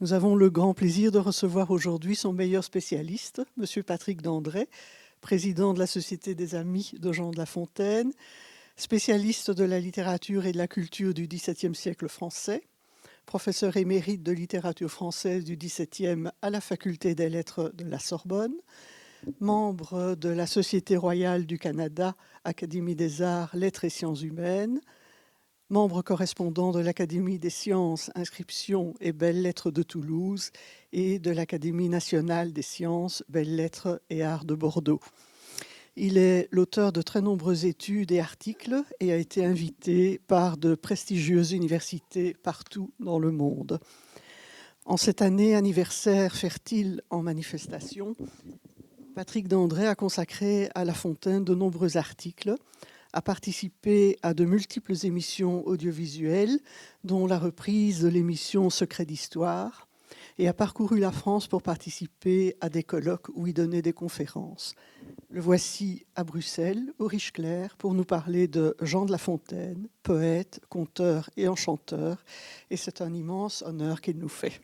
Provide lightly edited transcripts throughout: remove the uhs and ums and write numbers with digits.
Nous avons le grand plaisir de recevoir aujourd'hui son meilleur spécialiste, M. Patrick Dandré, président de la Société des Amis de Jean de La Fontaine, spécialiste de la littérature et de la culture du XVIIe siècle français, professeur émérite de littérature française du XVIIe à la Faculté des Lettres de la Sorbonne, membre de la Société royale du Canada, Académie des arts, lettres et sciences humaines, membre correspondant de l'Académie des sciences, inscriptions et belles-lettres de Toulouse et de l'Académie nationale des sciences, belles-lettres et arts de Bordeaux. Il est l'auteur de très nombreuses études et articles et a été invité par de prestigieuses universités partout dans le monde. En cette année anniversaire fertile en manifestations, Patrick Dandré a consacré à La Fontaine de nombreux articles, a participé à de multiples émissions audiovisuelles, dont la reprise de l'émission Secrets d'Histoire, et a parcouru la France pour participer à des colloques où il donnait des conférences. Le voici à Bruxelles, au Riche-Clair, pour nous parler de Jean de La Fontaine, poète, conteur et enchanteur, et c'est un immense honneur qu'il nous fait.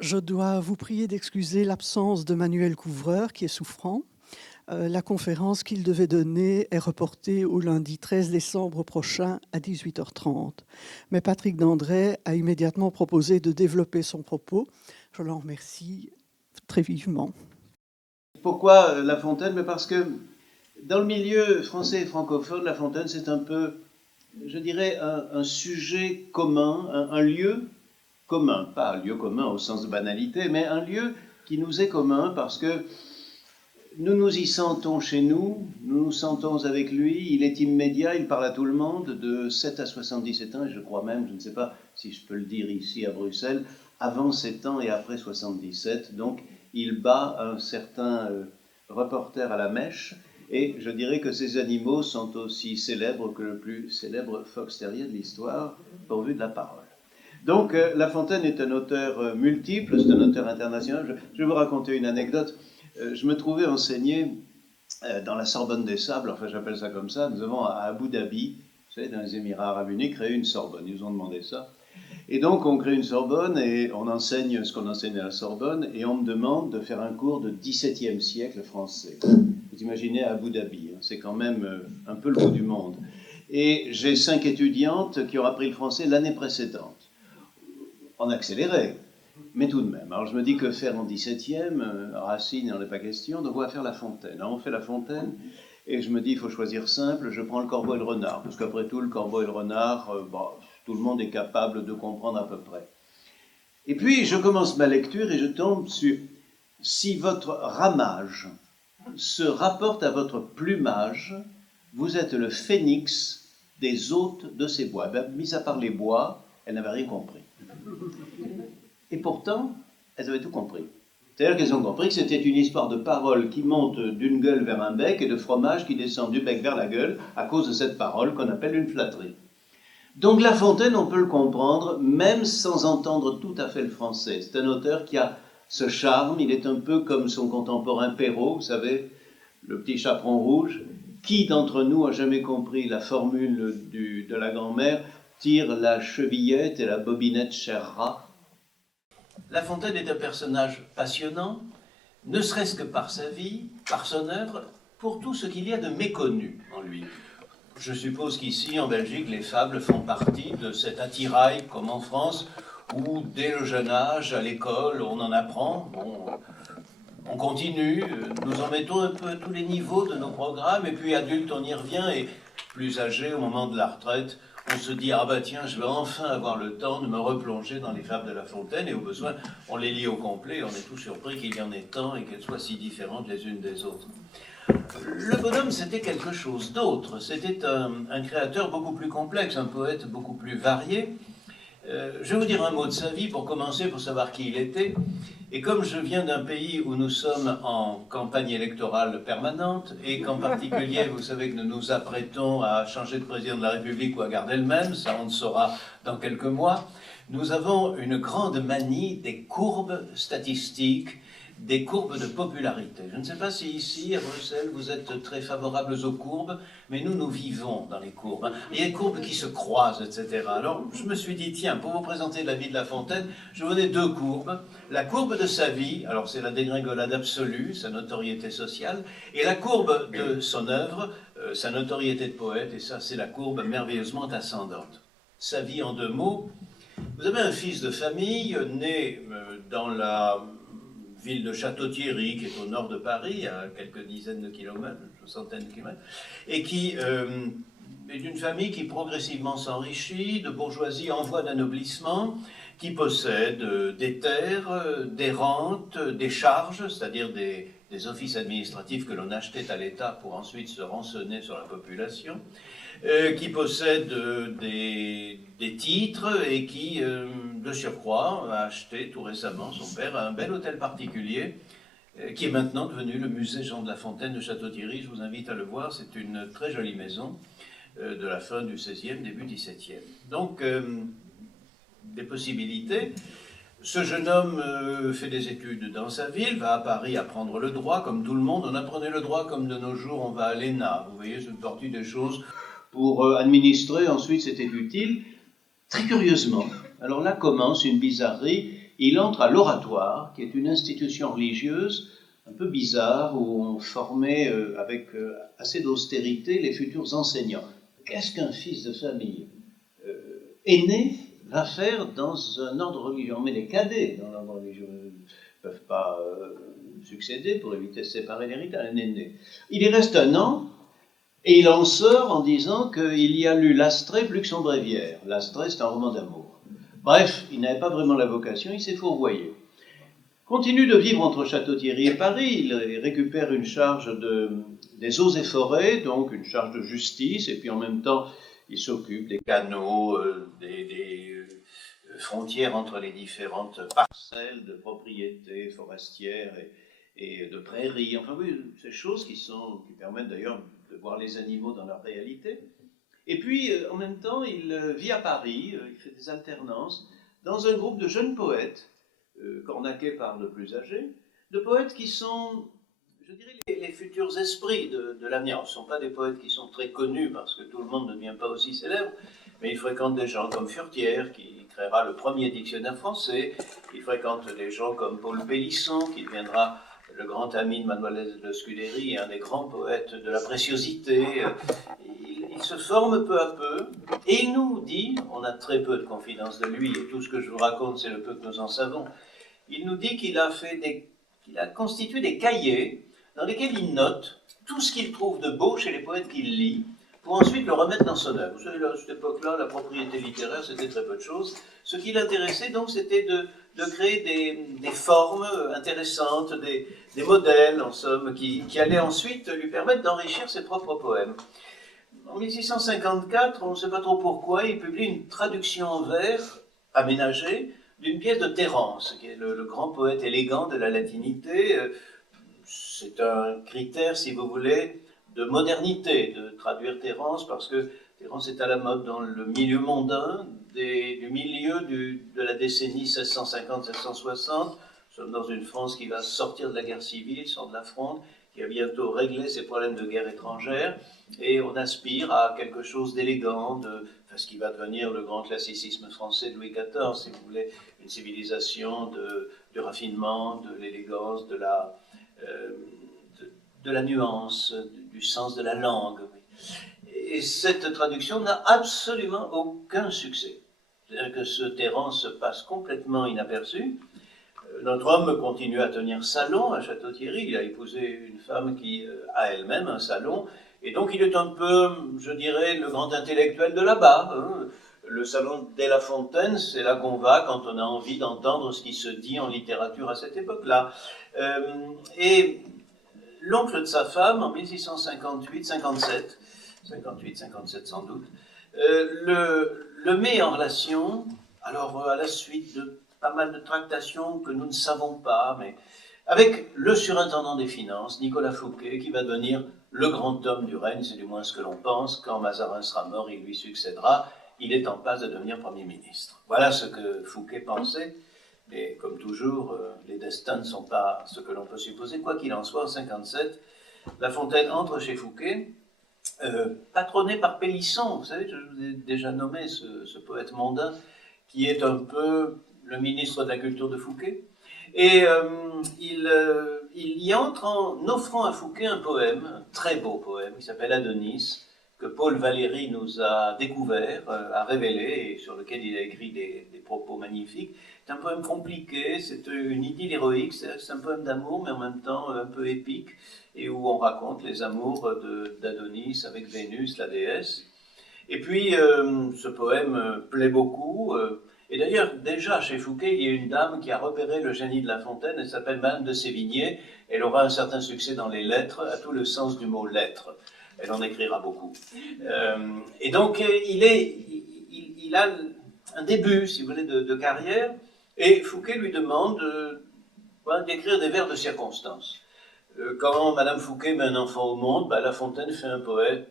Je dois vous prier d'excuser l'absence de Manuel Couvreur, qui est souffrant. La conférence qu'il devait donner est reportée au lundi 13 décembre prochain à 18h30. Mais Patrick Dandré a immédiatement proposé de développer son propos. Je l'en remercie très vivement. Pourquoi La Fontaine? Mais parce que dans le milieu français et francophone, La Fontaine, c'est un peu, je dirais, un sujet commun, un lieu commun. Pas un lieu commun au sens de banalité, mais un lieu qui nous est commun parce que nous nous y sentons chez nous, nous nous sentons avec lui, il est immédiat, il parle à tout le monde, de 7 à 77 ans, et je crois même, je ne sais pas si je peux le dire ici à Bruxelles, avant 7 ans et après 77, donc il bat un certain reporter à la mèche, et je dirais que ces animaux sont aussi célèbres que le plus célèbre fox terrier de l'histoire, pourvu de la parole. Donc La Fontaine est un auteur multiple, c'est un auteur international. Je vais vous raconter une anecdote. Je me trouvais enseigné dans la Sorbonne des Sables, enfin j'appelle ça comme ça. Nous avons à Abu Dhabi, vous savez, dans les Émirats Arabes Unis, créé une Sorbonne. Ils nous ont demandé ça. Et donc on crée une Sorbonne et on enseigne ce qu'on enseigne à la Sorbonne et on me demande de faire un cours de XVIIe siècle français. Vous imaginez à Abu Dhabi, hein, c'est quand même un peu le bout du monde. Et j'ai 5 étudiantes qui ont appris le français l'année précédente, en accéléré. Mais tout de même, alors je me dis que faire en 17e, Racine, il n'en est pas question, donc on va faire La Fontaine. Alors on fait La Fontaine, et je me dis, il faut choisir simple, je prends le corbeau et le renard, parce qu'après tout, le corbeau et le renard, tout le monde est capable de comprendre à peu près. Et puis, je commence ma lecture et je tombe sur, si votre ramage se rapporte à votre plumage, vous êtes le phénix des hôtes de ces bois. Ben, mis à part les bois, elle n'avait rien compris. Et pourtant, elles avaient tout compris. C'est-à-dire qu'elles ont compris que c'était une histoire de parole qui monte d'une gueule vers un bec et de fromage qui descend du bec vers la gueule à cause de cette parole qu'on appelle une flatterie. Donc La Fontaine, on peut le comprendre, même sans entendre tout à fait le français. C'est un auteur qui a ce charme, il est un peu comme son contemporain Perrault, vous savez, le petit chaperon rouge. Qui d'entre nous a jamais compris la formule de la grand-mère « tire la chevillette et la bobinette cher rat ». La Fontaine est un personnage passionnant, ne serait-ce que par sa vie, par son œuvre, pour tout ce qu'il y a de méconnu en lui. Je suppose qu'ici, en Belgique, les fables font partie de cet attirail, comme en France, où dès le jeune âge, à l'école, on en apprend. Bon, on continue, nous en mettons un peu à tous les niveaux de nos programmes, et puis adulte, on y revient, et plus âgé, au moment de la retraite, on se dit « Ah bah tiens, je vais enfin avoir le temps de me replonger dans les fables de La Fontaine » et au besoin, on les lit au complet, on est tout surpris qu'il y en ait tant et qu'elles soient si différentes les unes des autres. Le bonhomme, c'était quelque chose d'autre. C'était un créateur beaucoup plus complexe, un poète beaucoup plus varié. Je vais vous dire un mot de sa vie pour commencer, pour savoir qui il était. Et comme je viens d'un pays où nous sommes en campagne électorale permanente, et qu'en particulier, vous savez que nous nous apprêtons à changer de président de la République ou à garder le même, ça on le saura dans quelques mois, nous avons une grande manie des courbes statistiques, des courbes de popularité. Je ne sais pas si ici, à Bruxelles, vous êtes très favorables aux courbes, mais nous vivons dans les courbes. Il y a des courbes qui se croisent, etc. Alors, je me suis dit, tiens, pour vous présenter la vie de La Fontaine, je vous donne deux courbes. La courbe de sa vie, alors c'est la dégringolade absolue, sa notoriété sociale, et la courbe de son œuvre, sa notoriété de poète, et ça, c'est la courbe merveilleusement ascendante. Sa vie en deux mots. Vous avez un fils de famille né dans la ville de Château-Thierry, qui est au nord de Paris, à quelques dizaines de kilomètres, une centaine de kilomètres, et qui est d'une famille qui progressivement s'enrichit, de bourgeoisie en voie d'anoblissement, qui possède des terres, des rentes, des charges, c'est-à-dire des offices administratifs que l'on achetait à l'État pour ensuite se rançonner sur la population, qui possède des titres et qui, de surcroît, a acheté tout récemment, son père, un bel hôtel particulier qui est maintenant devenu le musée Jean de La Fontaine de Château-Thierry. Je vous invite à le voir, c'est une très jolie maison de la fin du XVIe, début XVIIe. Donc, des possibilités. Ce jeune homme fait des études dans sa ville, va à Paris apprendre le droit, comme tout le monde. On apprenait le droit comme de nos jours, on va à l'ENA. Vous voyez, c'est une partie des choses pour administrer, ensuite c'était utile. Très curieusement, alors là commence une bizarrerie, il entre à l'Oratoire, qui est une institution religieuse un peu bizarre, où on formait avec assez d'austérité les futurs enseignants. Qu'est-ce qu'un fils de famille aîné va faire dans un ordre religieux? On met des cadets dans l'ordre religieux, ils ne peuvent pas succéder pour éviter de séparer l'héritage, un aîné. Il y reste un an, et il en sort en disant qu'il y a lu L'Astrée plus que son bréviaire. L'Astrée, c'est un roman d'amour. Bref, il n'avait pas vraiment la vocation, il s'est fourvoyé. Continue de vivre entre Château-Thierry et Paris, il récupère une charge des eaux et forêts, donc une charge de justice, et puis en même temps, il s'occupe des canaux, des frontières entre les différentes parcelles de propriétés forestières et de prairies. Enfin oui, ces choses qui permettent d'ailleurs de voir les animaux dans leur réalité. Et puis, en même temps, il vit à Paris, il fait des alternances, dans un groupe de jeunes poètes, Cornaquet parle de plus âgés, de poètes qui sont, je dirais, les futurs esprits de l'avenir. Ce ne sont pas des poètes qui sont très connus, parce que tout le monde ne devient pas aussi célèbre, mais il fréquente des gens comme Furetière, qui créera le premier dictionnaire français, il fréquente des gens comme Paul Pélisson, qui deviendra le grand ami de Mademoiselle de Scudéry et un des grands poètes de la préciosité. Il se forme peu à peu, et il nous dit, on a très peu de confidence de lui, et tout ce que je vous raconte, c'est le peu que nous en savons, il nous dit qu'il a constitué des cahiers dans lesquels il note tout ce qu'il trouve de beau chez les poètes qu'il lit, pour ensuite le remettre dans son œuvre. Vous savez, à cette époque-là, la propriété littéraire, c'était très peu de choses. Ce qui l'intéressait, donc, c'était de créer des formes intéressantes, des modèles, en somme, qui allaient ensuite lui permettre d'enrichir ses propres poèmes. En 1654, on ne sait pas trop pourquoi, il publie une traduction en vers, aménagée, d'une pièce de Terence, qui est le grand poète élégant de la latinité. C'est un critère, si vous voulez, de modernité, de traduire Terence, parce que Terence est à la mode dans le milieu mondain, du milieu de la décennie 1650-1660. Nous sommes dans une France qui va sortir de la guerre civile, sort de la fronde, qui va bientôt régler ses problèmes de guerre étrangère, et on aspire à quelque chose d'élégant, ce qui va devenir le grand classicisme français de Louis XIV, si vous voulez, une civilisation du raffinement, de l'élégance, de la nuance, du sens de la langue. Et cette traduction n'a absolument aucun succès. C'est-à-dire que ce Terence passe complètement inaperçu. Notre homme continue à tenir salon à Château-Thierry. Il a épousé une femme qui a elle-même un salon. Et donc il est un peu, je dirais, le grand intellectuel de là-bas. Hein. Le salon de La Fontaine, c'est là qu'on va quand on a envie d'entendre ce qui se dit en littérature à cette époque-là. Et l'oncle de sa femme, en 1658-57, 58-57 sans doute, le met en relation, alors à la suite de pas mal de tractations que nous ne savons pas, mais avec le surintendant des finances, Nicolas Fouquet, qui va devenir le grand homme du règne, c'est du moins ce que l'on pense. Quand Mazarin sera mort, il lui succédera. Il est en passe de devenir Premier ministre. Voilà ce que Fouquet pensait. Et comme toujours, les destins ne sont pas ce que l'on peut supposer. Quoi qu'il en soit, en 1957, La Fontaine entre chez Fouquet, patronné par Pélisson. Vous savez, je vous ai déjà nommé ce poète mondain, qui est un peu le ministre de la Culture de Fouquet. Et il y entre en offrant à Fouquet un poème, un très beau poème, qui s'appelle Adonis, que Paul Valéry nous a découvert, a révélé, et sur lequel il a écrit des propos magnifiques. C'est un poème compliqué, c'est une idylle héroïque, c'est un poème d'amour, mais en même temps un peu épique, et où on raconte les amours d'Adonis avec Vénus, la déesse. Et puis, ce poème plaît beaucoup. Et d'ailleurs, déjà, chez Fouquet, il y a une dame qui a repéré le génie de La Fontaine, elle s'appelle Madame de Sévigné. Elle aura un certain succès dans les lettres, à tout le sens du mot lettre. Elle en écrira beaucoup. Et donc, il a un début, si vous voulez, de carrière, et Fouquet lui demande d'écrire des vers de circonstance. Quand Madame Fouquet met un enfant au monde, La Fontaine fait un poème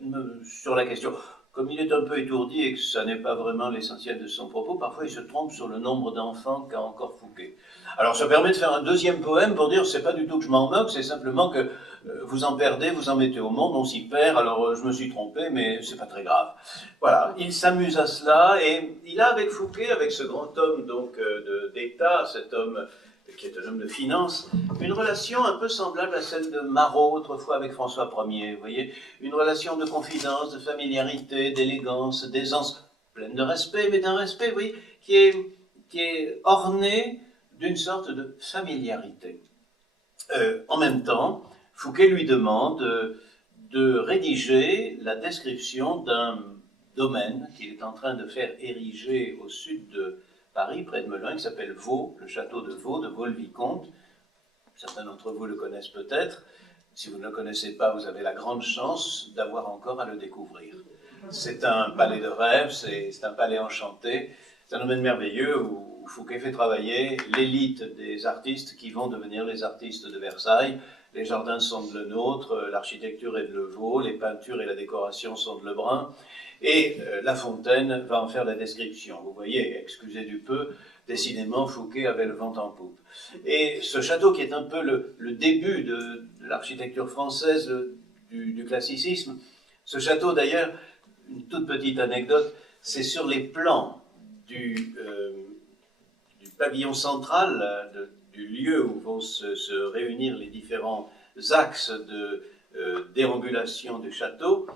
sur la question. Comme il est un peu étourdi et que ça n'est pas vraiment l'essentiel de son propos, parfois il se trompe sur le nombre d'enfants qu'a encore Fouquet. Alors ça permet de faire un deuxième poème pour dire, c'est pas du tout que je m'en moque, c'est simplement que vous en perdez, vous en mettez au monde, on s'y perd, alors je me suis trompé, mais c'est pas très grave. Voilà, il s'amuse à cela, et il a avec Fouquet, avec ce grand homme donc d'État, cet homme qui est un homme de finance, une relation un peu semblable à celle de Marot autrefois avec François Ier, vous voyez, une relation de confidence, de familiarité, d'élégance, d'aisance, pleine de respect, mais d'un respect, vous voyez, qui est orné d'une sorte de familiarité. En même temps, Fouquet lui demande de rédiger la description d'un domaine qu'il est en train de faire ériger au sud de Paris, près de Melun, qui s'appelle Vaux, le château de Vaux-le-Vicomte. Certains d'entre vous le connaissent peut-être. Si vous ne le connaissez pas, vous avez la grande chance d'avoir encore à le découvrir. C'est un palais de rêve, c'est un palais enchanté, c'est un domaine merveilleux où Fouquet fait travailler l'élite des artistes qui vont devenir les artistes de Versailles. Les jardins sont de Lenôtre, l'architecture est de Levaux, les peintures et la décoration sont de Lebrun. Et La Fontaine va en faire la description. Vous voyez, excusez du peu, décidément, Fouquet avait le vent en poupe. Et ce château, qui est un peu le début de l'architecture française, du classicisme, ce château, d'ailleurs, une toute petite anecdote, c'est sur les plans du pavillon central, du lieu où vont se réunir les différents axes de déambulation du château,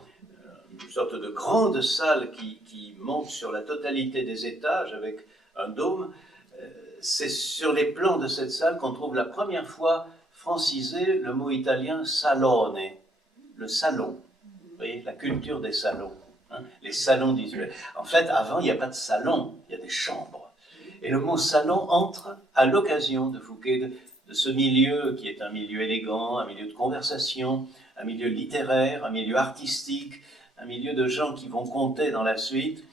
une sorte de grande salle qui monte sur la totalité des étages avec un dôme. C'est sur les plans de cette salle qu'on trouve la première fois francisé le mot italien salone, le salon. Vous voyez, la culture des salons, hein, les salons 18. En fait, avant, il n'y a pas de salon, il y a des chambres. Et le mot salon entre à l'occasion de Fouquet, de ce milieu qui est un milieu élégant, un milieu de conversation, un milieu littéraire, un milieu artistique, un milieu de gens qui vont compter dans la suite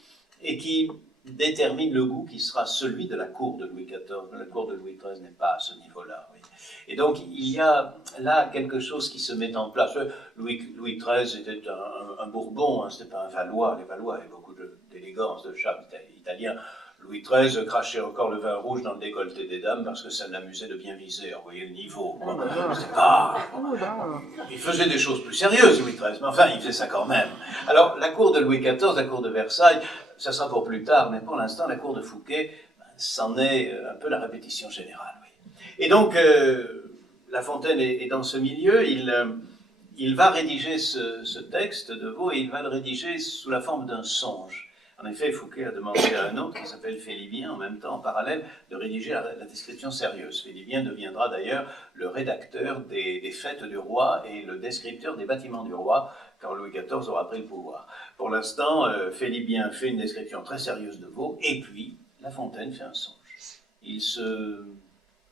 et qui détermine le goût qui sera celui de la cour de Louis XIV. La cour de Louis XIII n'est pas à ce niveau-là. Oui. Et donc, il y a là quelque chose qui se met en place. Louis XIII était un Bourbon, hein, ce n'était pas un Valois. Les Valois avaient beaucoup d'élégance, de charme italien. Louis XIII crachait encore le vin rouge dans le décolleté des dames parce que ça l'amusait de bien viser. Alors, vous voyez le niveau. Il faisait des choses plus sérieuses, Louis XIII, mais enfin, il faisait ça quand même. Alors, la cour de Louis XIV, la cour de Versailles, ça sera pour plus tard, mais pour l'instant, la cour de Fouquet, c'en est un peu la répétition générale. Oui. Et donc, La Fontaine est dans ce milieu, il va rédiger ce texte de Vaux et il va le rédiger sous la forme d'un songe. En effet, Fouquet a demandé à un autre qui s'appelle Félibien, en même temps, en parallèle, de rédiger la description sérieuse. Félibien deviendra d'ailleurs le rédacteur des fêtes du roi et le descripteur des bâtiments du roi quand Louis XIV aura pris le pouvoir. Pour l'instant, Félibien fait une description très sérieuse de Vaux, et puis La Fontaine fait un songe. Il se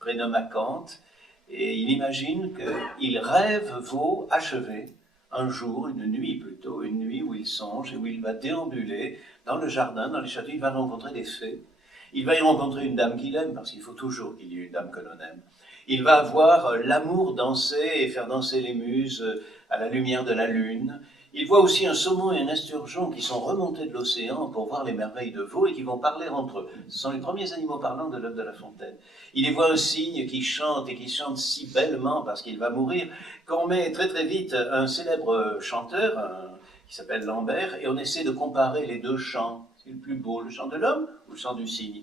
prénomme Acanthe, et il imagine qu'il rêve Vaux achevé, un jour, une nuit plutôt, une nuit où il songe et où il va déambuler dans le jardin, dans les châteaux, il va rencontrer des fées. Il va y rencontrer une dame qu'il aime, parce qu'il faut toujours qu'il y ait une dame que l'on aime. Il va voir l'amour danser et faire danser les muses à la lumière de la lune. Il voit aussi un saumon et un esturgeon qui sont remontés de l'océan pour voir les merveilles de Vaux et qui vont parler entre eux. Ce sont les premiers animaux parlants de l'œuvre de La Fontaine. Il y voit un cygne qui chante et qui chante si bellement parce qu'il va mourir qu'on met très très vite un célèbre chanteur qui s'appelle Lambert et on essaie de comparer les deux chants. C'est le plus beau, le chant de l'homme ou le chant du cygne?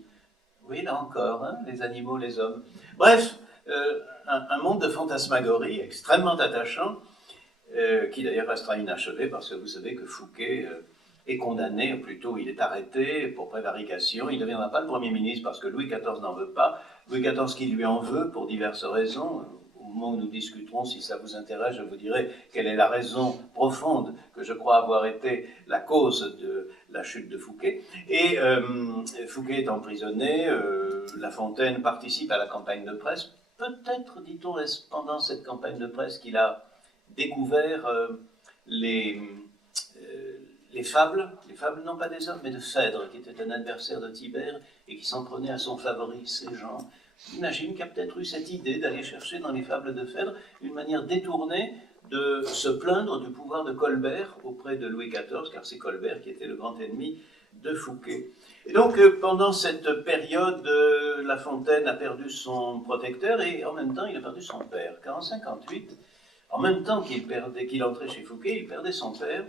Oui, là encore, hein, les animaux, les hommes. Bref, un monde de fantasmagorie extrêmement attachant, qui d'ailleurs restera inachevé parce que vous savez que Fouquet est condamné, ou plutôt il est arrêté pour prévarication. Il ne deviendra pas le Premier ministre parce que Louis XIV n'en veut pas. Louis XIV qui lui en veut pour diverses raisons. Au moment où nous discuterons, si ça vous intéresse, je vous dirai quelle est la raison profonde que je crois avoir été la cause de la chute de Fouquet. Et Fouquet est emprisonné, La Fontaine participe à la campagne de presse. Peut-être, dit-on, pendant cette campagne de presse qu'il a découvert les fables non pas des hommes, mais de Phèdre, qui était un adversaire de Tibère et qui s'en prenait à son favori, Séjan. J'imagine qu'il y a peut-être eu cette idée d'aller chercher dans les fables de Phèdre une manière détournée de se plaindre du pouvoir de Colbert auprès de Louis XIV, car c'est Colbert qui était le grand ennemi de Fouquet. Et donc, pendant cette période, La Fontaine a perdu son protecteur et en même temps, il a perdu son père. Car en 1958, en même temps qu'il entrait chez Fouquet, il perdait son père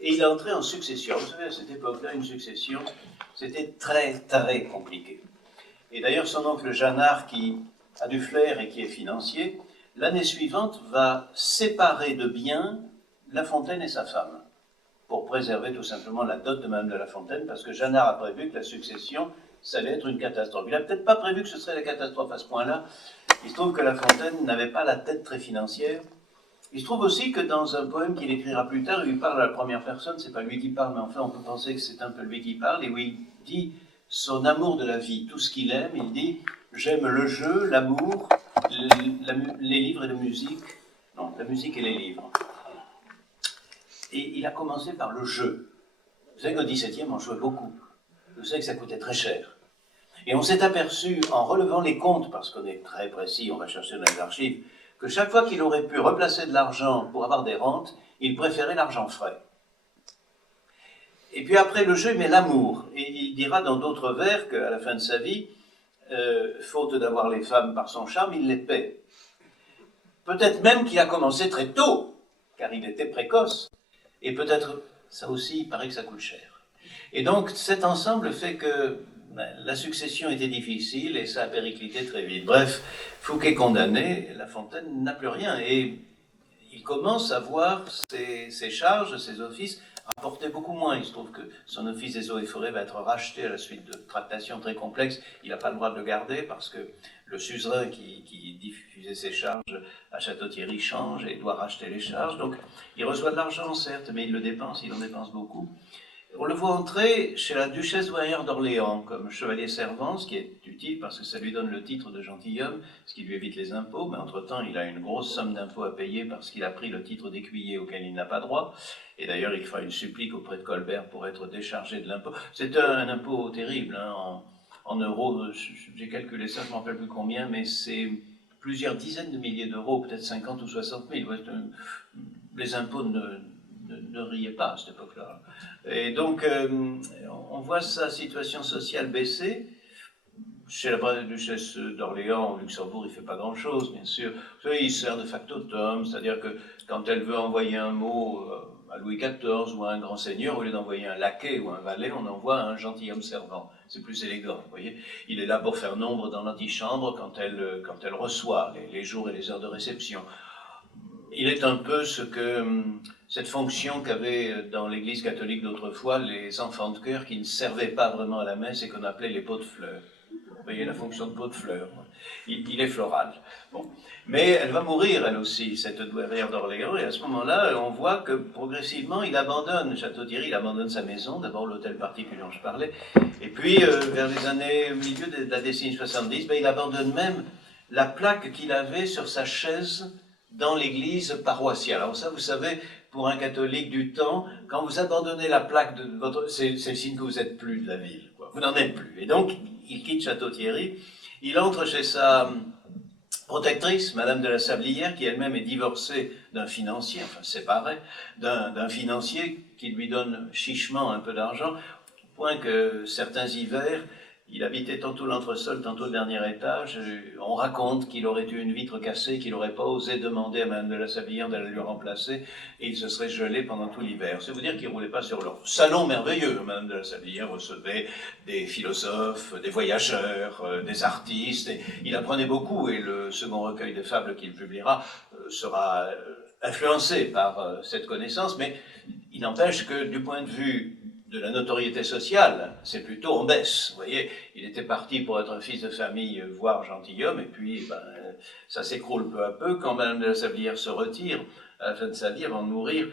et il entrait en succession. Vous savez, à cette époque-là, une succession, c'était très, très compliqué. Et d'ailleurs, son oncle Jeannard, qui a du flair et qui est financier, l'année suivante va séparer de biens La Fontaine et sa femme, pour préserver tout simplement la dot de Madame de La Fontaine, parce que Jeannard a prévu que la succession, ça allait être une catastrophe. Il n'a peut-être pas prévu que ce serait la catastrophe à ce point-là. Il se trouve que La Fontaine n'avait pas la tête très financière. Il se trouve aussi que dans un poème qu'il écrira plus tard, il parle à la première personne, c'est pas lui qui parle, mais enfin on peut penser que c'est un peu lui qui parle, et où il dit son amour de la vie, tout ce qu'il aime, il dit « J'aime le jeu, l'amour, les livres et la musique. » Non, la musique et les livres. Et il a commencé par le jeu. Vous savez qu'au XVIIe, on jouait beaucoup. Vous savez que ça coûtait très cher. Et on s'est aperçu, en relevant les comptes, parce qu'on est très précis, on va chercher dans les archives, que chaque fois qu'il aurait pu replacer de l'argent pour avoir des rentes, il préférait l'argent frais. Et puis après le jeu, il met l'amour. Et il dira dans d'autres vers qu'à la fin de sa vie, faute d'avoir les femmes par son charme, il les paie. Peut-être même qu'il a commencé très tôt, car il était précoce. Et peut-être, ça aussi, il paraît que ça coûte cher. Et donc, cet ensemble fait que la succession était difficile et ça a périclité très vite. Bref, Fouquet condamné, La Fontaine n'a plus rien. Et il commence à voir ses charges, ses offices, rapporter beaucoup moins. Il se trouve que son office des eaux et forêts va être racheté à la suite de tractations très complexes. Il n'a pas le droit de le garder parce que le suzerain qui diffusait ses charges à Château-Thierry change et doit racheter les charges. Donc il reçoit de l'argent, certes, mais il le dépense, il en dépense beaucoup. On le voit entrer chez la duchesse douairière d'Orléans comme chevalier servant, ce qui est utile parce que ça lui donne le titre de gentilhomme, ce qui lui évite les impôts, mais entre-temps il a une grosse somme d'impôts à payer parce qu'il a pris le titre d'écuyer auquel il n'a pas droit, et d'ailleurs il fera une supplique auprès de Colbert pour être déchargé de l'impôt. C'est un impôt terrible, hein, en euros, j'ai calculé ça, je ne me rappelle plus combien, mais c'est plusieurs dizaines de milliers d'euros, peut-être 50 ou 60 000. Les impôts ne riaient pas à cette époque-là. Et donc, on voit sa situation sociale baisser. Chez la duchesse d'Orléans, au Luxembourg, il ne fait pas grand-chose, bien sûr. Vous savez, il sert de factotum, c'est-à-dire que quand elle veut envoyer un mot à Louis XIV ou à un grand seigneur, au lieu d'envoyer un laquais ou un valet, on envoie un gentilhomme servant. C'est plus élégant, vous voyez. Il est là pour faire nombre dans l'antichambre quand elle reçoit les jours et les heures de réception. Il est un peu cette fonction qu'avaient dans l'Église catholique d'autrefois les enfants de chœur qui ne servaient pas vraiment à la messe et qu'on appelait les pots de fleurs. Vous voyez la fonction de pot de fleurs. Il est floral. Bon. Mais elle va mourir, elle aussi, cette douairière d'Orléans, et à ce moment-là, on voit que progressivement, il abandonne Château-Thierry, il abandonne sa maison, d'abord l'hôtel particulier dont je parlais, et puis vers les années, au milieu de la décennie 70, il abandonne même la plaque qu'il avait sur sa chaise dans l'église paroissiale. Alors ça, vous savez, pour un catholique du temps, quand vous abandonnez la plaque de votre... c'est le signe que vous n'êtes plus de la ville, quoi. Vous n'en êtes plus. Et donc, il quitte Château-Thierry, il entre chez sa protectrice, Madame de la Sablière, qui elle-même est divorcée d'un financier, enfin séparée, d'un financier qui lui donne chichement un peu d'argent, au point que certains hivers, il habitait tantôt l'entresol, tantôt le dernier étage. On raconte qu'il aurait eu une vitre cassée, qu'il n'aurait pas osé demander à Madame de la Sablière d'aller lui remplacer, et il se serait gelé pendant tout l'hiver. C'est vous dire qu'il ne roulait pas sur l'or. Salon merveilleux, Madame de la Sablière recevait des philosophes, des voyageurs, des artistes, et il apprenait beaucoup, et le second recueil de fables qu'il publiera sera influencé par cette connaissance, mais il n'empêche que du point de vue de la notoriété sociale, c'est plutôt en baisse. Vous voyez, il était parti pour être un fils de famille, voire gentilhomme, et puis ça s'écroule peu à peu. Quand Madame de la Sablière se retire, à la fin de sa vie, avant de mourir,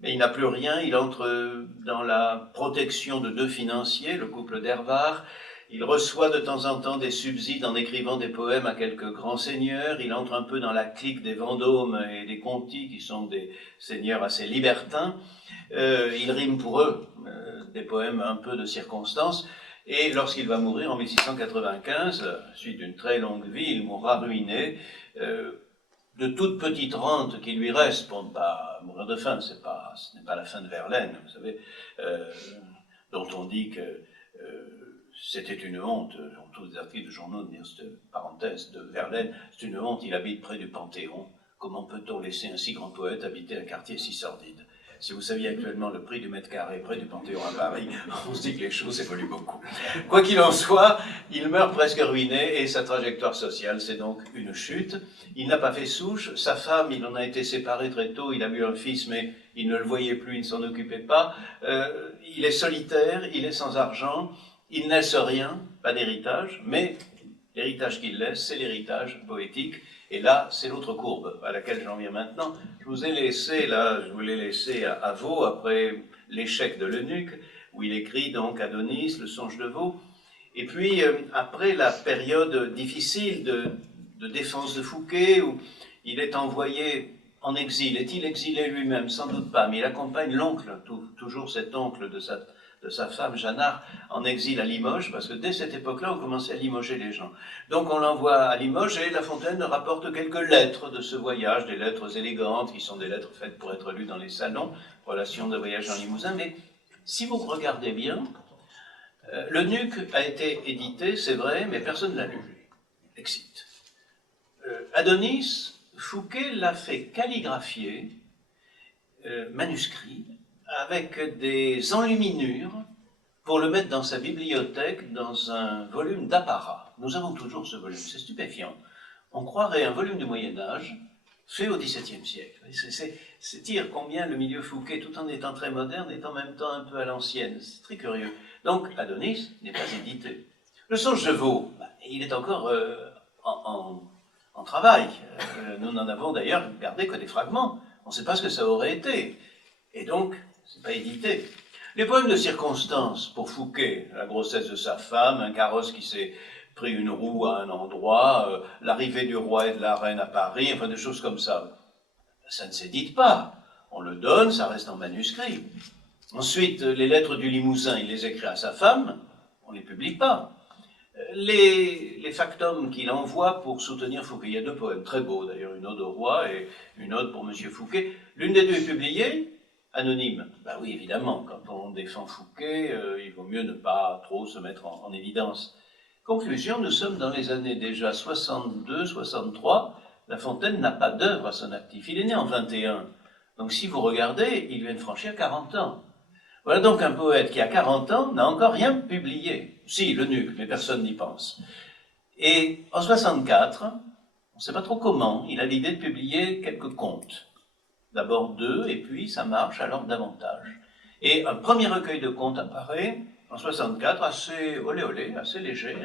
mais il n'a plus rien, il entre dans la protection de deux financiers, le couple d'Hervart. Il reçoit de temps en temps des subsides en écrivant des poèmes à quelques grands seigneurs. Il entre un peu dans la clique des Vendôme et des Conti, qui sont des seigneurs assez libertins. Il rime pour eux des poèmes un peu de circonstance. Et lorsqu'il va mourir en 1695, suite d'une très longue vie, il mourra ruiné. De toute petite rente qui lui reste pour ne pas mourir de faim, ce n'est pas la fin de Verlaine, vous savez, dont on dit que c'était une honte, dans tous les articles de journaux, de dire cette parenthèse de Verlaine, c'est une honte, il habite près du Panthéon. Comment peut-on laisser un si grand poète habiter un quartier si sordide? Si vous saviez actuellement le prix du mètre carré près du Panthéon à Paris, on se dit que les choses évoluent beaucoup. Quoi qu'il en soit, il meurt presque ruiné et sa trajectoire sociale, c'est donc une chute. Il n'a pas fait souche. Sa femme, il en a été séparé très tôt. Il a eu un fils, mais il ne le voyait plus, il ne s'en occupait pas. Il est solitaire, il est sans argent. Il ne laisse rien, pas d'héritage, mais l'héritage qu'il laisse, c'est l'héritage poétique. Et là, c'est l'autre courbe à laquelle j'en viens maintenant. Je vous ai laissé, là, je vous l'ai laissé à Vaux, après l'échec de l'eunuque, où il écrit donc Adonis, le songe de Vaux. Et puis, après la période difficile de défense de Fouquet, où il est envoyé en exil. Est-il exilé lui-même? Sans doute pas, mais il accompagne l'oncle, toujours cet oncle de sa femme, Jeannard, en exil à Limoges, parce que dès cette époque-là, on commençait à limoger les gens. Donc on l'envoie à Limoges, et La Fontaine rapporte quelques lettres de ce voyage, des lettres élégantes, qui sont des lettres faites pour être lues dans les salons, relations de voyage en Limousin, mais si vous regardez bien, l'Eunuque a été édité, c'est vrai, mais personne ne l'a lu. Exit. Adonis, Fouquet l'a fait calligraphier, manuscrit, avec des enluminures pour le mettre dans sa bibliothèque dans un volume d'apparat. Nous avons toujours ce volume, c'est stupéfiant. On croirait un volume du Moyen-Âge fait au XVIIe siècle. C'est dire combien le milieu Fouquet, tout en étant très moderne, est en même temps un peu à l'ancienne. C'est très curieux. Donc, Adonis n'est pas édité. Le songe de Vaux, il est encore en travail. Nous n'en avons d'ailleurs gardé que des fragments. On ne sait pas ce que ça aurait été. Et donc, c'est pas édité. Les poèmes de circonstance pour Fouquet, la grossesse de sa femme, un carrosse qui s'est pris une roue à un endroit, l'arrivée du roi et de la reine à Paris, enfin des choses comme ça. Ça ne s'édite pas. On le donne, ça reste en manuscrit. Ensuite, les lettres du Limousin, il les écrit à sa femme, on ne les publie pas. Les factums qu'il envoie pour soutenir Fouquet, il y a deux poèmes très beaux d'ailleurs, une ode au roi et une ode pour M. Fouquet. L'une des deux est publiée, anonyme. Ben oui, évidemment, quand on défend Fouquet, il vaut mieux ne pas trop se mettre en évidence. Conclusion, nous sommes dans les années déjà 62, 63. La Fontaine n'a pas d'œuvre à son actif. Il est né en 21. Donc si vous regardez, il vient de franchir 40 ans. Voilà donc un poète qui, à 40 ans, n'a encore rien publié. Si, l'Eunuque, mais personne n'y pense. Et en 64, on ne sait pas trop comment, il a l'idée de publier quelques contes. D'abord 2, et puis ça marche alors davantage. Et un premier recueil de contes apparaît en 64, assez olé olé, assez léger.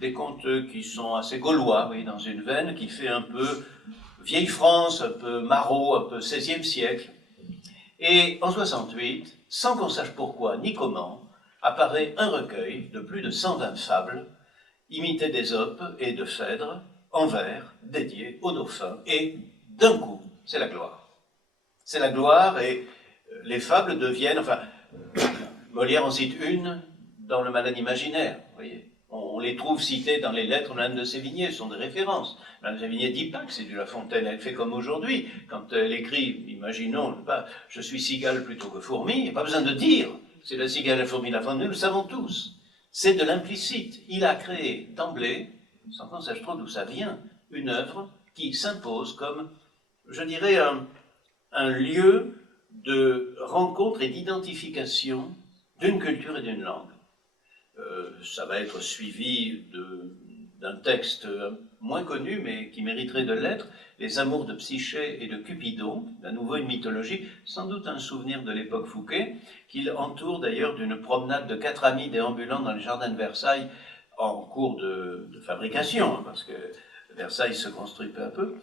Des contes qui sont assez gaulois, oui, dans une veine qui fait un peu vieille France, un peu Marot, un peu XVIe siècle. Et en 68, sans qu'on sache pourquoi ni comment, apparaît un recueil de plus de 120 fables, imitées d'Ésope et de Phèdre, en vers, dédiées au dauphin. Et d'un coup, c'est la gloire. C'est la gloire et les fables deviennent, enfin, Molière en cite une dans Le Malade imaginaire, vous voyez. On les trouve cités dans les lettres de Madame de Sévigné, ce sont des références. Madame de Sévigné ne dit pas que c'est du La Fontaine, elle fait comme aujourd'hui. Quand elle écrit, imaginons, je suis cigale plutôt que fourmi, il n'y a pas besoin de dire, c'est la cigale, la fourmi, la Fontaine, nous le savons tous. C'est de l'implicite. Il a créé d'emblée, sans qu'on sache trop d'où ça vient, une œuvre qui s'impose comme, je dirais, un lieu de rencontre et d'identification d'une culture et d'une langue. Ça va être suivi d'un texte moins connu, mais qui mériterait de l'être, Les Amours de Psyché et de Cupidon, à nouveau une mythologie, sans doute un souvenir de l'époque Fouquet, qu'il entoure d'ailleurs d'une promenade de 4 amis déambulant dans les jardins de Versailles en cours de fabrication, hein, parce que Versailles se construit peu à peu,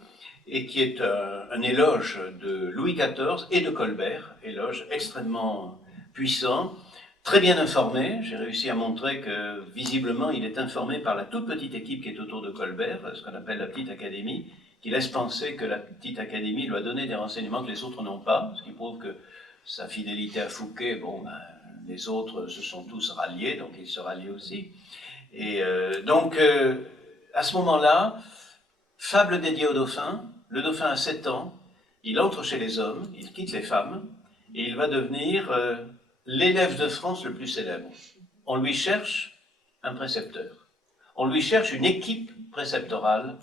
et qui est un éloge de Louis XIV et de Colbert, éloge extrêmement puissant, très bien informé. J'ai réussi à montrer que, visiblement, il est informé par la toute petite équipe qui est autour de Colbert, ce qu'on appelle la petite académie, qui laisse penser que la petite académie lui a donné des renseignements que les autres n'ont pas, ce qui prouve que sa fidélité à Fouquet, bon, ben, les autres se sont tous ralliés, donc il se rallie aussi. Et à ce moment-là, fable dédiée au dauphin, le dauphin a 7 ans, il entre chez les hommes, il quitte les femmes, et il va devenir l'élève de France le plus célèbre. On lui cherche un précepteur. On lui cherche une équipe préceptorale.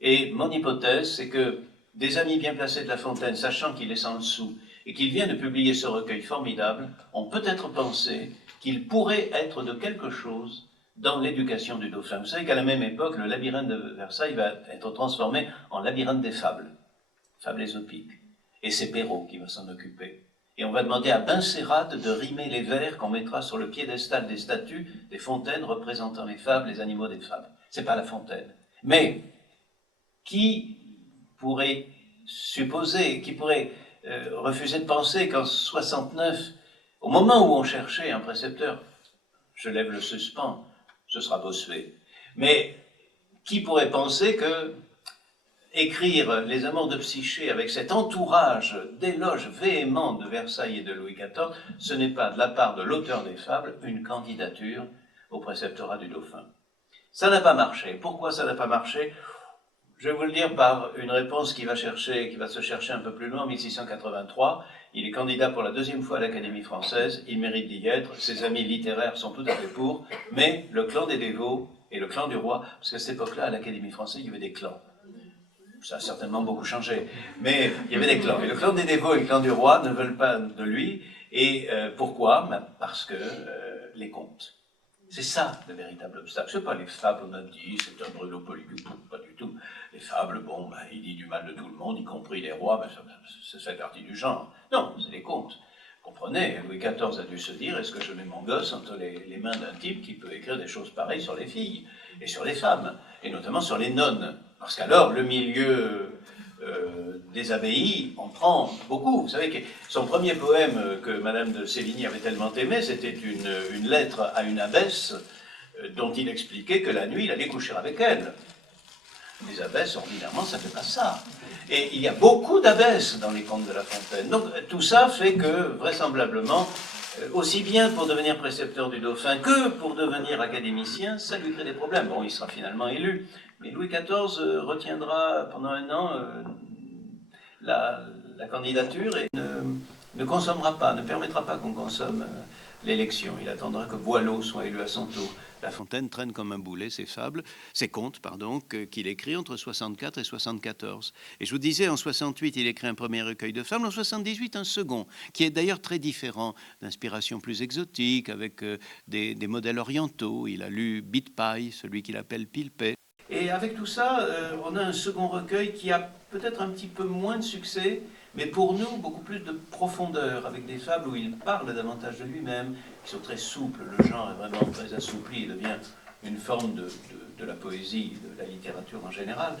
Et mon hypothèse, c'est que des amis bien placés de La Fontaine, sachant qu'il est sans le sou et qu'il vient de publier ce recueil formidable, ont peut-être pensé qu'il pourrait être de quelque chose dans l'éducation du dauphin. Vous savez qu'à la même époque, le labyrinthe de Versailles va être transformé en labyrinthe des fables, fables ésopiques. Et c'est Perrault qui va s'en occuper. Et on va demander à Benserade de rimer les vers qu'on mettra sur le piédestal des statues des fontaines représentant les fables, les animaux des fables. C'est pas La Fontaine. Mais qui pourrait supposer, qui pourrait refuser de penser qu'en 69, au moment où on cherchait un précepteur, je lève le suspens, ce sera Bossuet, mais qui pourrait penser que écrire Les Amours de Psyché avec cet entourage d'éloges véhéments de Versailles et de Louis XIV, ce n'est pas de la part de l'auteur des fables une candidature au préceptorat du dauphin. Ça n'a pas marché. Pourquoi ça n'a pas marché ? Je vais vous le dire par une réponse qui va se chercher un peu plus loin, en 1683. Il est candidat pour la 2e fois à l'Académie française, il mérite d'y être, ses amis littéraires sont tout à fait pour, mais le clan des dévots et le clan du roi, parce qu'à cette époque-là, à l'Académie française, il y avait des clans. Ça a certainement beaucoup changé, mais il y avait des clans. Et le clan des dévots et le clan du roi ne veulent pas de lui, et pourquoi ? Parce que les contes. C'est ça le véritable obstacle. C'est pas les fables, on a dit, c'est un brûlot politique, pas du tout. Les fables, bon, ben, il dit du mal de tout le monde, y compris les rois, ben, ça fait partie du genre. Non, c'est les contes. Comprenez, Louis XIV a dû se dire, est-ce que je mets mon gosse entre les mains d'un type qui peut écrire des choses pareilles sur les filles et sur les femmes, et notamment sur les nonnes. Parce qu'alors, le milieu des abbayes en prend beaucoup. Vous savez que son premier poème que Madame de Sévigné avait tellement aimé, c'était une lettre à une abbesse dont il expliquait que la nuit, il allait coucher avec elle. Les abbesses, ordinairement, ça ne fait pas ça. Et il y a beaucoup d'abbesses dans les contes de La Fontaine. Donc tout ça fait que, vraisemblablement, aussi bien pour devenir précepteur du dauphin que pour devenir académicien, ça lui crée des problèmes. Bon, il sera finalement élu. Mais Louis XIV retiendra pendant 1 an la candidature et ne consommera pas, ne permettra pas qu'on consomme l'élection. Il attendra que Boileau soit élu à son tour. La Fontaine traîne comme un boulet ses contes, qu'il écrit entre 64 et 74. Et je vous disais, en 68, il écrit un premier recueil de fables, en 78, un second, qui est d'ailleurs très différent, d'inspiration plus exotique, avec des modèles orientaux. Il a lu Bit-Paille, celui qu'il appelle Pilpay. Et avec tout ça, on a un second recueil qui a peut-être un petit peu moins de succès, mais pour nous, beaucoup plus de profondeur, avec des fables où il parle davantage de lui-même, qui sont très souples, le genre est vraiment très assoupli, il devient une forme de la poésie, de la littérature en général.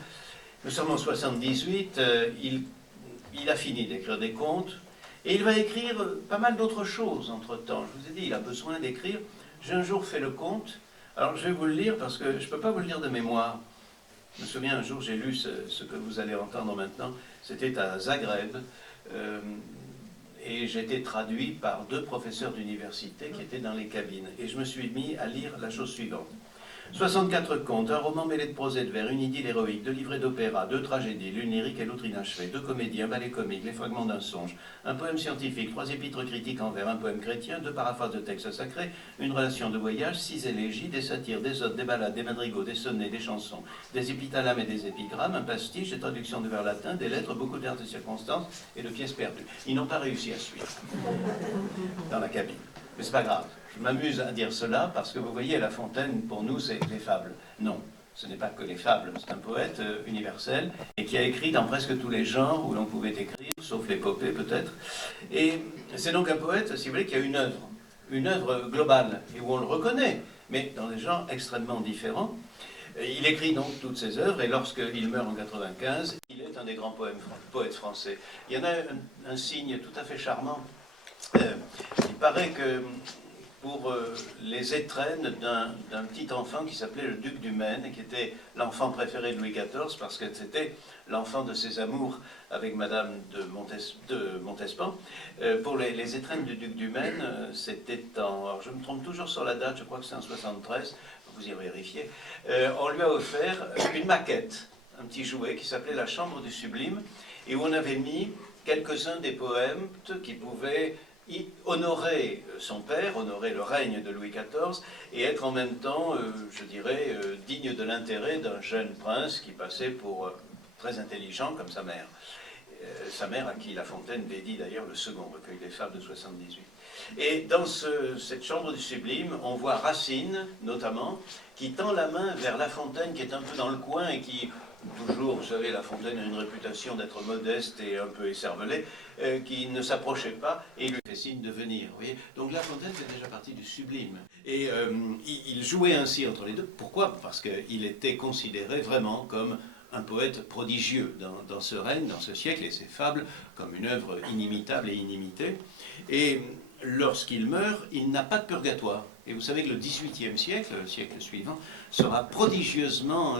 Nous sommes en 78, il a fini d'écrire des contes, et il va écrire pas mal d'autres choses entre-temps. Je vous ai dit, il a besoin d'écrire. J'ai un jour fait le conte. Alors je vais vous le lire parce que je ne peux pas vous le lire de mémoire. Je me souviens un jour, j'ai lu ce que vous allez entendre maintenant. C'était à Zagreb et j'étais traduit par 2 professeurs d'université qui étaient dans les cabines. Et je me suis mis à lire la chose suivante. 64 contes, un roman mêlé de prose et de vers, une idylle héroïque, 2 livrets d'opéra, 2 tragédies, l'une lyrique et l'autre inachevée, 2 comédies, un ballet comique, les fragments d'un songe, un poème scientifique, 3 épîtres critiques en vers, un poème chrétien, 2 paraphrases de textes sacrés, une relation de voyage, 6 élégies, des satires, des odes, des ballades, des madrigaux, des sonnets, des chansons, des épithalames et des épigrammes, un pastiche, des traductions de vers latins, des lettres, beaucoup d'airs de circonstances et de pièces perdues. Ils n'ont pas réussi à suivre dans la cabine. Mais c'est pas grave. Je m'amuse à dire cela parce que vous voyez, La Fontaine, pour nous, c'est les fables. Non, ce n'est pas que les fables. C'est un poète universel et qui a écrit dans presque tous les genres où l'on pouvait écrire, sauf l'épopée peut-être. Et c'est donc un poète, si vous voulez, qui a une œuvre globale et où on le reconnaît, mais dans des genres extrêmement différents. Il écrit donc toutes ses œuvres et lorsqu'il meurt en 95, il est un des grands poètes français. Il y en a un signe tout à fait charmant. Il paraît que pour les étrennes d'un petit enfant qui s'appelait le duc du Maine, qui était l'enfant préféré de Louis XIV, parce que c'était l'enfant de ses amours avec Madame de Montespan. Pour les étrennes du duc du Maine, c'était en... Alors je me trompe toujours sur la date, je crois que c'est en 73, vous irez vérifier. On lui a offert une maquette, un petit jouet qui s'appelait La Chambre du Sublime, et où on avait mis quelques-uns des poèmes qui pouvaient honorer son père, honorer le règne de Louis XIV, et être en même temps, je dirais, digne de l'intérêt d'un jeune prince qui passait pour très intelligent comme sa mère. Sa mère à qui La Fontaine dédie d'ailleurs le second recueil des fables de 78. Et dans cette chambre du sublime, on voit Racine, notamment, qui tend la main vers La Fontaine, qui est un peu dans le coin et qui... Toujours, vous savez, La Fontaine a une réputation d'être modeste et un peu écervelé, qui ne s'approchait pas et il lui fait signe de venir. Vous voyez, donc La Fontaine fait déjà partie du sublime. Et il jouait ainsi entre les deux. Pourquoi? Parce qu'il était considéré vraiment comme un poète prodigieux dans ce règne, dans ce siècle, et ses fables comme une œuvre inimitable et inimitée. Et lorsqu'il meurt, il n'a pas de purgatoire. Et vous savez que le XVIIIe siècle, le siècle suivant, sera prodigieusement...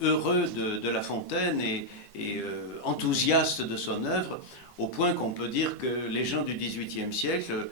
heureux de La Fontaine et enthousiaste de son œuvre, au point qu'on peut dire que les gens du XVIIIe siècle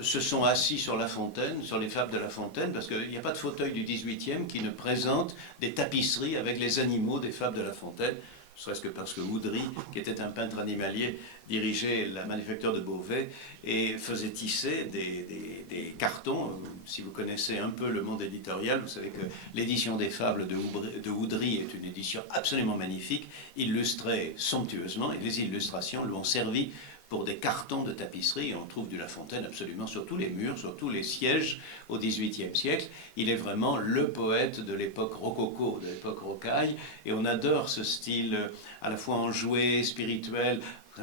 se sont assis sur La Fontaine, sur les fables de La Fontaine, parce qu'il n'y a pas de fauteuil du XVIIIe qui ne présente des tapisseries avec les animaux des fables de La Fontaine, serait-ce que parce que Oudry, qui était un peintre animalier, dirigeait la manufacture de Beauvais et faisait tisser des cartons. Si vous connaissez un peu le monde éditorial, vous savez que l'édition des fables de Oudry est une édition absolument magnifique, illustrée somptueusement, et les illustrations lui ont servi pour des cartons de tapisserie, et on trouve du La Fontaine absolument sur tous les murs, sur tous les sièges au XVIIIe siècle. Il est vraiment le poète de l'époque rococo, de l'époque rocaille, et on adore ce style à la fois enjoué, spirituel.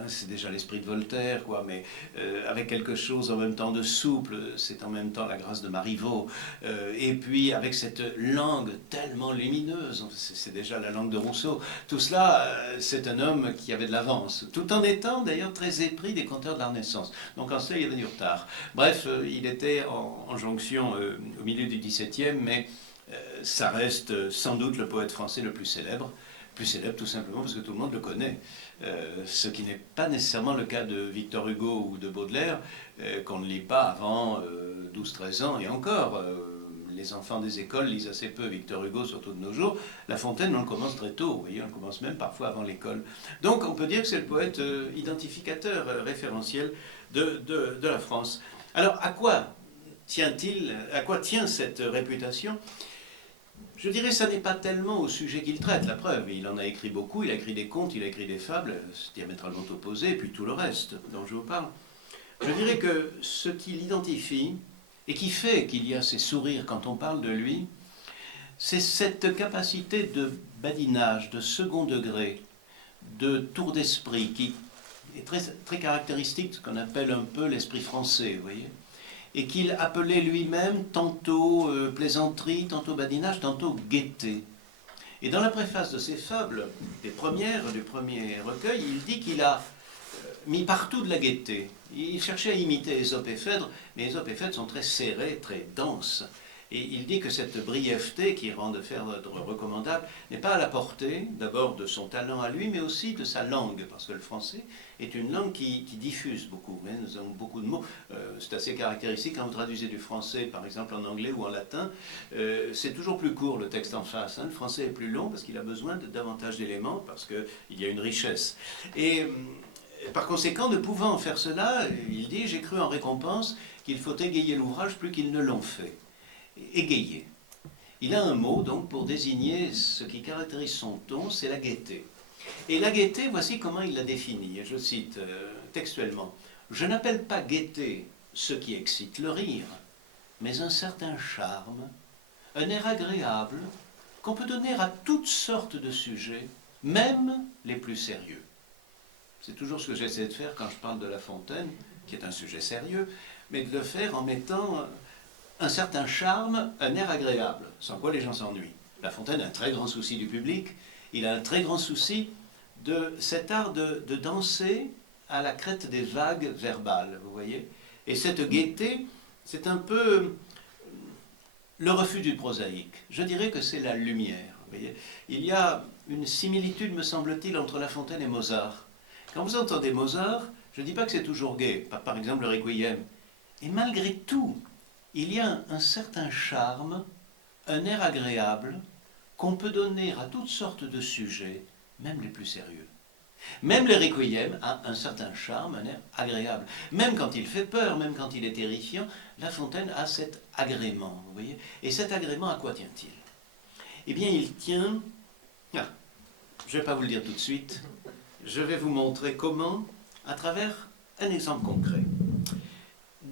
C'est déjà l'esprit de Voltaire, quoi, mais avec quelque chose en même temps de souple, c'est en même temps la grâce de Marivaux, et puis avec cette langue tellement lumineuse, c'est déjà la langue de Rousseau. Tout cela, c'est un homme qui avait de l'avance, tout en étant d'ailleurs très épris des conteurs de la Renaissance. Donc en ça, il est venu tard. Bref, il était en jonction au milieu du XVIIe, mais ça reste sans doute le poète français le plus célèbre tout simplement parce que tout le monde le connaît. Ce qui n'est pas nécessairement le cas de Victor Hugo ou de Baudelaire, qu'on ne lit pas avant 12-13 ans, et encore, les enfants des écoles lisent assez peu Victor Hugo, surtout de nos jours. La Fontaine, on le commence très tôt, vous voyez, on le commence même parfois avant l'école. Donc on peut dire que c'est le poète identificateur, référentiel de la France. Alors à quoi tient cette réputation ? Je dirais que ça n'est pas tellement au sujet qu'il traite, la preuve. Il en a écrit beaucoup, il a écrit des contes, il a écrit des fables, diamétralement opposées, et puis tout le reste dont je vous parle. Je dirais que ce qui l'identifie, et qui fait qu'il y a ces sourires quand on parle de lui, c'est cette capacité de badinage, de second degré, de tour d'esprit, qui est très, très caractéristique de ce qu'on appelle un peu l'esprit français, vous voyez, et qu'il appelait lui-même tantôt plaisanterie, tantôt badinage, tantôt gaieté. Et dans la préface de ses fables, du premier recueil, il dit qu'il a mis partout de la gaieté. Il cherchait à imiter Ésope et Phèdre, mais Ésope et Phèdre sont très serrés, très denses. Et il dit que cette brièveté qui rend de faire recommandable n'est pas à la portée d'abord de son talent à lui, mais aussi de sa langue, parce que le français est une langue qui diffuse beaucoup. Nous avons beaucoup de mots. C'est assez caractéristique quand vous traduisez du français, par exemple en anglais ou en latin. C'est toujours plus court le texte en face. Le français est plus long parce qu'il a besoin de davantage d'éléments, parce qu'il y a une richesse. Et par conséquent, ne pouvant faire cela, il dit, j'ai cru en récompense qu'il faut égayer l'ouvrage plus qu'ils ne l'ont fait. Égayer. Il a un mot donc pour désigner ce qui caractérise son ton, c'est la gaieté. Et la gaieté, voici comment il la définit, et je cite textuellement. Je n'appelle pas gaieté ce qui excite le rire, mais un certain charme, un air agréable qu'on peut donner à toutes sortes de sujets, même les plus sérieux. C'est toujours ce que j'essaie de faire quand je parle de La Fontaine, qui est un sujet sérieux, mais de le faire en mettant un certain charme, un air agréable, sans quoi les gens s'ennuient. La Fontaine a un très grand souci du public, il a un très grand souci de cet art de danser à la crête des vagues verbales, vous voyez. Et cette gaieté, c'est un peu le refus du prosaïque. Je dirais que c'est la lumière, vous voyez. Il y a une similitude, me semble-t-il, entre La Fontaine et Mozart. Quand vous entendez Mozart, je ne dis pas que c'est toujours gai, par exemple le Requiem, et malgré tout, il y a un certain charme, un air agréable, qu'on peut donner à toutes sortes de sujets, même les plus sérieux. Même le Requiem a un certain charme, un air agréable. Même quand il fait peur, même quand il est terrifiant, La Fontaine a cet agrément, vous voyez. Et cet agrément, à quoi tient-il? Eh bien, il tient... Ah, je ne vais pas vous le dire tout de suite. Je vais vous montrer comment, à travers un exemple concret.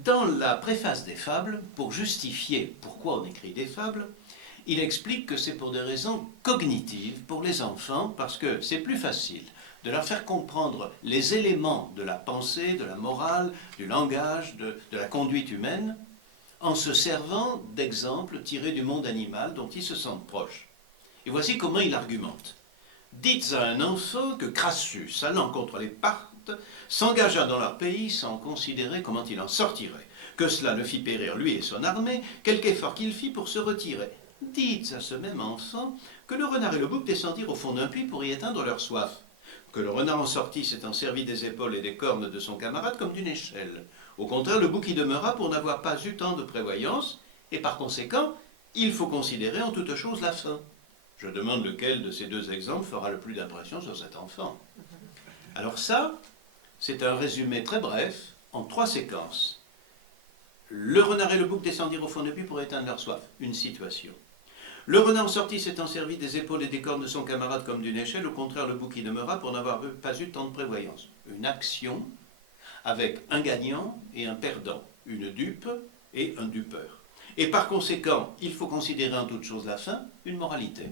Dans la préface des fables, pour justifier pourquoi on écrit des fables, il explique que c'est pour des raisons cognitives pour les enfants, parce que c'est plus facile de leur faire comprendre les éléments de la pensée, de la morale, du langage, de la conduite humaine, en se servant d'exemples tirés du monde animal dont ils se sentent proches. Et voici comment il argumente. Dites à un enfant que Crassus, allant contre les Parthes, s'engagea dans leur pays sans considérer comment il en sortirait, que cela le fit périr lui et son armée, quelque effort qu'il fit pour se retirer. Dites à ce même enfant que le renard et le bouc descendirent au fond d'un puits pour y éteindre leur soif, que le renard en sortit s'étant servi des épaules et des cornes de son camarade comme d'une échelle. Au contraire, le bouc y demeura pour n'avoir pas eu tant de prévoyance, et par conséquent, il faut considérer en toute chose la fin. Je demande lequel de ces deux exemples fera le plus d'impression sur cet enfant. Alors ça, c'est un résumé très bref, en 3 séquences. Le renard et le bouc descendirent au fond du puits pour éteindre leur soif. Une situation. Le renard sortit s'étant servi des épaules et des cornes de son camarade comme d'une échelle. Au contraire, le bouc y demeura pour n'avoir pas eu tant de prévoyance. Une action avec un gagnant et un perdant. Une dupe et un dupeur. Et par conséquent, il faut considérer en toute chose la fin, une moralité.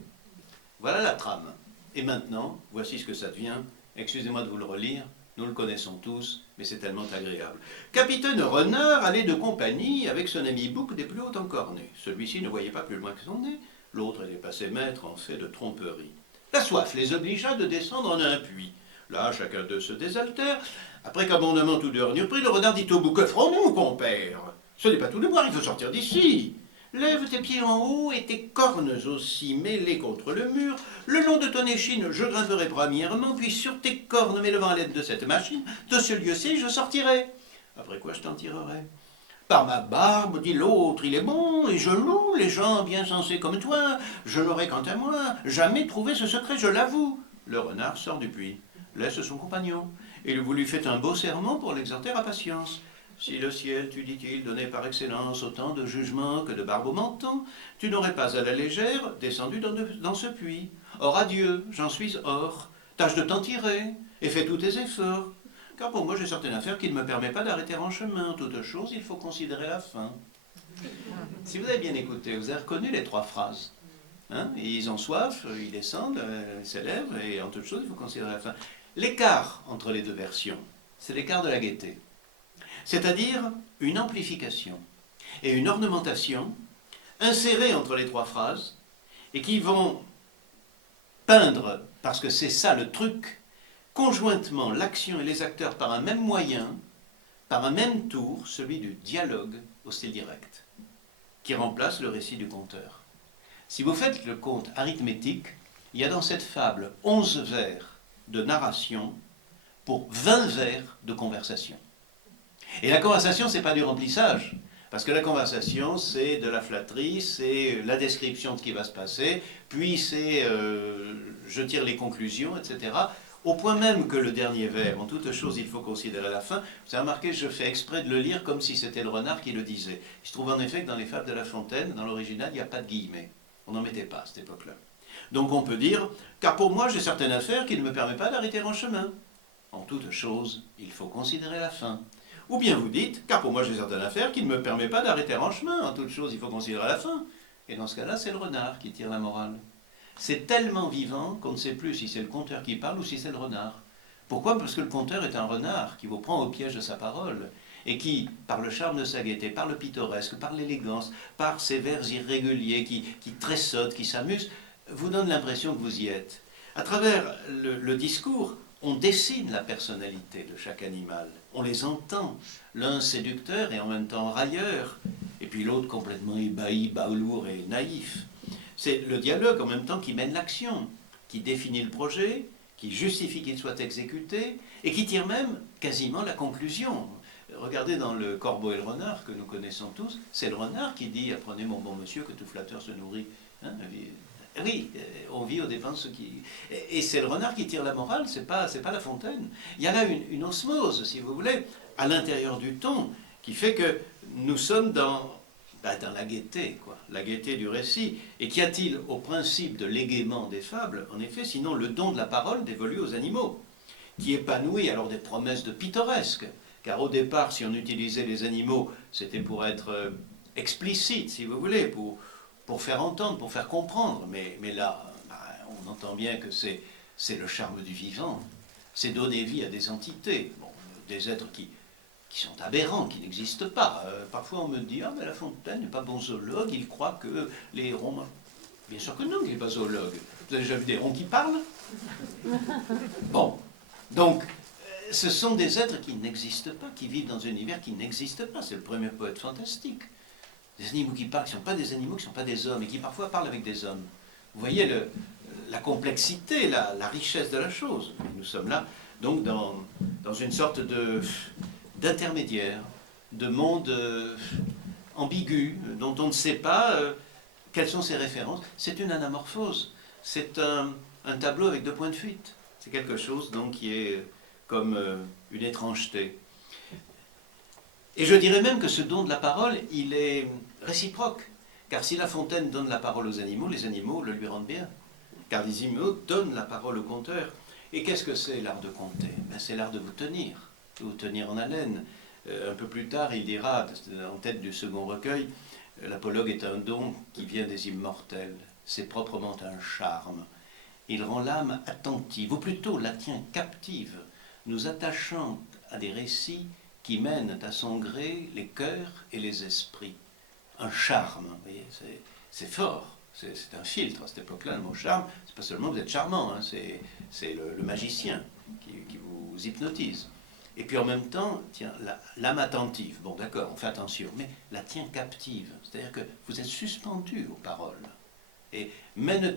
Voilà la trame. Et maintenant, voici ce que ça devient. Excusez-moi de vous le relire. Nous le connaissons tous, mais c'est tellement agréable. Capitaine Renard allait de compagnie avec son ami Bouc des plus hauts encornés. Celui-ci ne voyait pas plus loin que son nez. L'autre était passé maître en fait de tromperie. La soif les obligea de descendre en un puits. Là, chacun d'eux se désaltère. Après qu'abondamment tous deux eurent pris, le renard dit au Bouc: que ferons-nous, compère? Ce n'est pas tout de boire, il faut sortir d'ici. Lève tes pieds en haut et tes cornes aussi mêlées contre le mur. Le long de ton échine, je grimperai premièrement, puis sur tes cornes m'élevant à l'aide de cette machine, de ce lieu-ci, je sortirai. Après quoi je t'en tirerai. Par ma barbe, dit l'autre, il est bon, et je loue les gens bien sensés comme toi. Je n'aurais quant à moi jamais trouvé ce secret, je l'avoue. Le renard sort du puits, laisse son compagnon, et lui voulut faire un beau sermon pour l'exhorter à patience. Si le ciel, tu dit-il, donnait par excellence autant de jugement que de barbe au menton, tu n'aurais pas à la légère descendu dans ce puits. Or, adieu, j'en suis hors. Tâche de t'en tirer, et fais tous tes efforts. Car pour moi, j'ai certaines affaires qui ne me permettent pas d'arrêter en chemin. Toute chose, il faut considérer la fin. Si vous avez bien écouté, vous avez reconnu les 3 phrases. Hein? Ils ont soif, ils descendent, ils s'élèvent, et en toute chose, il faut considérer la fin. L'écart entre les 2 versions, c'est l'écart de la gaieté. C'est-à-dire une amplification et une ornementation insérées entre les 3 phrases et qui vont peindre, parce que c'est ça le truc, conjointement l'action et les acteurs par un même moyen, par un même tour, celui du dialogue au style direct, qui remplace le récit du conteur. Si vous faites le compte arithmétique, il y a dans cette fable 11 vers de narration pour 20 vers de conversation. Et la conversation, ce n'est pas du remplissage, parce que la conversation, c'est de la flatterie, c'est la description de ce qui va se passer, puis c'est je tire les conclusions, etc. Au point même que le dernier vers, en toute chose, il faut considérer la fin. Vous avez remarqué, je fais exprès de le lire comme si c'était le renard qui le disait. Il se trouve en effet que dans les fables de La Fontaine, dans l'original, il n'y a pas de guillemets. On n'en mettait pas à cette époque-là. Donc on peut dire, car pour moi, j'ai certaines affaires qui ne me permettent pas d'arrêter en chemin. En toute chose, il faut considérer la fin. Ou bien vous dites, car pour moi, j'ai certaines affaires qui ne me permettent pas d'arrêter en chemin. En toute chose, il faut considérer la fin. Et dans ce cas-là, c'est le renard qui tire la morale. C'est tellement vivant qu'on ne sait plus si c'est le conteur qui parle ou si c'est le renard. Pourquoi? Parce que le conteur est un renard qui vous prend au piège de sa parole et qui, par le charme de sa gaieté, par le pittoresque, par l'élégance, par ses vers irréguliers qui tressautent, qui s'amusent, vous donne l'impression que vous y êtes. À travers le discours, on dessine la personnalité de chaque animal. On les entend, l'un séducteur et en même temps railleur, et puis l'autre complètement ébahi, balourd et naïf. C'est le dialogue en même temps qui mène l'action, qui définit le projet, qui justifie qu'il soit exécuté, et qui tire même quasiment la conclusion. Regardez dans le Corbeau et le renard, que nous connaissons tous, c'est le renard qui dit « Apprenez mon bon monsieur que tout flatteur se nourrit hein, ». Oui, on vit aux dépens de ceux qui... Et c'est le renard qui tire la morale, c'est pas La Fontaine. Il y a là une osmose, si vous voulez, à l'intérieur du ton, qui fait que nous sommes dans la gaieté, quoi, la gaieté du récit. Et qu'y a-t-il au principe de l'égaiement des fables, en effet, sinon le don de la parole dévolu aux animaux, qui épanouit alors des promesses de pittoresque, car au départ, si on utilisait les animaux, c'était pour être explicite, si vous voulez, pour faire entendre, pour faire comprendre. Mais là, on entend bien que c'est le charme du vivant, c'est donner vie à des entités, bon, des êtres qui sont aberrants, qui n'existent pas. Parfois on me dit « Ah, mais La Fontaine n'est pas bon zoologue, il croit que les ronds... » Bien sûr que non, il n'est pas zoologue. Vous avez déjà vu des ronds qui parlent? Bon, donc, ce sont des êtres qui n'existent pas, qui vivent dans un univers qui n'existe pas. C'est le premier poète fantastique. Des animaux qui parlent, qui ne sont pas des animaux, qui ne sont pas des hommes, et qui parfois parlent avec des hommes. Vous voyez la complexité, la richesse de la chose. Nous sommes là, donc, dans une sorte d'intermédiaire, de monde ambigu, dont on ne sait pas quelles sont ses références. C'est une anamorphose, c'est un tableau avec 2 points de fuite. C'est quelque chose donc qui est comme une étrangeté. Et je dirais même que ce don de la parole, il est réciproque. Car si La Fontaine donne la parole aux animaux, les animaux le lui rendent bien. Car les animaux donnent la parole au conteur. Et qu'est-ce que c'est l'art de conter? C'est l'art de vous tenir en haleine. Un peu plus tard, il dira, en tête du second recueil, l'apologue est un don qui vient des immortels. C'est proprement un charme. Il rend l'âme attentive, ou plutôt la tient captive, nous attachant à des récits qui mènent à son gré les cœurs et les esprits. Un charme, vous voyez, c'est fort, c'est un filtre à cette époque-là, le mot charme, c'est pas seulement vous êtes charmant, hein, c'est le magicien qui vous hypnotise. Et puis en même temps, tiens, l'âme attentive, bon d'accord, on fait attention, mais la tient captive, c'est-à-dire que vous êtes suspendu aux paroles, et mènent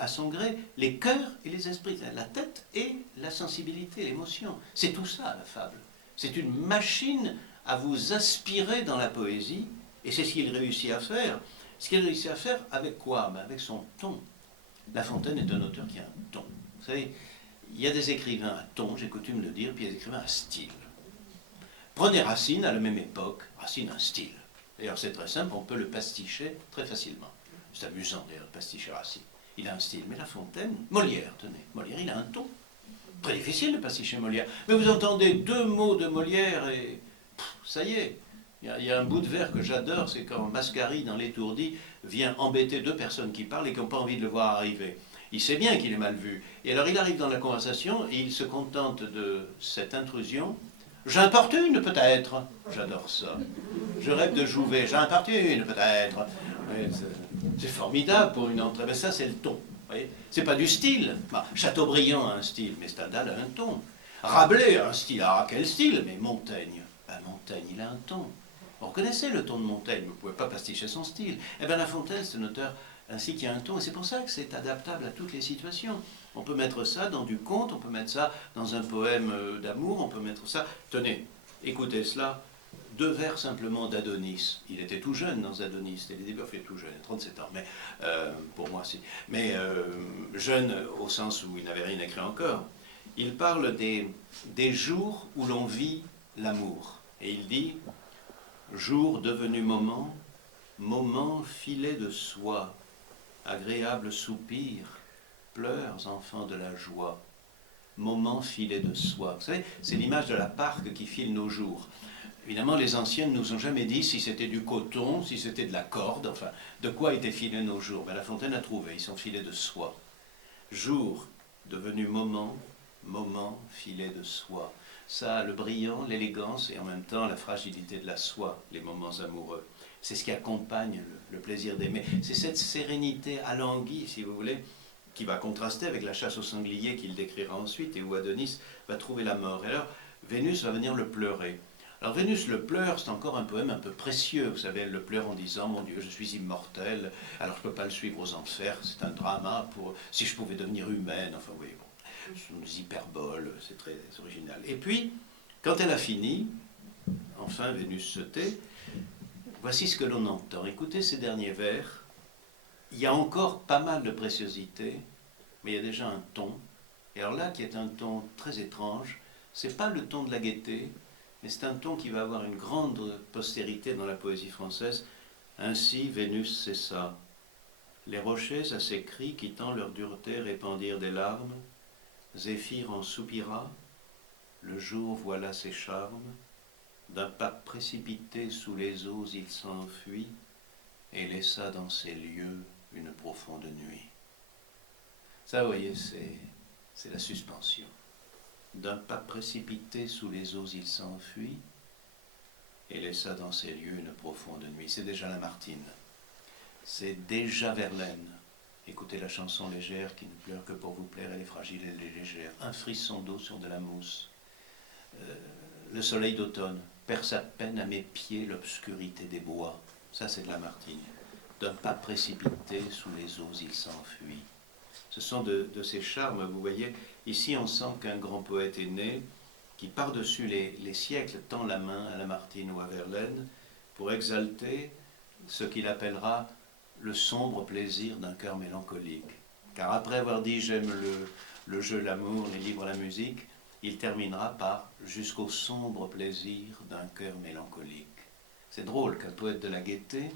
à son gré les cœurs et les esprits, la tête et la sensibilité, l'émotion. C'est tout ça la fable. C'est une machine à vous aspirer dans la poésie, et c'est ce qu'il réussit à faire. Ce qu'il réussit à faire avec quoi? Avec son ton. La Fontaine est un auteur qui a un ton. Vous savez, il y a des écrivains à ton, j'ai coutume de dire, puis il y a des écrivains à style. Prenez Racine à la même époque, Racine a un style. D'ailleurs, c'est très simple, on peut le pasticher très facilement. C'est amusant d'ailleurs de pasticher Racine. Il a un style. Mais La Fontaine, Molière, tenez, Molière, il a un ton. Très difficile de pasticher Molière. Mais vous entendez 2 mots de Molière et ça y est. Il y a un bout de vers que j'adore, c'est quand Mascari, dans L'Étourdi, vient embêter 2 personnes qui parlent et qui n'ont pas envie de le voir arriver. Il sait bien qu'il est mal vu. Et alors il arrive dans la conversation et il se contente de cette intrusion. J'importune peut-être. J'adore ça. Je rêve de Jouvet. J'importune peut-être. C'est formidable pour une entrée. Mais ça, c'est le ton. C'est pas du style. Chateaubriand a un style, mais Stendhal a un ton. Rabelais a un style. Ah, quel style? Mais Montaigne. Montaigne, il a un ton. On reconnaissait le ton de Montaigne, mais on ne pouvait pas pasticher son style. Eh bien La Fontaine, c'est un auteur ainsi qu'il y a un ton, et c'est pour ça que c'est adaptable à toutes les situations. On peut mettre ça dans du conte, on peut mettre ça dans un poème d'amour, on peut mettre ça... Tenez, écoutez cela, 2 vers simplement d'Adonis. Il était tout jeune dans Adonis, c'était les débuts, enfin tout jeune, 37 ans, mais pour moi si. Mais jeune au sens où il n'avait rien écrit encore. Il parle des jours où l'on vit l'amour. Et il dit, jour devenu moment, moment filet de soie, agréable soupir, pleurs, enfants de la joie, moment filet de soie. Vous savez, c'est l'image de la parque qui file nos jours. Évidemment, les anciens ne nous ont jamais dit si c'était du coton, si c'était de la corde, enfin, de quoi étaient filés nos jours. Ben, La Fontaine a trouvé, ils sont filés de soie. Jour devenu moment, moment filet de soie. Ça a le brillant, l'élégance et en même temps la fragilité de la soie, les moments amoureux. C'est ce qui accompagne le plaisir d'aimer. C'est cette sérénité alanguie, si vous voulez, qui va contraster avec la chasse au sanglier qu'il décrira ensuite et où Adonis va trouver la mort. Et alors, Vénus va venir le pleurer. Alors Vénus le pleure, c'est encore un poème un peu précieux. Vous savez, elle le pleure en disant « Mon Dieu, je suis immortelle, alors je ne peux pas le suivre aux enfers, c'est un drama pour si je pouvais devenir humaine. » Enfin oui, bon, ce sont des hyperboles, c'est très original. Et puis, quand elle a fini, enfin Vénus se tait, voici ce que l'on entend. Écoutez ces derniers vers. Il y a encore pas mal de préciosité, mais il y a déjà un ton. Et alors là, qui est un ton très étrange, c'est pas le ton de la gaieté, mais c'est un ton qui va avoir une grande postérité dans la poésie française. Ainsi, Vénus cessa. Les rochers à ses cris, quittant leur dureté, répandirent des larmes. Zéphyr en soupira. Le jour voilà ses charmes. D'un pas précipité sous les eaux, il s'enfuit et laissa dans ces lieux une profonde nuit. Ça, vous voyez, c'est la suspension. D'un pas précipité sous les eaux, il s'enfuit et laissa dans ces lieux une profonde nuit. C'est déjà Lamartine. C'est déjà Verlaine. Écoutez la chanson légère qui ne pleure que pour vous plaire, elle est fragile, elle est légère. Un frisson d'eau sur de la mousse. Le soleil d'automne perce à peine à mes pieds l'obscurité des bois. Ça, c'est de Lamartine. D'un pas précipité sous les eaux, il s'enfuit. Ce sont de ces charmes, vous voyez. Ici, on sent qu'un grand poète est né, qui par-dessus les siècles tend la main à Lamartine ou à Verlaine pour exalter ce qu'il appellera le sombre plaisir d'un cœur mélancolique. Car après avoir dit « j'aime le jeu, l'amour, les livres, la musique », il terminera par « jusqu'au sombre plaisir d'un cœur mélancolique ». C'est drôle qu'un poète de la gaieté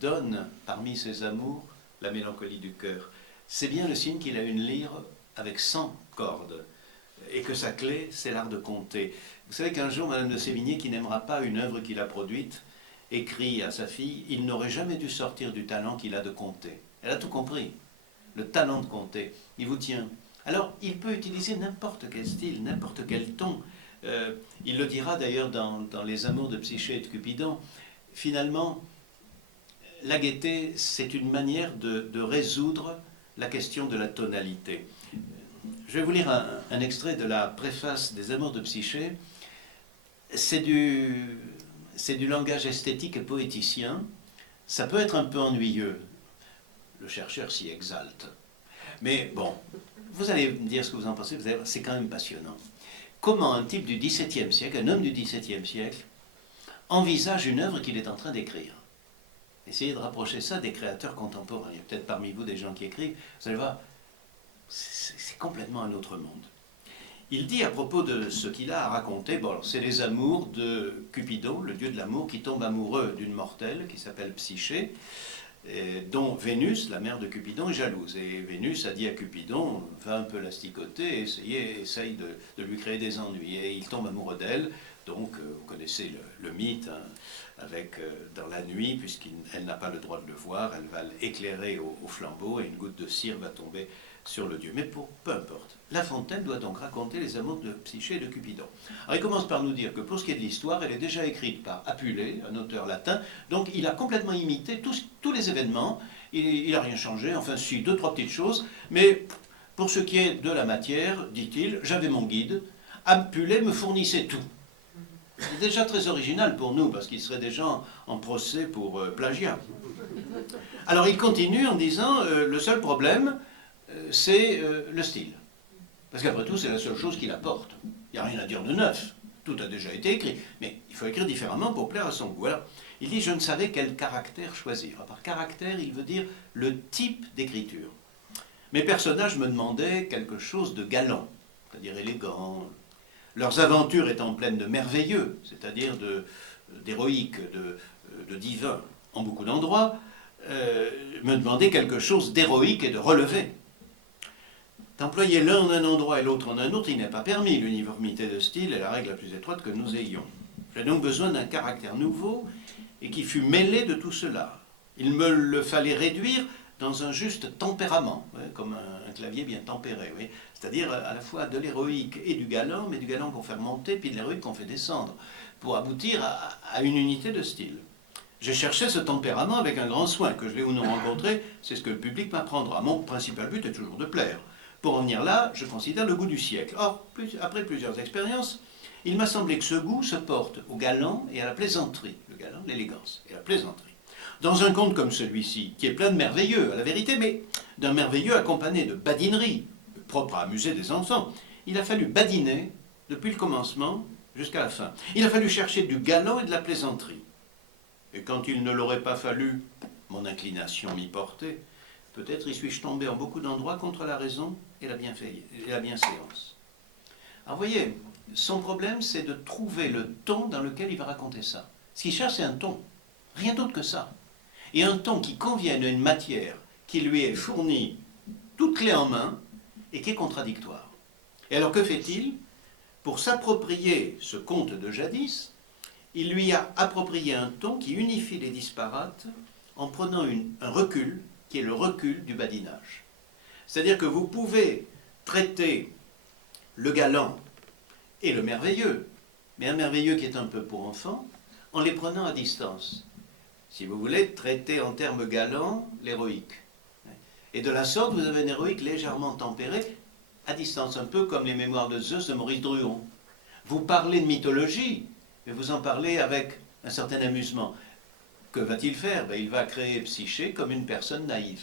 donne parmi ses amours la mélancolie du cœur. C'est bien le signe qu'il a une lyre avec 100 cordes et que sa clé, c'est l'art de compter. Vous savez qu'un jour, Madame de Sévigné, qui n'aimera pas une œuvre qu'il a produite, écrit à sa fille, il n'aurait jamais dû sortir du talent qu'il a de compter. Elle a tout compris. Le talent de compter, il vous tient. Alors, il peut utiliser n'importe quel style, n'importe quel ton. Il le dira d'ailleurs dans Les Amours de Psyché et de Cupidon. Finalement, la gaieté, c'est une manière de résoudre la question de la tonalité. Je vais vous lire un extrait de la préface des Amours de Psyché. C'est du langage esthétique et poéticien. Ça peut être un peu ennuyeux. Le chercheur s'y exalte. Mais bon, vous allez me dire ce que vous en pensez, vous allez voir, c'est quand même passionnant. Comment un type du XVIIe siècle, un homme du XVIIe siècle, envisage une œuvre qu'il est en train d'écrire. Essayez de rapprocher ça des créateurs contemporains. Il y a peut-être parmi vous des gens qui écrivent. Vous allez voir, c'est complètement un autre monde. Il dit à propos de ce qu'il a à raconter, bon, c'est les amours de Cupidon, le dieu de l'amour, qui tombe amoureux d'une mortelle qui s'appelle Psyché, dont Vénus, la mère de Cupidon, est jalouse. Et Vénus a dit à Cupidon, va un peu l'asticoter, essaye de lui créer des ennuis. Et il tombe amoureux d'elle. Donc, vous connaissez le mythe, hein, avec, dans la nuit, puisqu'elle n'a pas le droit de le voir, elle va l'éclairer au flambeau et une goutte de cire va tomber sur le dieu. Mais peu importe. La Fontaine doit donc raconter les amours de Psyché et de Cupidon. Alors il commence par nous dire que pour ce qui est de l'histoire, elle est déjà écrite par Apulée, un auteur latin, donc il a complètement imité tous les événements, il n'a rien changé, enfin si, 2-3 petites choses, mais pour ce qui est de la matière, dit-il, j'avais mon guide, Apulée me fournissait tout. C'est déjà très original pour nous, parce qu'il serait déjà en procès pour plagiat. Alors il continue en disant, le seul problème, c'est le style. Parce qu'après tout, c'est la seule chose qu'il apporte. Il n'y a rien à dire de neuf. Tout a déjà été écrit. Mais il faut écrire différemment pour plaire à son goût. Alors, il dit, je ne savais quel caractère choisir. Par caractère, il veut dire le type d'écriture. Mes personnages me demandaient quelque chose de galant, c'est-à-dire élégant. Leurs aventures étant pleines de merveilleux, c'est-à-dire d'héroïque, de divin, en beaucoup d'endroits, me demandaient quelque chose d'héroïque et de relevé. D'employer l'un en un endroit et l'autre en un autre, il n'est pas permis. L'uniformité de style est la règle la plus étroite que nous ayons. J'ai donc besoin d'un caractère nouveau et qui fût mêlé de tout cela. Il me le fallait réduire dans un juste tempérament, comme un clavier bien tempéré, oui. C'est-à-dire à la fois de l'héroïque et du galant, mais du galant qu'on fait monter, puis de l'héroïque qu'on fait descendre, pour aboutir à une unité de style. J'ai cherché ce tempérament avec un grand soin, que je l'ai ou non rencontré, c'est ce que le public m'apprendra. Mon principal but est toujours de plaire. Pour en venir là, je considère le goût du siècle. Or, après plusieurs expériences, il m'a semblé que ce goût se porte au galant et à la plaisanterie. Le galant, l'élégance et la plaisanterie. Dans un conte comme celui-ci, qui est plein de merveilleux, à la vérité, mais d'un merveilleux accompagné de badinerie, propre à amuser des enfants, il a fallu badiner depuis le commencement jusqu'à la fin. Il a fallu chercher du galant et de la plaisanterie. Et quand il ne l'aurait pas fallu, mon inclination m'y portait, peut-être y suis-je tombé en beaucoup d'endroits contre la raison et la bienséance. Alors vous voyez, son problème, c'est de trouver le ton dans lequel il va raconter ça. Ce qu'il cherche, c'est un ton. Rien d'autre que ça. Et un ton qui convienne à une matière qui lui est fournie toute clé en main et qui est contradictoire. Et alors que fait-il? Pour s'approprier ce conte de jadis, il lui a approprié un ton qui unifie les disparates en prenant un recul qui est le recul du badinage. C'est-à-dire que vous pouvez traiter le galant et le merveilleux, mais un merveilleux qui est un peu pour enfants, en les prenant à distance. Si vous voulez traiter en termes galants l'héroïque. Et de la sorte, vous avez un héroïque légèrement tempéré, à distance, un peu comme les mémoires de Zeus de Maurice Druon. Vous parlez de mythologie, mais vous en parlez avec un certain amusement. Que va-t-il faire? Il va créer Psyché comme une personne naïve.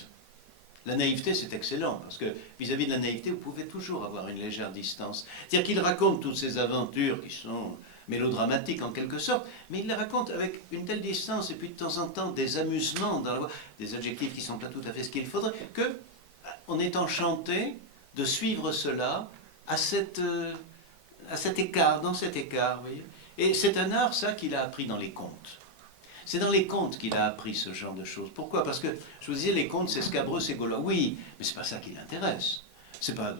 La naïveté, c'est excellent, parce que vis-à-vis de la naïveté, vous pouvez toujours avoir une légère distance. C'est-à-dire qu'il raconte toutes ces aventures qui sont mélodramatiques en quelque sorte, mais il les raconte avec une telle distance, et puis de temps en temps des amusements dans la voix, des adjectifs qui ne sont pas tout à fait ce qu'il faudrait, qu'on est enchanté de suivre cela à cet écart, dans cet écart, vous voyez. Et c'est un art, ça, qu'il a appris dans les contes. C'est dans les contes qu'il a appris ce genre de choses. Pourquoi? Parce que, je vous disais, les contes, c'est scabreux, c'est gaulois. Oui, mais c'est pas ça qui l'intéresse. C'est pas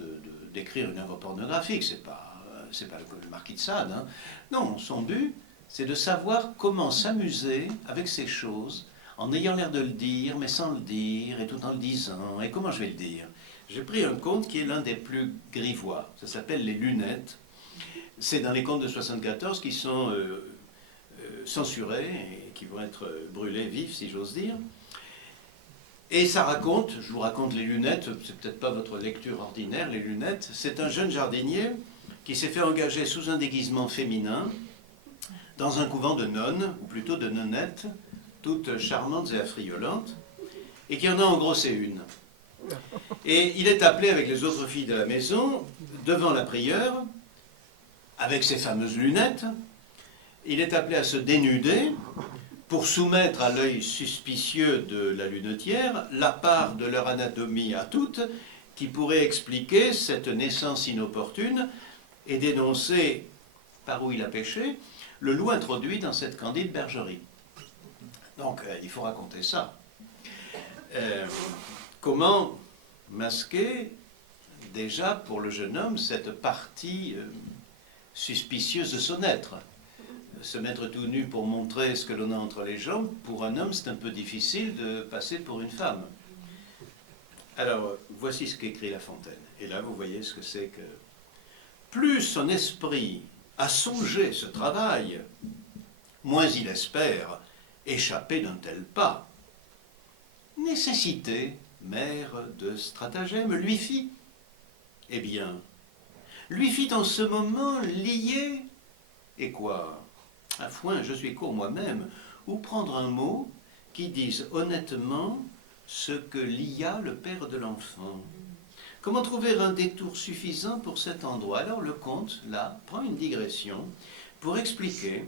d'écrire une œuvre pornographique, c'est pas le Marquis de Sade. Hein. Non, son but, c'est de savoir comment s'amuser avec ces choses, en ayant l'air de le dire, mais sans le dire, et tout en le disant. Et comment je vais le dire? J'ai pris un conte qui est l'un des plus grivois. Ça s'appelle Les Lunettes. C'est dans les contes de 74 qui sont censurés et qui vont être brûlés vifs, si j'ose dire. Et ça raconte, je vous raconte Les Lunettes, c'est peut-être pas votre lecture ordinaire, Les Lunettes, c'est un jeune jardinier qui s'est fait engager sous un déguisement féminin dans un couvent de nonnes, ou plutôt de nonnettes, toutes charmantes et affriolantes, et qui en a engrossé une. Et il est appelé avec les autres filles de la maison, devant la prieure, avec ses fameuses lunettes, il est appelé à se dénuder pour soumettre à l'œil suspicieux de la lunetière la part de leur anatomie à toutes qui pourrait expliquer cette naissance inopportune et dénoncer, par où il a péché, le loup introduit dans cette candide bergerie. Donc, il faut raconter ça. Comment masquer, déjà, pour le jeune homme, cette partie suspicieuse de son être? Se mettre tout nu pour montrer ce que l'on a entre les jambes, pour un homme, c'est un peu difficile de passer pour une femme. Alors, voici ce qu'écrit La Fontaine. Et là, vous voyez ce que c'est que... Plus son esprit a songé ce travail, moins il espère échapper d'un tel pas. Nécessité, mère de stratagème, lui fit. Eh bien, lui fit en ce moment lier, et quoi? à foin, je suis court moi-même, ou prendre un mot qui dise honnêtement ce que lia le père de l'enfant. Comment trouver un détour suffisant pour cet endroit? Alors le conte, là, prend une digression pour expliquer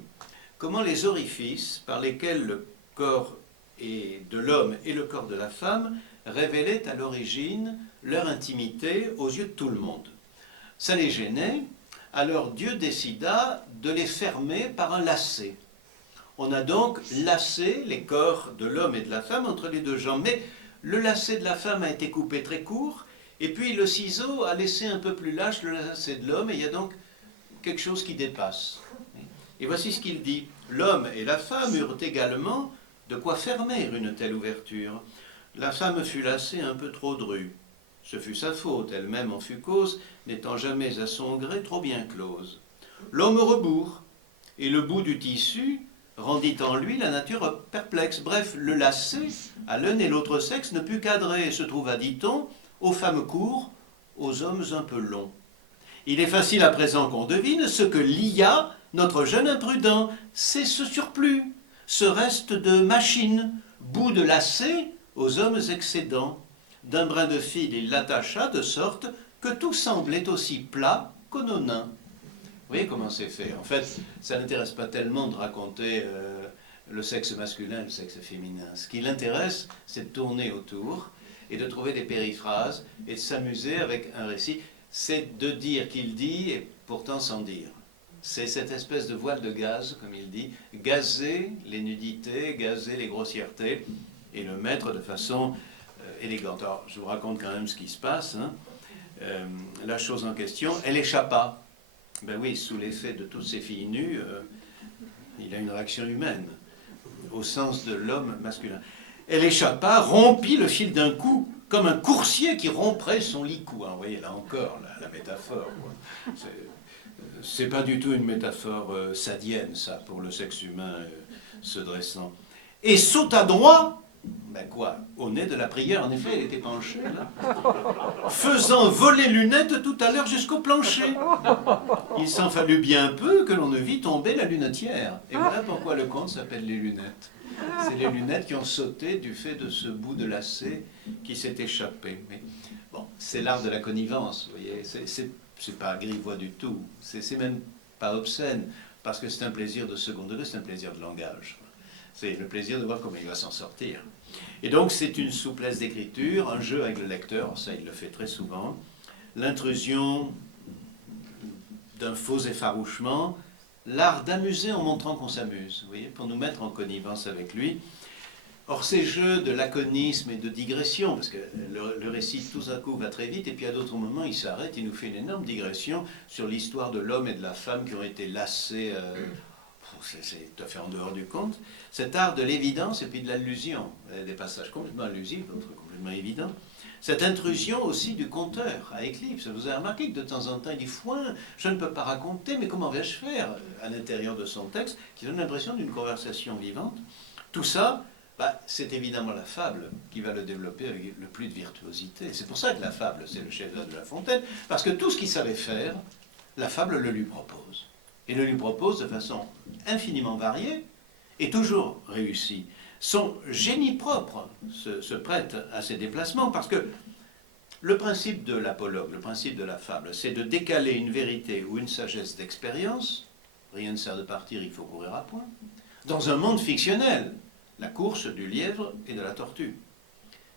comment les orifices par lesquels le corps de l'homme et le corps de la femme révélaient à l'origine leur intimité aux yeux de tout le monde. Ça les gênait, alors Dieu décida de les fermer par un lacet. On a donc lacé les corps de l'homme et de la femme entre les deux jambes, mais le lacet de la femme a été coupé très court, et puis le ciseau a laissé un peu plus lâche le lacet de l'homme, et il y a donc quelque chose qui dépasse. Et voici ce qu'il dit. L'homme et la femme eurent également de quoi fermer une telle ouverture. La femme fut lacée un peu trop drue. Ce fut sa faute, elle-même en fut cause, n'étant jamais à son gré trop bien close. L'homme au rebours, et le bout du tissu rendit en lui la nature perplexe. Bref, le lacet, à l'un et l'autre sexe, ne put cadrer, et se trouva, dit-on, aux femmes courts, aux hommes un peu longs. Il est facile à présent qu'on devine ce que lia notre jeune imprudent, c'est ce surplus, ce reste de machine, bout de lacet aux hommes excédents. D'un brin de fil il l'attacha de sorte que tout semblait aussi plat qu'au nain. Vous voyez comment c'est fait? En fait, ça n'intéresse pas tellement de raconter le sexe masculin et le sexe féminin. Ce qui l'intéresse, c'est de tourner autour et de trouver des périphrases et de s'amuser avec un récit. C'est de dire qu'il dit et pourtant sans dire. C'est cette espèce de voile de gaz, comme il dit, gazer les nudités, gazer les grossièretés et le mettre de façon élégante. Alors, je vous raconte quand même ce qui se passe. Hein. La chose en question, elle échappa. Ben oui, sous l'effet de toutes ces filles nues, il a une réaction humaine, au sens de l'homme masculin. Elle échappa, rompit le fil d'un coup, comme un coursier qui romprait son licou. Hein. Vous voyez, là encore, la métaphore. C'est pas du tout une métaphore sadienne, ça, pour le sexe humain se dressant. Et sauta droit, ben quoi, au nez de la prière, en effet, elle était penchée, là, faisant voler lunettes tout à l'heure jusqu'au plancher. Il s'en fallut bien peu que l'on ne vit tomber la lunetière. Et voilà pourquoi le conte s'appelle Les Lunettes. C'est les lunettes qui ont sauté du fait de ce bout de lacet qui s'est échappé. Mais bon, c'est l'art de la connivence, vous voyez, c'est pas grivois du tout, c'est même pas obscène, parce que c'est un plaisir de second degré, c'est un plaisir de langage. C'est le plaisir de voir comment il va s'en sortir. Et donc c'est une souplesse d'écriture, un jeu avec le lecteur, ça il le fait très souvent, l'intrusion d'un faux effarouchement, l'art d'amuser en montrant qu'on s'amuse, vous voyez, pour nous mettre en connivence avec lui. Or, ces jeux de laconisme et de digression, parce que le récit tout à coup va très vite, et puis à d'autres moments il s'arrête, il nous fait une énorme digression sur l'histoire de l'homme et de la femme qui ont été lacés, c'est tout à fait en dehors du conte. Cet art de l'évidence et puis de l'allusion, des passages complètement allusifs, d'autres complètement évidents. Cette intrusion aussi du conteur à Éclipse. Vous avez remarqué que de temps en temps il dit « Foin, je ne peux pas raconter, mais comment vais-je faire ?» à l'intérieur de son texte, qui donne l'impression d'une conversation vivante. Tout ça, c'est évidemment la fable qui va le développer avec le plus de virtuosité. C'est pour ça que la fable, c'est le chef-d'œuvre de La Fontaine, parce que tout ce qu'il savait faire, la fable le lui propose. Et le lui propose de façon infiniment variée et toujours réussie. Son génie propre se prête à ces déplacements, parce que le principe de l'apologue, le principe de la fable, c'est de décaler une vérité ou une sagesse d'expérience, rien ne sert de partir, il faut courir à point, dans un monde fictionnel. La course du lièvre et de la tortue.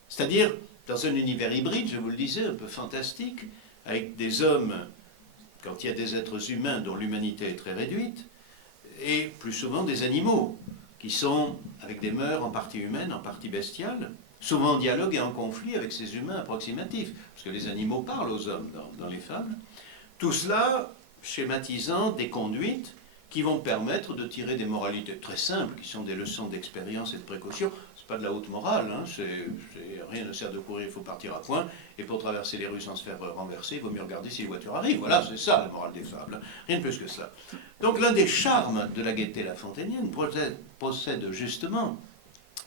C'est-à-dire, dans un univers hybride, je vous le disais, un peu fantastique, avec des hommes, quand il y a des êtres humains dont l'humanité est très réduite, et plus souvent des animaux, qui sont avec des mœurs en partie humaines, en partie bestiales, souvent en dialogue et en conflit avec ces humains approximatifs, parce que les animaux parlent aux hommes dans les fables. Tout cela schématisant des conduites qui vont permettre de tirer des moralités très simples, qui sont des leçons d'expérience et de précaution. Ce n'est pas de la haute morale, hein, rien ne sert de courir, il faut partir à point, et pour traverser les rues sans se faire renverser, il vaut mieux regarder si les voitures arrivent. Voilà, c'est ça la morale des fables, hein, rien de plus que ça. Donc l'un des charmes de la gaieté lafontainienne procède justement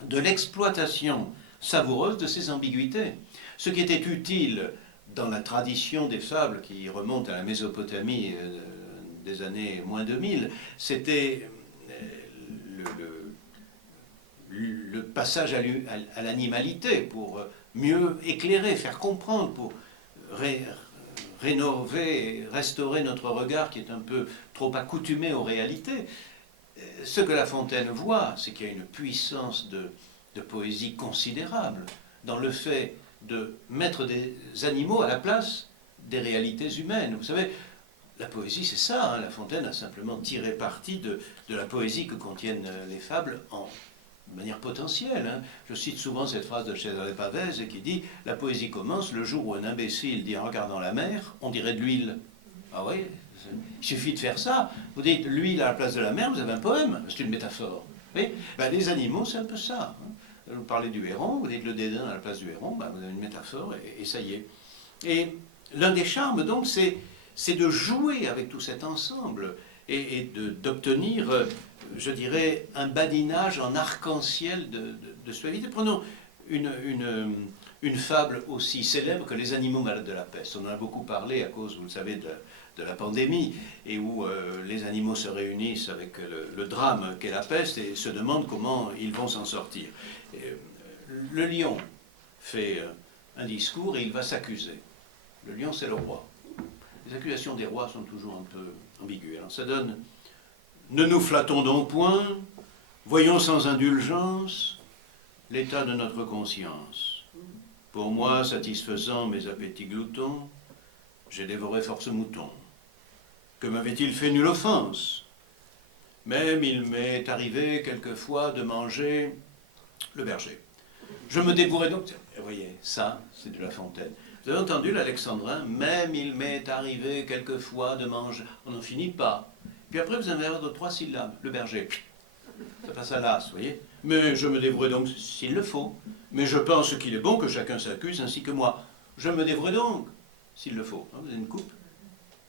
de l'exploitation savoureuse de ces ambiguïtés. Ce qui était utile dans la tradition des fables qui remonte à la Mésopotamie, des années moins 2000, c'était passage à l'animalité, pour mieux éclairer, faire comprendre, pour rénover et restaurer notre regard qui est un peu trop accoutumé aux réalités. Ce que La Fontaine voit, c'est qu'il y a une puissance de poésie considérable dans le fait de mettre des animaux à la place des réalités humaines. Vous savez, la poésie, c'est ça, hein. La Fontaine a simplement tiré parti de la poésie que contiennent les fables de manière potentielle. Hein. Je cite souvent cette phrase de Cesare Pavese qui dit « La poésie commence le jour où un imbécile dit en regardant la mer, on dirait de l'huile. » Ah oui, il suffit de faire ça. Vous dites l'huile à la place de la mer, vous avez un poème. C'est une métaphore. Oui, ben, les animaux, c'est un peu ça. Hein. Vous parlez du héron, vous dites le dédain à la place du héron, ben, vous avez une métaphore et ça y est. Et l'un des charmes, donc, c'est de jouer avec tout cet ensemble et d'obtenir, je dirais, un badinage en arc-en-ciel de suavité. Prenons une fable aussi célèbre que Les animaux malades de la peste. On en a beaucoup parlé à cause, vous le savez, de la pandémie, et où les animaux se réunissent avec le drame qu'est la peste et se demandent comment ils vont s'en sortir. Le lion fait un discours et il va s'accuser. Le lion, c'est le roi. Les accusations des rois sont toujours un peu ambiguës. Alors ça donne « Ne nous flattons donc point, voyons sans indulgence l'état de notre conscience. Pour moi, satisfaisant mes appétits gloutons, j'ai dévoré force moutons. Que m'avait-il fait nulle offense? Même il m'est arrivé quelquefois de manger le berger. Je me dévouerai donc... » Vous voyez, ça, c'est de La Fontaine. Vous avez entendu l'alexandrin? Même il m'est arrivé quelquefois de manger... On n'en finit pas. Puis après, vous avez un de 3 syllabes. Le berger. Ça passe à l'as, vous voyez. Mais je me dévouerai donc s'il le faut. Mais je pense qu'il est bon que chacun s'accuse ainsi que moi. Je me dévouerai donc s'il le faut. Vous avez une coupe?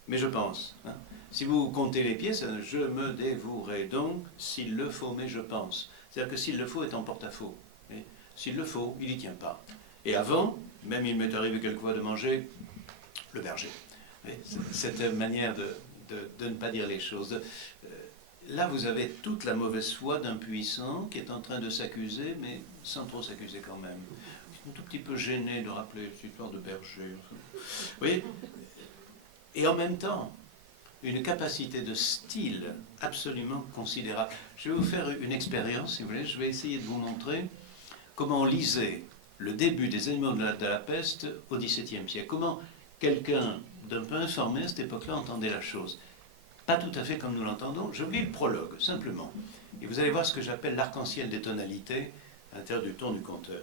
Mais je pense. Hein. Si vous comptez les pieds, ça, je me dévouerai donc s'il le faut, mais je pense. C'est-à-dire que s'il le faut est en porte-à-faux. S'il le faut, il n'y tient pas. Et avant, même il m'est arrivé quelquefois de manger le berger. Cette manière de ne pas dire les choses. Là, vous avez toute la mauvaise foi d'un puissant qui est en train de s'accuser, mais sans trop s'accuser quand même. Je suis un tout petit peu gêné de rappeler cette histoire de berger. Vous voyez? Et en même temps, une capacité de style absolument considérable. Je vais vous faire une expérience, si vous voulez. Je vais essayer de vous montrer comment on lisait le début des animaux de la peste au XVIIe siècle. Comment quelqu'un d'un peu informé à cette époque-là entendait la chose. Pas tout à fait comme nous l'entendons. Je vous lis le prologue, simplement. Et vous allez voir ce que j'appelle l'arc-en-ciel des tonalités à l'intérieur du ton du conteur.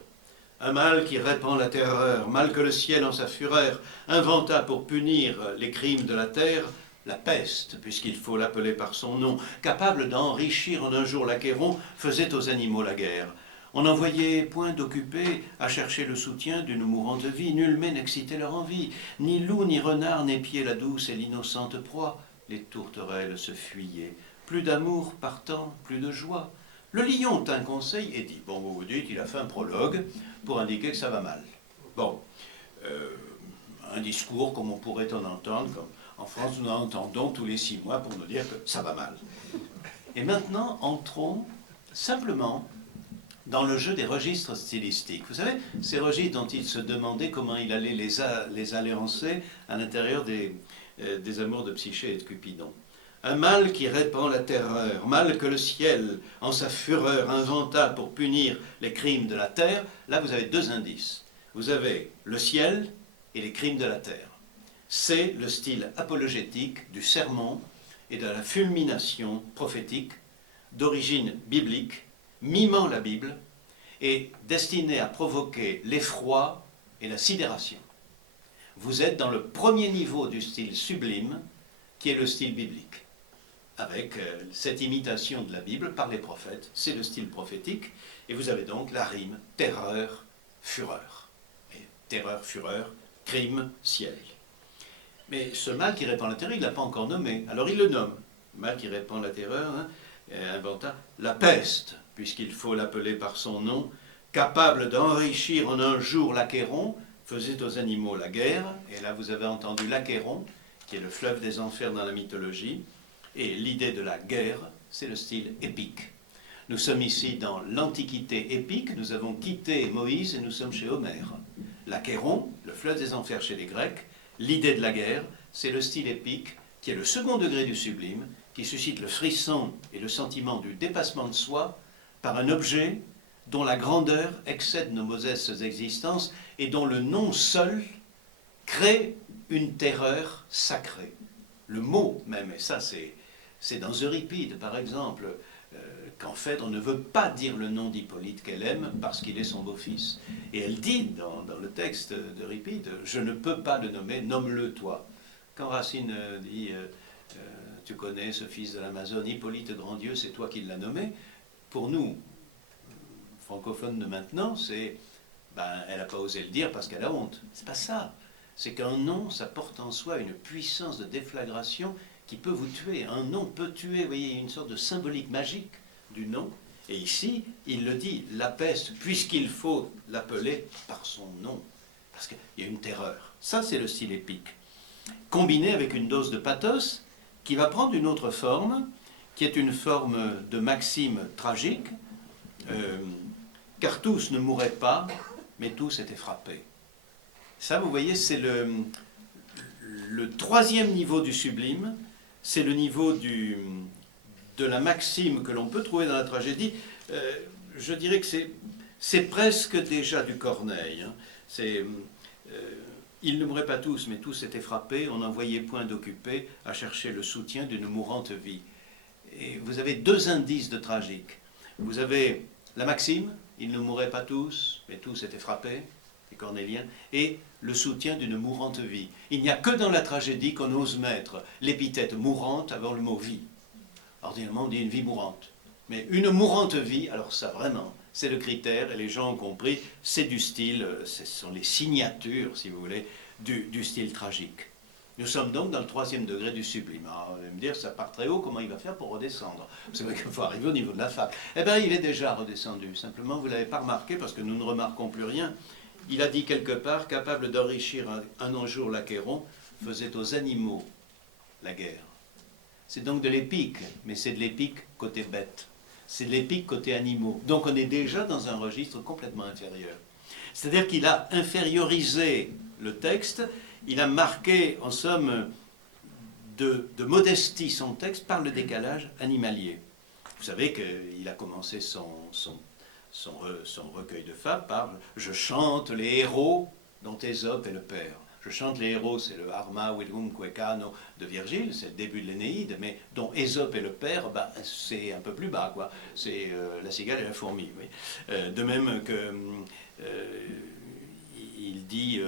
Un mal qui répand la terreur, mal que le ciel en sa fureur inventa pour punir les crimes de la terre, la peste, puisqu'il faut l'appeler par son nom, capable d'enrichir en un jour l'Achéron, faisait aux animaux la guerre. On n'en voyait point d'occupés à chercher le soutien d'une mourante vie, nullement n'excitait leur envie, ni loup ni renard n'épiaient la douce et l'innocente proie, les tourterelles se fuyaient, plus d'amour partant, plus de joie. Le lion tint conseil et dit, bon, vous vous dites, il a fait un prologue pour indiquer que ça va mal. Bon, un discours comme on pourrait en entendre, comme en France nous en entendons tous les 6 mois pour nous dire que ça va mal. Et maintenant, entrons simplement dans le jeu des registres stylistiques. Vous savez, ces registres dont il se demandait comment il allait les alliancer à l'intérieur des amours de Psyché et de Cupidon. Un mal qui répand la terreur, mal que le ciel, en sa fureur, inventa pour punir les crimes de la terre. Là, vous avez 2 indices. Vous avez le ciel et les crimes de la terre. C'est le style apologétique du sermon et de la fulmination prophétique d'origine biblique, mimant la Bible et destiné à provoquer l'effroi et la sidération. Vous êtes dans le premier niveau du style sublime, qui est le style biblique, avec cette imitation de la Bible par les prophètes, c'est le style prophétique, et vous avez donc la rime terreur, fureur. Et terreur, fureur, crime, ciel. Mais ce mal qui répand la terreur, il ne l'a pas encore nommé, alors il le nomme. Le mal qui répand la terreur, inventa la peste, puisqu'il faut l'appeler par son nom, capable d'enrichir en un jour l'Achéron, faisait aux animaux la guerre, et là vous avez entendu l'Achéron, qui est le fleuve des enfers dans la mythologie, et l'idée de la guerre, c'est le style épique. Nous sommes ici dans l'Antiquité épique, nous avons quitté Moïse et nous sommes chez Homère. L'Achéron, le fleuve des enfers chez les Grecs, l'idée de la guerre, c'est le style épique qui est le second degré du sublime, qui suscite le frisson et le sentiment du dépassement de soi par un objet dont la grandeur excède nos modestes existences et dont le nom seul crée une terreur sacrée. Le mot même, et ça c'est dans Euripide par exemple, qu'en fait on ne veut pas dire le nom d'Hippolyte qu'elle aime parce qu'il est son beau-fils. Et elle dit dans le texte d'Euripide, je ne peux pas le nommer, nomme-le toi. Quand Racine dit, tu connais ce fils de l'Amazone, Hippolyte grand Dieu, c'est toi qui l'as nommé, pour nous, francophones de maintenant, c'est, elle n'a pas osé le dire parce qu'elle a honte. C'est pas ça. C'est qu'un nom, ça porte en soi une puissance de déflagration qui peut vous tuer. Un nom peut tuer, vous voyez, une sorte de symbolique magique du nom. Et ici, il le dit, la peste, puisqu'il faut l'appeler par son nom. Parce qu'il y a une terreur. Ça, c'est le style épique. Combiné avec une dose de pathos qui va prendre une autre forme, qui est une forme de maxime tragique, car tous ne mouraient pas, mais tous étaient frappés. Ça, vous voyez, c'est le troisième niveau du sublime, c'est le niveau de la maxime que l'on peut trouver dans la tragédie. Je dirais que c'est presque déjà du Corneille. Hein. Ils ne mouraient pas tous, mais tous étaient frappés, on n'en voyait point d'occupés à chercher le soutien d'une mourante vie. Et vous avez deux indices de tragique. Vous avez la maxime, ils ne mouraient pas tous, mais tous étaient frappés, les cornéliens, et le soutien d'une mourante vie. Il n'y a que dans la tragédie qu'on ose mettre l'épithète mourante avant le mot vie. Ordinairement, on dit une vie mourante. Mais une mourante vie, alors ça vraiment, c'est le critère, et les gens ont compris, c'est du style, ce sont les signatures, si vous voulez, du style tragique. Nous sommes donc dans le troisième degré du sublime. Alors, vous allez me dire, ça part très haut, comment il va faire pour redescendre? C'est vrai qu'il faut arriver au niveau de la fac. Eh bien, il est déjà redescendu. Simplement, vous ne l'avez pas remarqué, parce que nous ne remarquons plus rien. Il a dit quelque part, capable d'enrichir un jour l'Achéron, faisait aux animaux la guerre. C'est donc de l'épique, mais c'est de l'épique côté bête. C'est de l'épique côté animaux. Donc on est déjà dans un registre complètement inférieur. C'est-à-dire qu'il a infériorisé le texte, il a marqué, en somme, de modestie son texte par le décalage animalier. Vous savez qu'il a commencé son recueil de fables par « Je chante les héros dont Ésope est le père ». Je chante les héros, c'est le Arma Vidum Quecano de Virgile, c'est le début de l'Énéide, mais dont Ésope est le père, c'est un peu plus bas, quoi. C'est la cigale et la fourmi. Oui. De même que il dit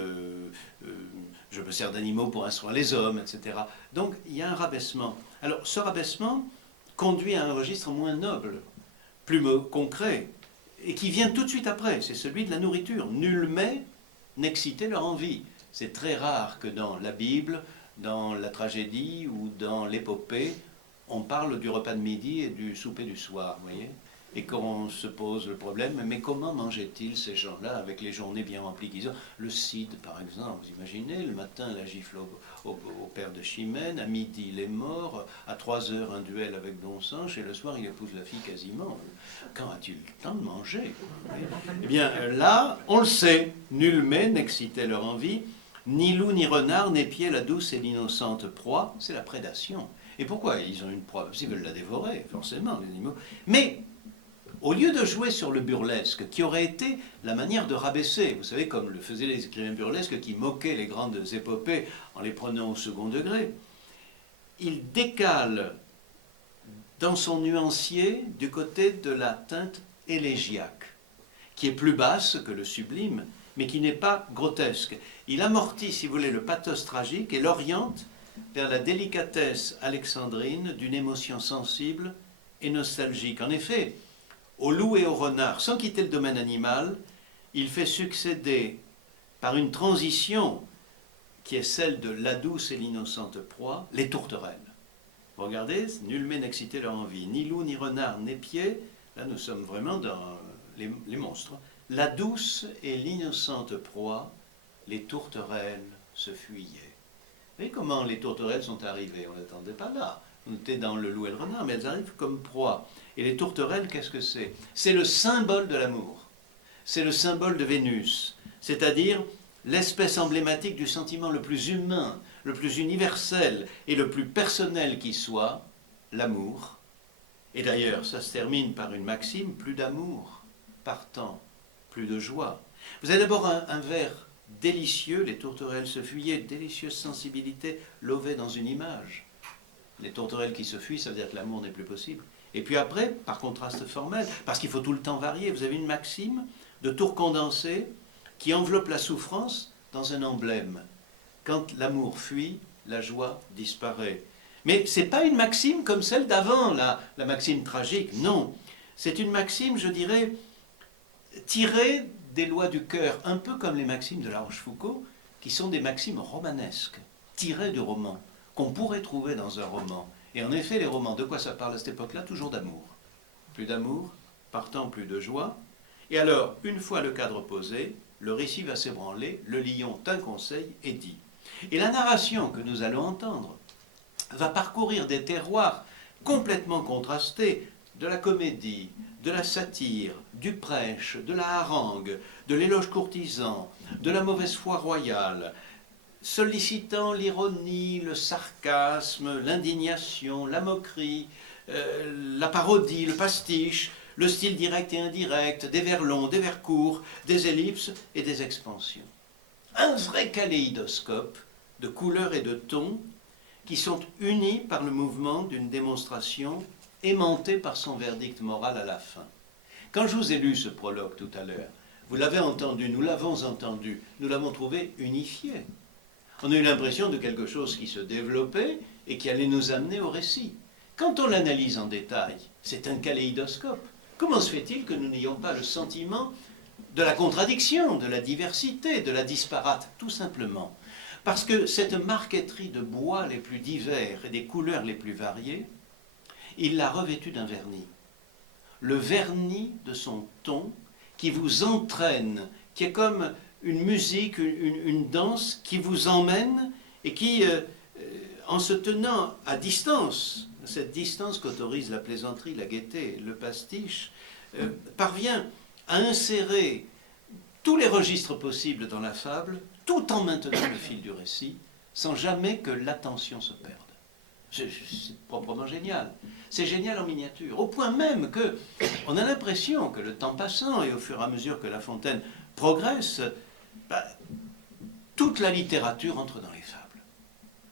je me sers d'animaux pour instruire les hommes, etc. Donc il y a un rabaissement. Alors ce rabaissement conduit à un registre moins noble, plus concret, et qui vient tout de suite après, c'est celui de la nourriture. Nul mets n'excitait leur envie. C'est très rare que dans la Bible, dans la tragédie ou dans l'épopée, on parle du repas de midi et du souper du soir, vous voyez, et qu'on se pose le problème, mais comment mangeaient-ils ces gens-là avec les journées bien remplies qu'ils ont? Le Cid, par exemple, vous imaginez, le matin la gifle au père de Chimène, à midi il est mort, à 3 heures un duel avec Don Sanche, et le soir il épouse la fille quasiment. Quand a-t-il le temps de manger? Eh bien là, on le sait, nul mets n'excitait leur envie, ni loup ni renard n'épiaient la douce et l'innocente proie, c'est la prédation. Et pourquoi ils ont une proie? Parce qu'ils veulent la dévorer, forcément, les animaux. Mais au lieu de jouer sur le burlesque, qui aurait été la manière de rabaisser, vous savez, comme le faisaient les écrivains burlesques qui moquaient les grandes épopées en les prenant au second degré, il décale dans son nuancier du côté de la teinte élégiaque, qui est plus basse que le sublime, mais qui n'est pas grotesque. Il amortit, si vous voulez, le pathos tragique et l'oriente vers la délicatesse alexandrine d'une émotion sensible et nostalgique. En effet, au loup et au renard, sans quitter le domaine animal, il fait succéder, par une transition qui est celle de la douce et l'innocente proie, les tourterelles. Vous regardez, nul mets n'excitait leur envie, ni loup, ni renard, n'épiaient, là nous sommes vraiment dans les monstres. La douce et l'innocente proie, les tourterelles se fuyaient. Vous voyez comment les tourterelles sont arrivées? On n'attendait pas là. On était dans le loup et le renard, mais elles arrivent comme proie. Et les tourterelles, qu'est-ce que c'est? C'est le symbole de l'amour. C'est le symbole de Vénus, c'est-à-dire l'espèce emblématique du sentiment le plus humain, le plus universel et le plus personnel qui soit, l'amour. Et d'ailleurs, ça se termine par une maxime, plus d'amour, partant, plus de joie. Vous avez d'abord un vers délicieux, les tourterelles se fuyaient, délicieuse sensibilité, lové dans une image. Les tourterelles qui se fuient, ça veut dire que l'amour n'est plus possible. Et puis après, par contraste formel, parce qu'il faut tout le temps varier, vous avez une maxime de tours condensés qui enveloppe la souffrance dans un emblème. Quand l'amour fuit, la joie disparaît. Mais ce n'est pas une maxime comme celle d'avant, la maxime tragique, non. C'est une maxime, je dirais, tirée des lois du cœur, un peu comme les maximes de La Rochefoucauld, qui sont des maximes romanesques, tirées du roman, qu'on pourrait trouver dans un roman. Et en effet, les romans, de quoi ça parle à cette époque-là? Toujours d'amour. Plus d'amour, partant plus de joie. Et alors, une fois le cadre posé, le récit va s'ébranler, le lion d'un conseil est dit. Et la narration que nous allons entendre va parcourir des terroirs complètement contrastés, de la comédie, de la satire, du prêche, de la harangue, de l'éloge courtisan, de la mauvaise foi royale, sollicitant l'ironie, le sarcasme, l'indignation, la moquerie, la parodie, le pastiche, le style direct et indirect, des vers longs, des vers courts, des ellipses et des expansions. Un vrai kaléidoscope de couleurs et de tons qui sont unis par le mouvement d'une démonstration aimantée par son verdict moral à la fin. Quand je vous ai lu ce prologue tout à l'heure, vous l'avez entendu, nous l'avons entendu, nous l'avons trouvé unifié. On a eu l'impression de quelque chose qui se développait et qui allait nous amener au récit. Quand on l'analyse en détail, c'est un kaléidoscope. Comment se fait-il que nous n'ayons pas le sentiment de la contradiction, de la diversité, de la disparate? Tout simplement parce que cette marqueterie de bois les plus divers et des couleurs les plus variées, il l'a revêtue d'un vernis. Le vernis de son ton qui vous entraîne, qui est comme une musique, une danse qui vous emmène et qui, en se tenant à distance, cette distance qu'autorise la plaisanterie, la gaieté, le pastiche, parvient à insérer tous les registres possibles dans la fable, tout en maintenant le fil du récit, sans jamais que l'attention se perde. C'est proprement génial. C'est génial en miniature, au point même que on a l'impression que le temps passant et au fur et à mesure que La Fontaine progresse, toute la littérature entre dans les fables.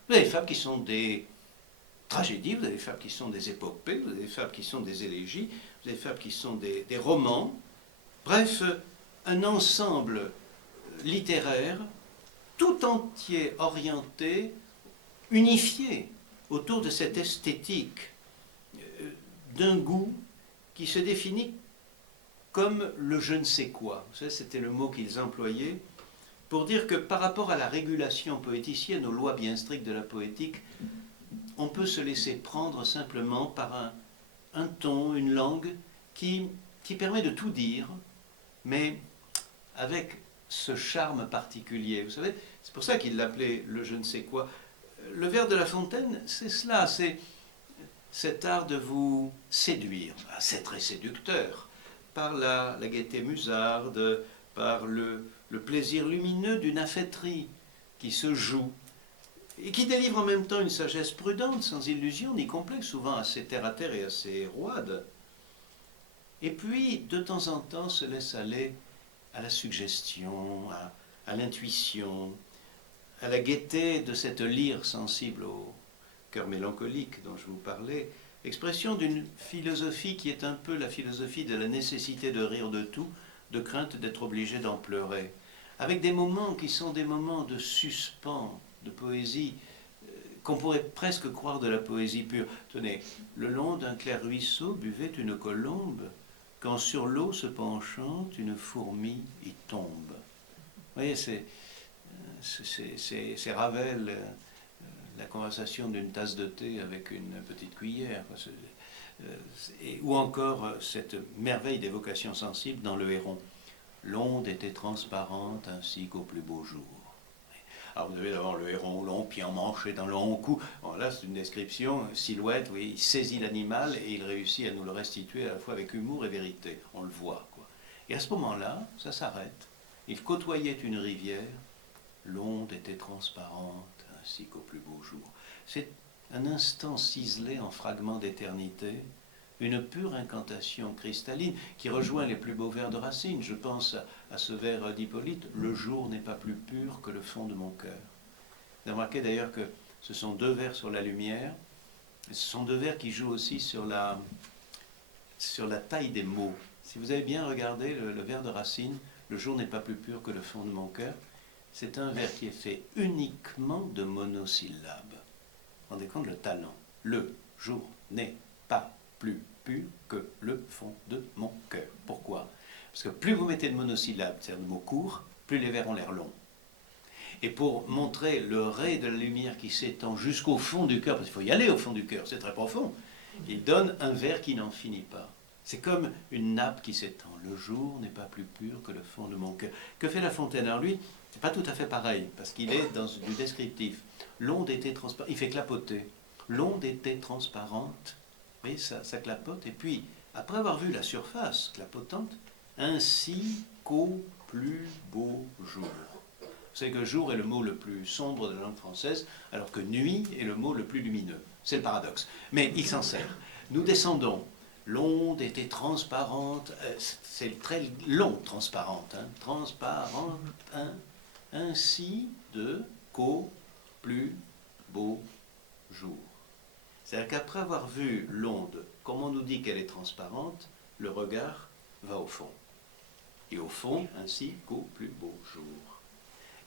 Vous avez des fables qui sont des tragédies, vous avez des fables qui sont des épopées, vous avez des fables qui sont des élégies, vous avez des fables qui sont des romans. Bref, un ensemble littéraire tout entier orienté, unifié autour de cette esthétique d'un goût qui se définit comme le je ne sais quoi. Vous savez, c'était le mot qu'ils employaient pour dire que par rapport à la régulation poéticienne, aux lois bien strictes de la poétique, on peut se laisser prendre simplement par un ton, une langue qui permet de tout dire, mais avec ce charme particulier. Vous savez, c'est pour ça qu'il l'appelait le je ne sais quoi. Le vers de La Fontaine, c'est cela, c'est cet art de vous séduire. C'est très séducteur, par la gaieté musarde, par le plaisir lumineux d'une affaîtrie qui se joue, et qui délivre en même temps une sagesse prudente, sans illusion ni complexe, souvent assez terre-à-terre et assez roide. Et puis, de temps en temps, se laisse aller à la suggestion, à l'intuition, à la gaieté de cette lyre sensible au cœur mélancolique dont je vous parlais, expression d'une philosophie qui est un peu la philosophie de la nécessité de rire de tout, de crainte d'être obligé d'en pleurer, avec des moments qui sont des moments de suspens, de poésie, qu'on pourrait presque croire de la poésie pure. Tenez, le long d'un clair ruisseau buvait une colombe, quand sur l'eau se penchant, une fourmi y tombe. Vous voyez, c'est Ravel, la conversation d'une tasse de thé avec une petite cuillère. Ou encore cette merveille d'évocation sensible dans Le Héron. L'onde était transparente ainsi qu'au plus beau jour. Alors vous avez d'abord le héron au long pied en manche et dans le long cou. Bon, là, c'est une description, silhouette, oui, il saisit l'animal et il réussit à nous le restituer à la fois avec humour et vérité. On le voit, quoi. Et à ce moment-là, ça s'arrête. Il côtoyait une rivière, l'onde était transparente, ainsi qu'au plus beau jour. C'est un instant ciselé en fragments d'éternité, une pure incantation cristalline qui rejoint les plus beaux vers de Racine. Je pense à ce vers d'Hippolyte, « Le jour n'est pas plus pur que le fond de mon cœur ». Vous avez remarqué d'ailleurs que ce sont deux vers sur la lumière, et ce sont deux vers qui jouent aussi sur la taille des mots. Si vous avez bien regardé le vers de Racine, « Le jour n'est pas plus pur que le fond de mon cœur », c'est un vers qui est fait uniquement de monosyllabes. Vous vous rendez compte le talent. Le jour n'est pas plus pur que le fond de mon cœur. Pourquoi? Parce que plus vous mettez de monosyllabes, c'est-à-dire de mots courts, plus les vers ont l'air longs. Et pour montrer le ray de la lumière qui s'étend jusqu'au fond du cœur, parce qu'il faut y aller au fond du cœur, c'est très profond, il donne un vers qui n'en finit pas. C'est comme une nappe qui s'étend. Le jour n'est pas plus pur que le fond de mon cœur. Que fait La Fontaine? Alors lui, c'est pas tout à fait pareil, parce qu'il est dans du descriptif. L'onde était transparente, il fait clapoter. L'onde était transparente, vous voyez, ça clapote, et puis, après avoir vu la surface clapotante, ainsi qu'au plus beau jour. Vous savez que jour est le mot le plus sombre de la langue française, alors que nuit est le mot le plus lumineux. C'est le paradoxe. Mais il s'en sert. Nous descendons. L'onde était transparente, c'est très long, transparente, hein, transparente, hein, ainsi qu'au plus beau jour. C'est-à-dire qu'après avoir vu l'onde, comme on nous dit qu'elle est transparente, le regard va au fond. Et au fond, ainsi qu'au plus beau jour.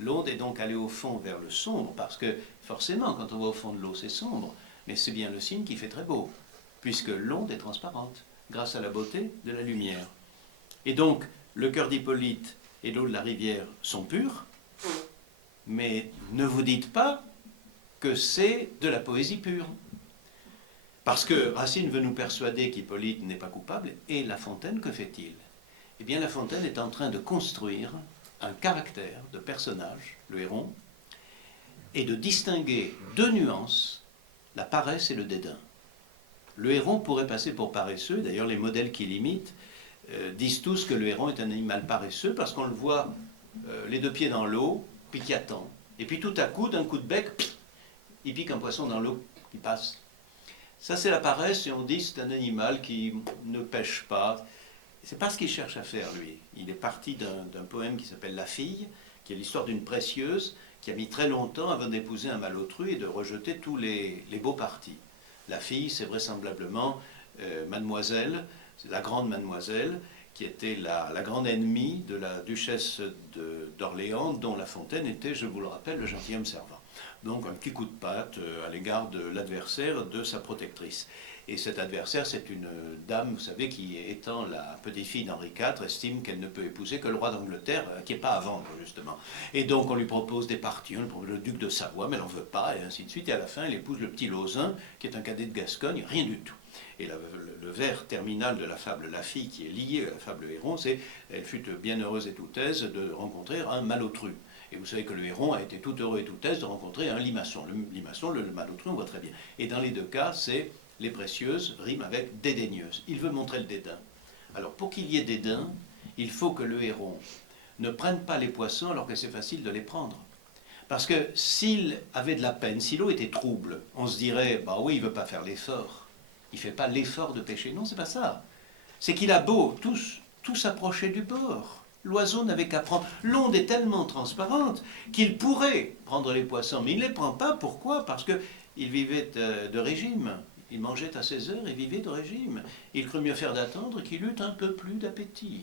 L'onde est donc allée au fond vers le sombre, parce que forcément, quand on va au fond de l'eau, c'est sombre, mais c'est bien le signe qui fait très beau, puisque l'onde est transparente, grâce à la beauté de la lumière. Et donc, le cœur d'Hippolyte et l'eau de la rivière sont purs, mais ne vous dites pas que c'est de la poésie pure. Parce que Racine veut nous persuader qu'Hippolyte n'est pas coupable, et La Fontaine, que fait-il? Eh bien, La Fontaine est en train de construire un caractère de personnage, le héron, et de distinguer deux nuances, la paresse et le dédain. Le héron pourrait passer pour paresseux, d'ailleurs les modèles qui l'imitent disent tous que le héron est un animal paresseux, parce qu'on le voit les deux pieds dans l'eau, puis qui attend. Et puis tout à coup, d'un coup de bec, il pique un poisson dans l'eau, qui passe. Ça c'est la paresse, et on dit c'est un animal qui ne pêche pas. C'est pas ce qu'il cherche à faire, lui. Il est parti d'un poème qui s'appelle La Fille, qui est l'histoire d'une précieuse qui a mis très longtemps avant d'épouser un malotru et de rejeter tous les beaux partis. La fille, c'est vraisemblablement Mademoiselle, c'est la grande Mademoiselle, qui était la grande ennemie de la duchesse d'Orléans, dont La Fontaine était, je vous le rappelle, le gentilhomme servant. Donc un petit coup de patte à l'égard de l'adversaire de sa protectrice. Et cet adversaire, c'est une dame, vous savez, qui, étant la petite-fille d'Henri IV, estime qu'elle ne peut épouser que le roi d'Angleterre, qui n'est pas à vendre, justement. Et donc, on lui propose des parties, on lui propose le duc de Savoie, mais elle n'en veut pas, et ainsi de suite. Et à la fin, elle épouse le petit Lauzun, qui est un cadet de Gascogne, rien du tout. Et le vers terminal de la fable La Fille, qui est lié à la fable Héron, c'est « Elle fut bien heureuse et toute aise de rencontrer un malotru ». Et vous savez que le héron a été tout heureux et tout aise de rencontrer un limaçon. Le limaçon, le malotru, on voit très bien. Et dans les deux cas, c'est les précieuses riment avec dédaigneuse. Il veut montrer le dédain. Alors, pour qu'il y ait dédain, il faut que le héron ne prenne pas les poissons alors que c'est facile de les prendre. Parce que s'il avait de la peine, si l'eau était trouble, on se dirait, bah oui, il ne veut pas faire l'effort. Il ne fait pas l'effort de pêcher. Non, c'est pas ça. C'est qu'il a beau tout s'approcher du bord. L'oiseau n'avait qu'à prendre. L'onde est tellement transparente qu'il pourrait prendre les poissons, mais il ne les prend pas. Pourquoi? Parce qu'il vivait de régime. Il mangeait à 16 heures et vivait de régime. Il crut mieux faire d'attendre qu'il eût un peu plus d'appétit.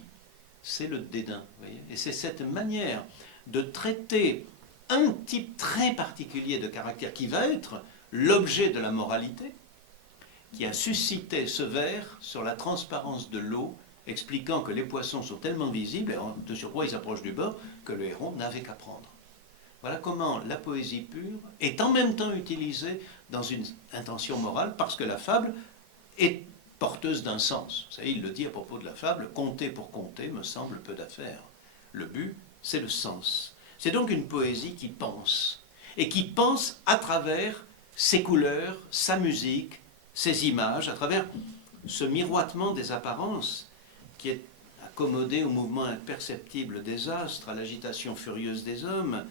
C'est le dédain. Vous voyez, et c'est cette manière de traiter un type très particulier de caractère qui va être l'objet de la moralité, qui a suscité ce vers sur la transparence de l'eau, expliquant que les poissons sont tellement visibles, et de surcroît ils s'approchent du bord, que le héron n'avait qu'à prendre. Voilà comment la poésie pure est en même temps utilisée dans une intention morale, parce que la fable est porteuse d'un sens. Vous savez, il le dit à propos de la fable, « Compter pour compter me semble peu d'affaires ». Le but, c'est le sens. C'est donc une poésie qui pense, et qui pense à travers ses couleurs, sa musique, ses images, à travers ce miroitement des apparences qui est accommodé au mouvement imperceptible des astres, à l'agitation furieuse des hommes,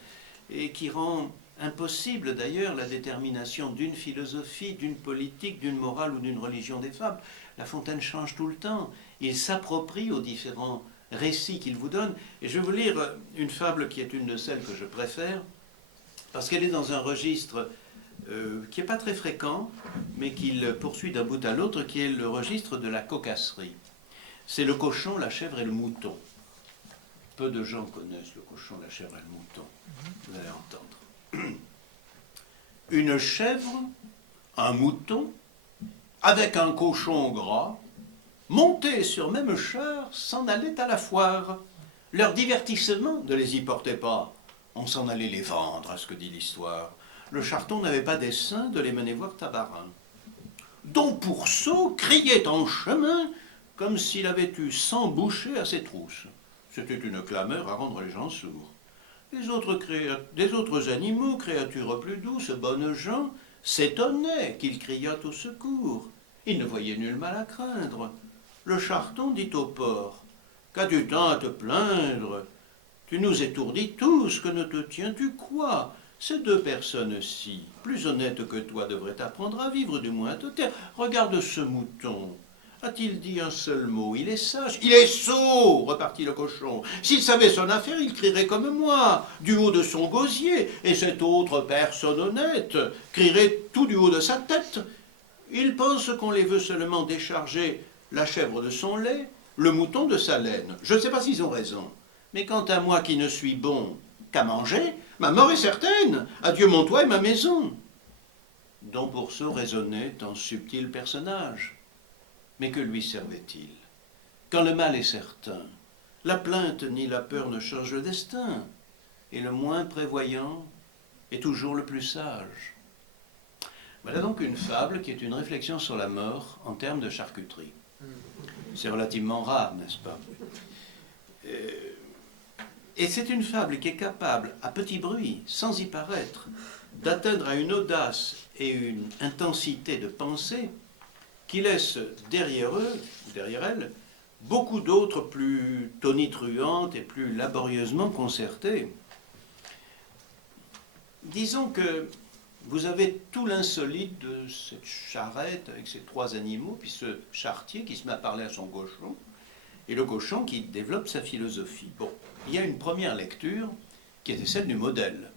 et qui rend impossible d'ailleurs la détermination d'une philosophie, d'une politique, d'une morale ou d'une religion des fables. La Fontaine change tout le temps. Il s'approprie aux différents récits qu'il vous donne. Et je vais vous lire une fable qui est une de celles que je préfère, parce qu'elle est dans un registre qui n'est pas très fréquent, mais qu'il poursuit d'un bout à l'autre, qui est le registre de la cocasserie. C'est le cochon, la chèvre et le mouton. Peu de gens connaissent le cochon, la chèvre et le mouton. Vous allez entendre. Une chèvre, un mouton, avec un cochon gras, montés sur même char, s'en allaient à la foire. Leur divertissement ne les y portait pas. On s'en allait les vendre, à ce que dit l'histoire. Le charton n'avait pas dessein de les mener voir Tabarin. Don Pourceau criait en chemin comme s'il avait eu 100 bouchées à ses trousses. C'était une clameur à rendre les gens sourds. Des autres animaux, créatures plus douces, bonnes gens, s'étonnaient qu'il criât au secours. Ils ne voyaient nul mal à craindre. Le charton dit au porc: « Qu'as-tu tant à te plaindre? Tu nous étourdis tous, que ne te tiens-tu quoi? Ces deux personnes-ci, plus honnêtes que toi, devraient apprendre à vivre, du moins à te taire. Regarde ce mouton. A-t-il dit un seul mot? Il est sage. Il est sot, repartit le cochon. S'il savait son affaire, il crierait comme moi, du haut de son gosier, et cette autre personne honnête crierait tout du haut de sa tête. Il pense qu'on les veut seulement décharger la chèvre de son lait, le mouton de sa laine. Je ne sais pas s'ils ont raison. Mais quant à moi qui ne suis bon qu'à manger, ma mort est certaine. Adieu mon toit et ma maison. Don Pourceau raisonnait en subtil personnage. Mais que lui servait-il? Quand le mal est certain, la plainte ni la peur ne changent le destin, et le moins prévoyant est toujours le plus sage. Voilà donc une fable qui est une réflexion sur la mort en termes de charcuterie. C'est relativement rare, n'est-ce pas? Et c'est une fable qui est capable, à petit bruit, sans y paraître, d'atteindre à une audace et une intensité de pensée qui laisse derrière eux, derrière elle, beaucoup d'autres plus tonitruantes et plus laborieusement concertées. Disons que vous avez tout l'insolite de cette charrette avec ces trois animaux, puis ce charretier qui se met à parler à son cochon, et le cochon qui développe sa philosophie. Bon, il y a une première lecture qui était celle du modèle.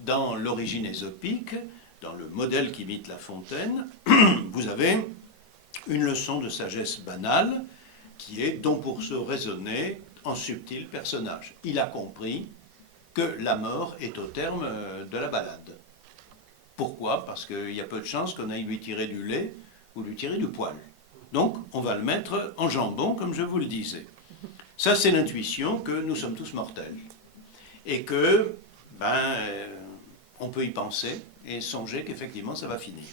Dans l'origine ésopique, dans le modèle qui imite La Fontaine, vous avez une leçon de sagesse banale qui est Don Pourceau raisonné en subtil personnage. Il a compris que la mort est au terme de la balade. Pourquoi? Parce qu'il y a peu de chances qu'on aille lui tirer du lait ou lui tirer du poil. Donc, on va le mettre en jambon, comme je vous le disais. Ça, c'est l'intuition que nous sommes tous mortels. Et que, on peut y penser et songer qu'effectivement, ça va finir.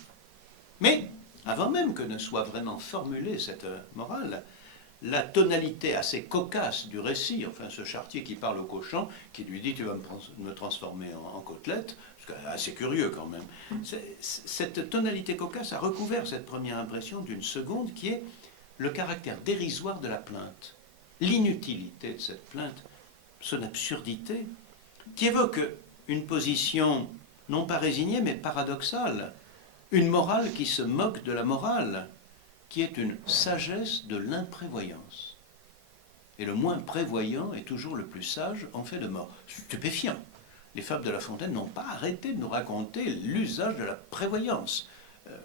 Mais, avant même que ne soit vraiment formulée cette morale, la tonalité assez cocasse du récit, enfin ce charretier qui parle au cochon, qui lui dit « tu vas me transformer en côtelette », c'est assez curieux quand même. Cette tonalité cocasse a recouvert cette première impression d'une seconde qui est le caractère dérisoire de la plainte, l'inutilité de cette plainte, son absurdité, qui évoque une position non pas résignée mais paradoxale, une morale qui se moque de la morale, qui est une sagesse de l'imprévoyance. Et le moins prévoyant est toujours le plus sage en fait de mort. Stupéfiant. Les fables de La Fontaine n'ont pas arrêté de nous raconter l'usage de la prévoyance.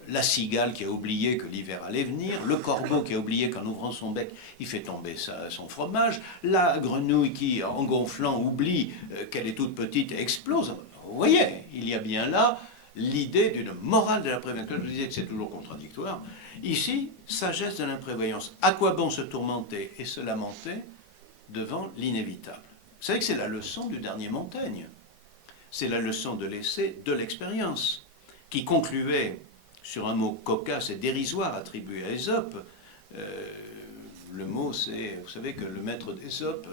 La cigale qui a oublié que l'hiver allait venir, le corbeau qui a oublié qu'en ouvrant son bec, il fait tomber son fromage, la grenouille qui, en gonflant, oublie qu'elle est toute petite et explose. Vous voyez, il y a bien là l'idée d'une morale de la prévoyance. Je disais que c'est toujours contradictoire. Ici, sagesse de l'imprévoyance. À quoi bon se tourmenter et se lamenter devant l'inévitable? Vous savez que c'est la leçon du dernier Montaigne. C'est la leçon de l'essai de l'expérience, qui concluait sur un mot cocasse et dérisoire attribué à Ésope. Le mot, c'est, vous savez que le maître d'Ésope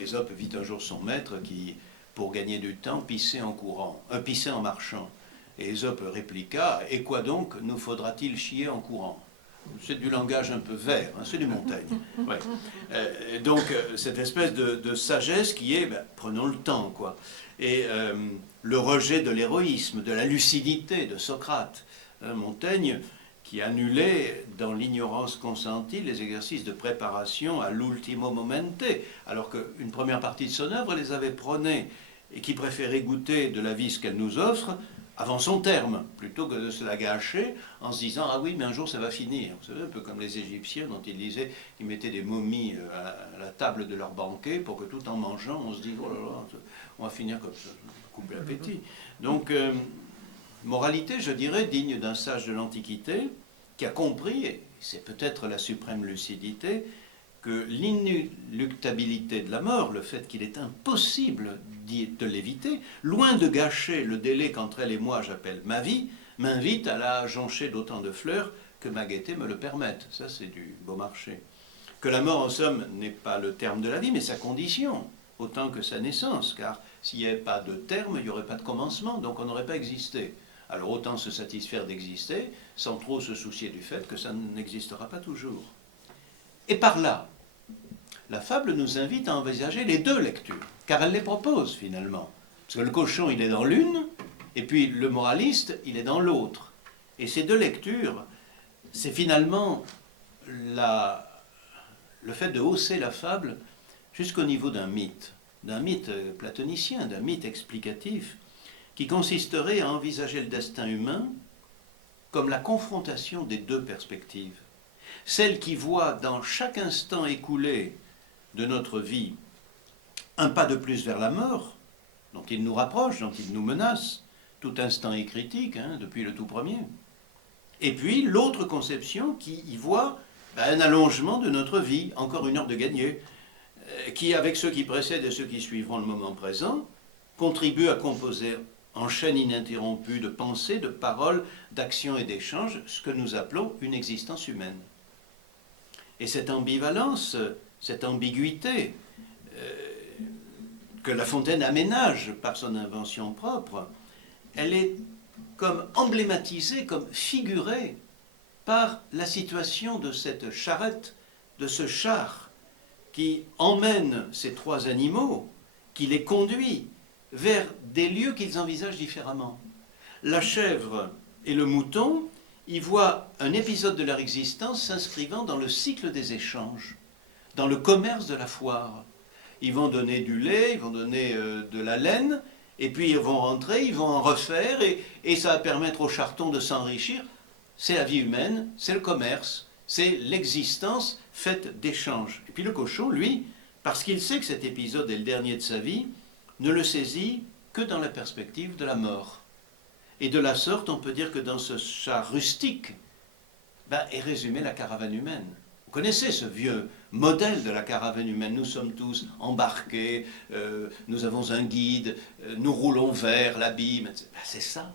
Ésope vit un jour son maître qui, pour gagner du temps, pissait pissait en marchant. Et Ésope répliqua, « Et quoi donc nous faudra-t-il chier en courant ?» C'est du langage un peu vert, hein, c'est du Montaigne. Ouais. Donc, cette espèce de sagesse qui est, prenons le temps, quoi. Et le rejet de l'héroïsme, de la lucidité de Socrate. Montaigne qui annulait dans l'ignorance consentie les exercices de préparation à l'ultimo momente, alors qu'une première partie de son œuvre les avait prônés, et qui préférait goûter de la vie ce qu'elle nous offre avant son terme, plutôt que de se la gâcher en se disant « Ah oui, mais un jour ça va finir ». Vous savez, un peu comme les Égyptiens dont ils disaient qu'ils mettaient des momies à la table de leur banquet pour que tout en mangeant, on se dit « Oh là là, on va finir comme ça, couper l'appétit ». Donc, moralité, je dirais, digne d'un sage de l'Antiquité, qui a compris, et c'est peut-être la suprême lucidité, que l'inéluctabilité de la mort, le fait qu'il est impossible de l'éviter, loin de gâcher le délai qu'entre elle et moi j'appelle ma vie, m'invite à la joncher d'autant de fleurs que ma gaieté me le permette. Ça, c'est du beau marché. Que la mort, en somme, n'est pas le terme de la vie, mais sa condition, autant que sa naissance, car s'il n'y avait pas de terme, il n'y aurait pas de commencement, donc on n'aurait pas existé. Alors autant se satisfaire d'exister, sans trop se soucier du fait que ça n'existera pas toujours. Et par là, la fable nous invite à envisager les deux lectures, car elle les propose finalement. Parce que le cochon, il est dans l'une, et puis le moraliste, il est dans l'autre. Et ces deux lectures, c'est finalement le fait de hausser la fable jusqu'au niveau d'un mythe platonicien, d'un mythe explicatif, qui consisterait à envisager le destin humain comme la confrontation des deux perspectives. Celle qui voit dans chaque instant écoulé de notre vie un pas de plus vers la mort, dont il nous rapproche, dont il nous menace, tout instant est critique, hein, depuis le tout premier. Et puis l'autre conception qui y voit un allongement de notre vie, encore une heure de gagner, qui, avec ceux qui précèdent et ceux qui suivront le moment présent, contribue à composer en chaîne ininterrompue de pensées, de paroles, d'actions et d'échanges, ce que nous appelons une existence humaine. Et cette ambivalence, cette ambiguïté que La Fontaine aménage par son invention propre, elle est comme emblématisée, comme figurée par la situation de cette charrette, de ce char qui emmène ces trois animaux, qui les conduit vers des lieux qu'ils envisagent différemment. La chèvre et le mouton y voient un épisode de leur existence s'inscrivant dans le cycle des échanges, dans le commerce de la foire. Ils vont donner du lait, ils vont donner de la laine, et puis ils vont rentrer, ils vont en refaire, et ça va permettre aux charretons de s'enrichir. C'est la vie humaine, c'est le commerce, c'est l'existence faite d'échanges. Et puis le cochon, lui, parce qu'il sait que cet épisode est le dernier de sa vie, ne le saisit que dans la perspective de la mort. Et de la sorte, on peut dire que dans ce char rustique est résumée la caravane humaine. Vous connaissez ce vieux modèle de la caravane humaine. Nous sommes tous embarqués, nous avons un guide, nous roulons vers l'abîme. C'est ça.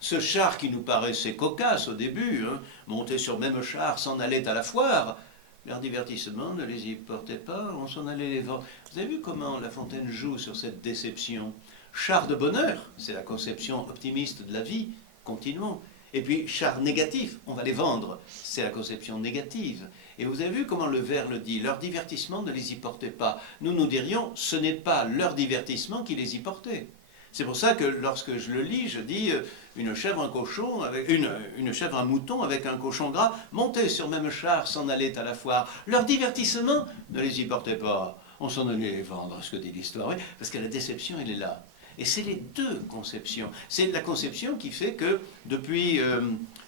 Ce char qui nous paraissait cocasse au début, hein, monter sur même char, s'en allait à la foire, leur divertissement ne les y portait pas, on s'en allait les vendre. Vous avez vu comment La Fontaine joue sur cette déception? Char de bonheur, c'est la conception optimiste de la vie, continuons. Et puis char négatif, on va les vendre, c'est la conception négative. Et vous avez vu comment le vers le dit, leur divertissement ne les y portait pas. Nous nous dirions, ce n'est pas leur divertissement qui les y portait. C'est pour ça que lorsque je le lis, je dis une chèvre, un cochon, avec une chèvre, un mouton avec un cochon gras, montés sur même char, s'en allaient à la foire. Leur divertissement ne les y portait pas. On s'en allait les vendre, ce que dit l'histoire, oui, parce que la déception, elle est là. Et c'est les deux conceptions. C'est la conception qui fait que depuis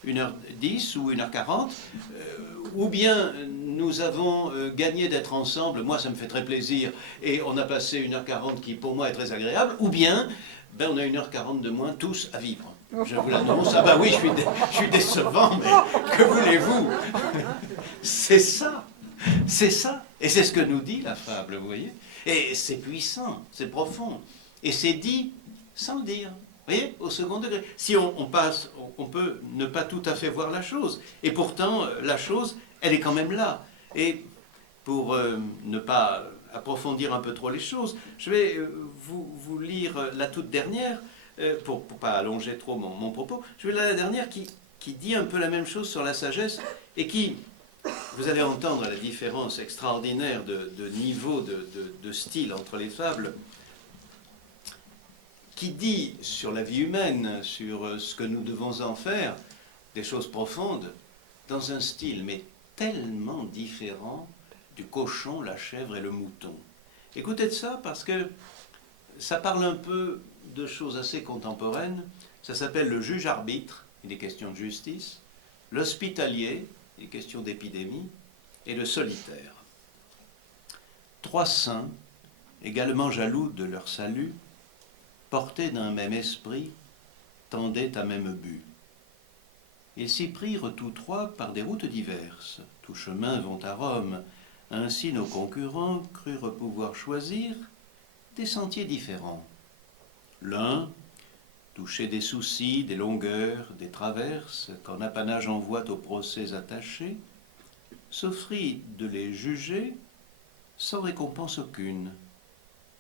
1h10 ou 1h40, ou bien nous avons gagné d'être ensemble, moi ça me fait très plaisir, et on a passé 1h40 qui pour moi est très agréable, ou bien on a 1h40 de moins tous à vivre. Je vous l'annonce. Ah oui, je suis décevant, mais que voulez-vous? C'est ça. C'est ça. Et c'est ce que nous dit la fable, vous voyez? Et c'est puissant, c'est profond. Et c'est dit sans dire. Vous voyez, au second degré. Si on passe, on peut ne pas tout à fait voir la chose. Et pourtant, la chose, elle est quand même là. Et pour ne pas approfondir un peu trop les choses, je vais vous lire la toute dernière, pour ne pas allonger trop mon propos. Je vais lire la dernière qui dit un peu la même chose sur la sagesse et qui, vous allez entendre la différence extraordinaire de niveau, de style entre les fables, qui dit sur la vie humaine, sur ce que nous devons en faire, des choses profondes, dans un style, mais tellement différent du cochon, la chèvre et le mouton. Écoutez de ça parce que ça parle un peu de choses assez contemporaines. Ça s'appelle le juge-arbitre, il est question de justice, l'hospitalier, il est question d'épidémie, et le solitaire. Trois saints, également jaloux de leur salut, portés d'un même esprit, tendaient à même but. Ils s'y prirent tous trois par des routes diverses. Tous chemins vont à Rome. Ainsi nos concurrents crurent pouvoir choisir des sentiers différents. L'un, touché des soucis, des longueurs, des traverses qu'en apanage envoie aux procès attachés, s'offrit de les juger sans récompense aucune,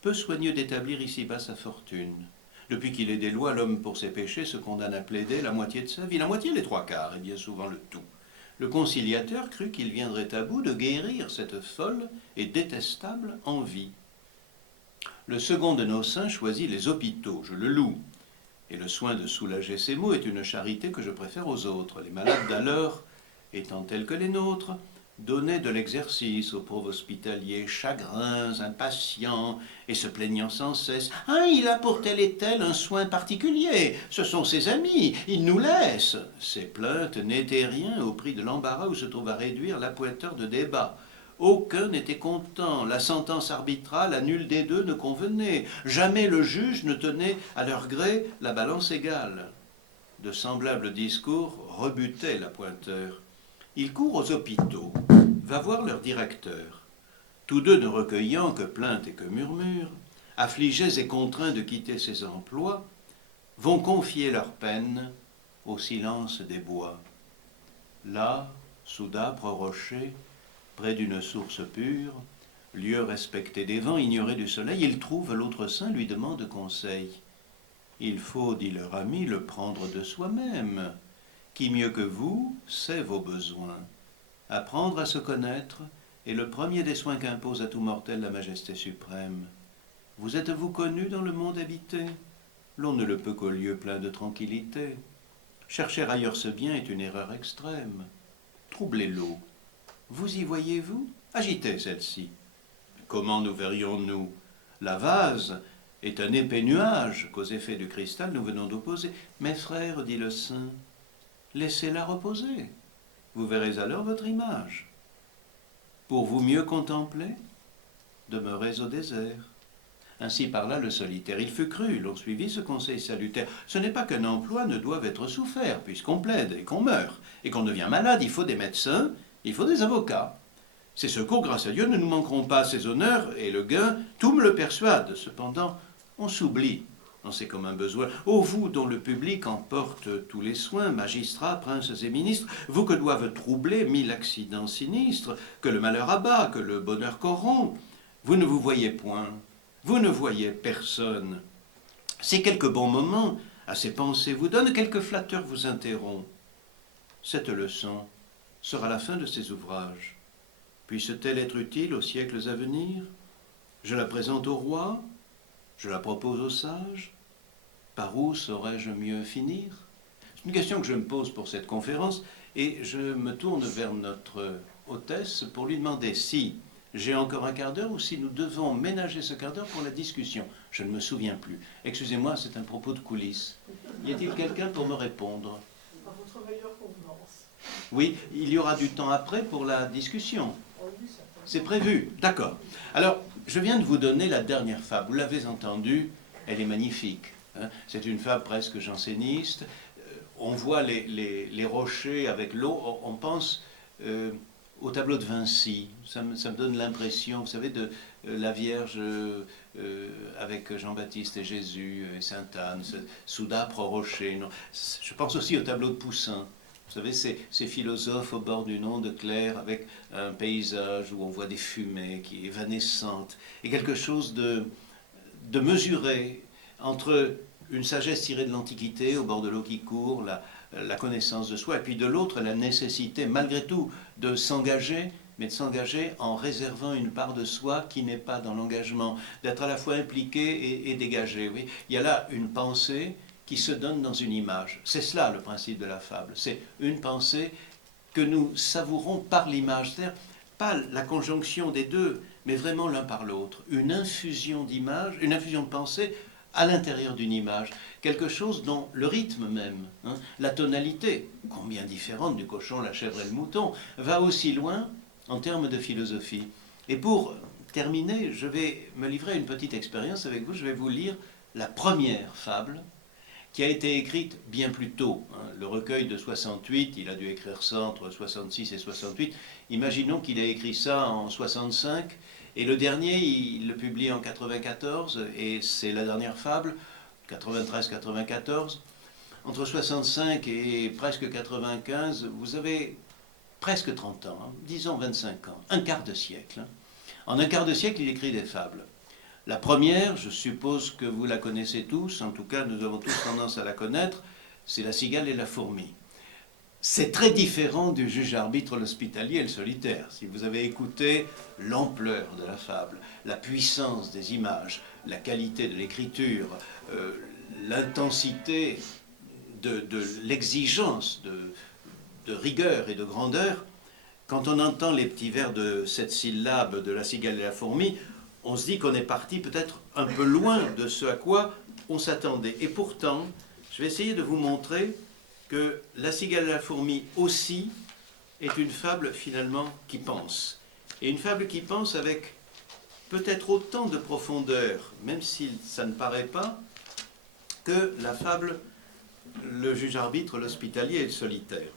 peu soigneux d'établir ici-bas sa fortune. Depuis qu'il est des lois, l'homme pour ses péchés se condamne à plaider la moitié de sa vie, la moitié les trois quarts, et bien souvent le tout. Le conciliateur crut qu'il viendrait à bout de guérir cette folle et détestable envie. Le second de nos saints choisit les hôpitaux, je le loue, et le soin de soulager ces maux est une charité que je préfère aux autres. Les malades d'alors, étant tels que les nôtres, donnaient de l'exercice aux pauvres hospitaliers, chagrins, impatients, et se plaignant sans cesse. « Ah, il a pour tel et tel un soin particulier, ce sont ses amis, il nous laisse !» Ces plaintes n'étaient rien au prix de l'embarras où se trouva réduire l'appointeur de débat. Aucun n'était content, la sentence arbitrale à nul des deux ne convenait, jamais le juge ne tenait à leur gré la balance égale. De semblables discours rebutaient l'appointeur. Il court aux hôpitaux, va voir leur directeur. Tous deux ne recueillant que plaintes et que murmures, affligés et contraints de quitter ses emplois, vont confier leur peine au silence des bois. Là, sous d'âpres rochers, près d'une source pure, lieu respecté des vents, ignoré du soleil, ils trouvent l'autre saint, lui demande conseil. Il faut, dit leur ami, le prendre de soi-même. Qui mieux que vous sait vos besoins. Apprendre à se connaître est le premier des soins qu'impose à tout mortel la majesté suprême. Vous êtes-vous connu dans le monde habité? L'on ne le peut qu'au lieu plein de tranquillité. Chercher ailleurs ce bien est une erreur extrême. Troublez l'eau. Vous y voyez-vous? Agitez celle-ci. Comment nous verrions-nous? La vase est un épais nuage qu'aux effets du cristal nous venons d'opposer. Mes frères, dit le saint, laissez-la reposer. Vous verrez alors votre image. Pour vous mieux contempler, demeurez au désert. Ainsi parla le solitaire. Il fut cru, l'on suivit ce conseil salutaire. Ce n'est pas qu'un emploi ne doive être souffert, puisqu'on plaide et qu'on meurt, et qu'on devient malade. Il faut des médecins, il faut des avocats. Ces secours, grâce à Dieu, ne nous manqueront pas. Ces honneurs et le gain, tout me le persuade. Cependant, on s'oublie dans ces communs besoins. Ô vous dont le public emporte tous les soins, magistrats, princes et ministres, vous que doivent troubler 1000 accidents sinistres, que le malheur abat, que le bonheur corrompt, vous ne vous voyez point, vous ne voyez personne. Si quelques bons moments à ces pensées vous donnent, quelques flatteurs vous interrompent. Cette leçon sera la fin de ces ouvrages. Puisse-t-elle être utile aux siècles à venir? Je la présente au roi, je la propose aux sages. Par où saurais-je mieux finir? C'est une question que je me pose pour cette conférence et je me tourne vers notre hôtesse pour lui demander si j'ai encore un quart d'heure ou si nous devons ménager ce quart d'heure pour la discussion. Je ne me souviens plus. Excusez-moi, c'est un propos de coulisses. Y a-t-il quelqu'un pour me répondre? À votre meilleure convenance. Oui, il y aura du temps après pour la discussion. C'est prévu, d'accord. Alors, je viens de vous donner la dernière fable. Vous l'avez entendue, elle est magnifique. Hein. C'est une fable presque janséniste. On voit les rochers avec l'eau. On pense au tableau de Vinci. Ça me donne l'impression, vous savez, de la Vierge avec Jean-Baptiste et Jésus et Sainte Anne, sous d'âpres rochers. Je pense aussi au tableau de Poussin. Vous savez, ces philosophes au bord d'une onde claire avec un paysage où on voit des fumées qui évanescentes et quelque chose de mesuré entre une sagesse tirée de l'Antiquité au bord de l'eau qui court, la connaissance de soi, et puis de l'autre la nécessité malgré tout de s'engager, mais de s'engager en réservant une part de soi qui n'est pas dans l'engagement, d'être à la fois impliqué et dégagé. Oui. Il y a là une pensée qui se donne dans une image. C'est cela le principe de la fable. C'est une pensée que nous savourons par l'image. C'est-à-dire pas la conjonction des deux, mais vraiment l'un par l'autre. Une infusion d'image, une infusion de pensée à l'intérieur d'une image. Quelque chose dont le rythme même, la tonalité, combien différente du cochon, la chèvre et le mouton, va aussi loin en termes de philosophie. Et pour terminer, je vais me livrer à une petite expérience avec vous. Je vais vous lire la première fable qui a été écrite bien plus tôt. Le recueil de 68, il a dû écrire ça entre 66 et 68. Imaginons qu'il ait écrit ça en 65, et le dernier, il le publie en 94, et c'est la dernière fable, 93-94. Entre 65 et presque 95, vous avez presque 30 ans, disons 25 ans, un quart de siècle. En un quart de siècle, il écrit des fables. La première, je suppose que vous la connaissez tous, en tout cas nous avons tous tendance à la connaître, c'est La cigale et la fourmi. C'est très différent du juge-arbitre, l'hospitalier et le solitaire. Si vous avez écouté l'ampleur de la fable, la puissance des images, la qualité de l'écriture, l'intensité de l'exigence de rigueur et de grandeur, quand on entend les petits vers de 7 syllabes de La cigale et la fourmi, on se dit qu'on est parti peut-être un peu loin de ce à quoi on s'attendait. Et pourtant, je vais essayer de vous montrer que La cigale et la fourmi aussi est une fable finalement qui pense. Et une fable qui pense avec peut-être autant de profondeur, même si ça ne paraît pas, que la fable Le juge-arbitre, l'hospitalier et le solitaire.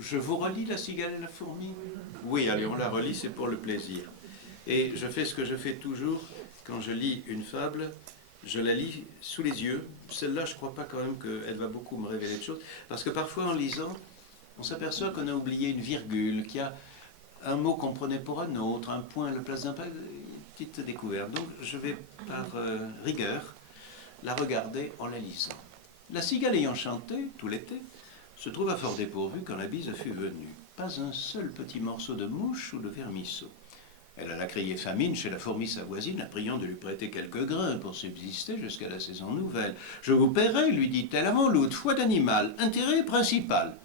Je vous relis La cigale et la fourmi? Oui, allez, on la relit, c'est pour le plaisir. Et je fais ce que je fais toujours quand je lis une fable, je la lis sous les yeux. Celle-là, je ne crois pas quand même qu'elle va beaucoup me révéler de choses, parce que parfois en lisant, on s'aperçoit qu'on a oublié une virgule, qu'il y a un mot qu'on prenait pour un autre, un point à la place d'un pas, une petite découverte. Donc je vais par rigueur la regarder en la lisant. La cigale ayant chanté tout l'été se trouva fort dépourvue quand la bise fut venue. Pas un seul petit morceau de mouche ou de vermisseau. Elle alla crier famine chez la fourmi sa voisine, la priant de lui prêter quelques grains pour subsister jusqu'à la saison nouvelle. « Je vous paierai, lui dit-elle, avant l'autre, foi d'animal, intérêt principal. »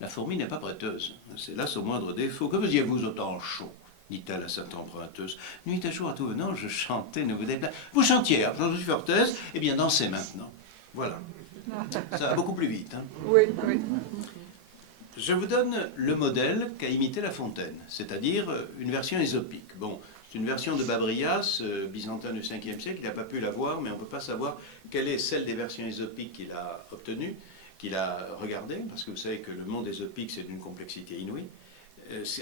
La fourmi n'est pas prêteuse, c'est là son moindre défaut. « Que faisiez-vous autant chaud ?» dit-elle à cette emprunteuse. « Nuit et jour à tout venant, je chantais, ne vous déplaise. »« Vous chantiez, j'en suis fort aise, eh bien dansez maintenant. » Voilà. Ça va beaucoup plus vite. Hein. Oui, oui. Je vous donne le modèle qu'a imité La Fontaine, c'est-à-dire une version ésopique. Bon, c'est une version de Babrias, byzantin du 5e siècle, il n'a pas pu la voir, mais on ne peut pas savoir quelle est celle des versions ésopiques qu'il a obtenues, qu'il a regardées, parce que vous savez que le monde ésopique, c'est d'une complexité inouïe.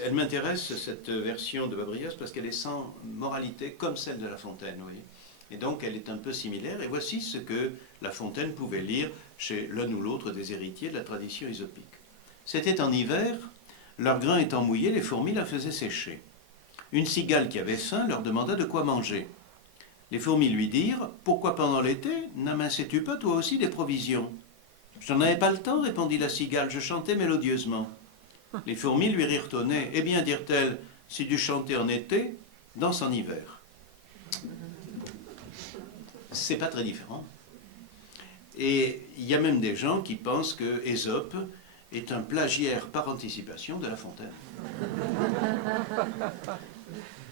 Elle m'intéresse, cette version de Babrias, parce qu'elle est sans moralité, comme celle de La Fontaine, vous voyez. Et donc, elle est un peu similaire, et voici ce que La Fontaine pouvait lire chez l'un ou l'autre des héritiers de la tradition ésopique. C'était en hiver, leur grain étant mouillé, les fourmis la faisaient sécher. Une cigale qui avait faim leur demanda de quoi manger. Les fourmis lui dirent « Pourquoi pendant l'été n'amassais-tu pas toi aussi des provisions ?»« Je n'en avais pas le temps, répondit la cigale, je chantais mélodieusement. » Les fourmis lui rirent au nez. « Eh bien, dirent-elles, si tu chantais en été, danse en hiver. » C'est pas très différent. Et il y a même des gens qui pensent que Ésope est un plagiaire par anticipation de La Fontaine.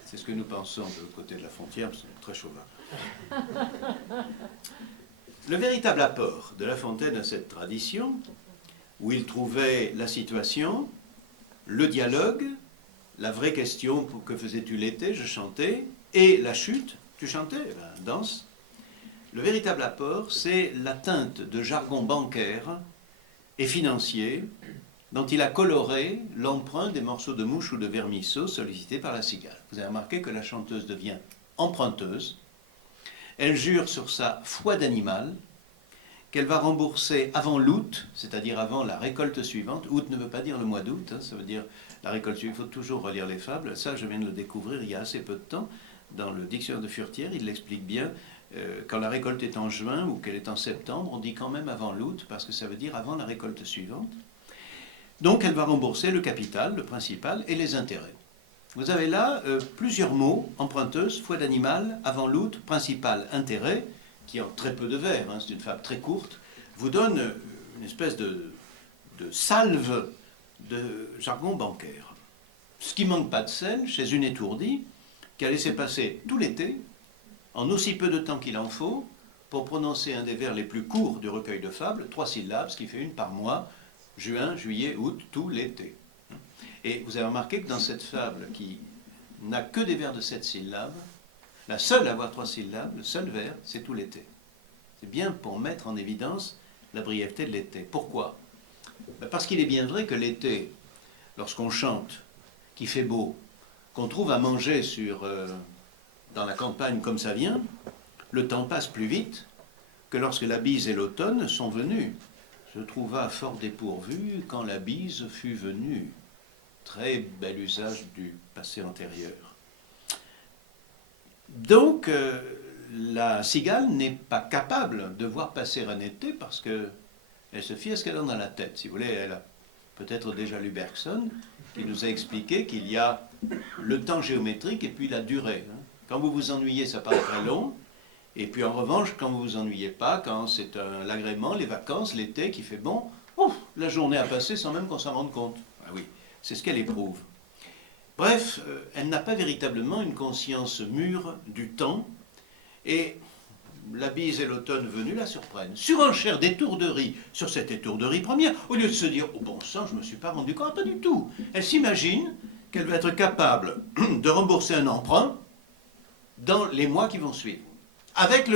C'est ce que nous pensons de l'autre côté de la frontière, c'est très chauvin. Le véritable apport de La Fontaine à cette tradition, où il trouvait la situation, le dialogue, la vraie question « Que faisais-tu l'été ?» Je chantais, et la chute « Tu chantais ?» Eh bien, danse. Le véritable apport, c'est la teinte de jargon bancaire et financier dont il a coloré l'emprunt des morceaux de mouche ou de vermisseau sollicités par la cigale. Vous avez remarqué que la chanteuse devient emprunteuse, elle jure sur sa foi d'animal, qu'elle va rembourser avant l'août, c'est-à-dire avant la récolte suivante. Août ne veut pas dire le mois d'août, hein, ça veut dire la récolte suivante. Il faut toujours relire les fables. Ça, je viens de le découvrir il y a assez peu de temps. Dans le dictionnaire de Furetière, il l'explique bien. Quand la récolte est en juin ou qu'elle est en septembre, on dit quand même avant l'août, parce que ça veut dire avant la récolte suivante. Donc, elle va rembourser le capital, le principal, et les intérêts. Vous avez là plusieurs mots, emprunteuse, foi d'animal, avant l'août, principal, intérêt, qui en très peu de vers, hein, c'est une fable très courte, vous donne une espèce de salve de jargon bancaire. Ce qui manque pas de sel chez une étourdie qui a laissé passer tout l'été, en aussi peu de temps qu'il en faut, pour prononcer un des vers les plus courts du recueil de fables, 3 syllabes, ce qui fait une par mois, juin, juillet, août, tout l'été. Et vous avez remarqué que dans cette fable qui n'a que des vers de 7 syllabes, la seule à avoir 3 syllabes, le seul vers, c'est tout l'été. C'est bien pour mettre en évidence la brièveté de l'été. Pourquoi? Parce qu'il est bien vrai que l'été, lorsqu'on chante, qu'il fait beau, qu'on trouve à manger dans la campagne comme ça vient, le temps passe plus vite que lorsque la bise et l'automne sont venus. Se trouva fort dépourvu quand la bise fut venue. Très bel usage du passé antérieur. Donc, la cigale n'est pas capable de voir passer un été parce qu'elle se fie à ce qu'elle a dans la tête. Si vous voulez, elle a peut-être déjà lu Bergson, qui nous a expliqué qu'il y a le temps géométrique et puis la durée. Quand vous vous ennuyez, ça paraît très long. Et puis en revanche, quand vous vous ennuyez pas, quand c'est l'agrément, les vacances, l'été qui fait bon, ouf, la journée a passé sans même qu'on s'en rende compte. Ah oui, c'est ce qu'elle éprouve. Bref, elle n'a pas véritablement une conscience mûre du temps, et la bise et l'automne venus la surprennent. Surenchère d'étourderie sur cette étourderie première, au lieu de se dire « Oh bon sang, je ne me suis pas rendu compte, pas du tout ». Elle s'imagine qu'elle va être capable de rembourser un emprunt dans les mois qui vont suivre, avec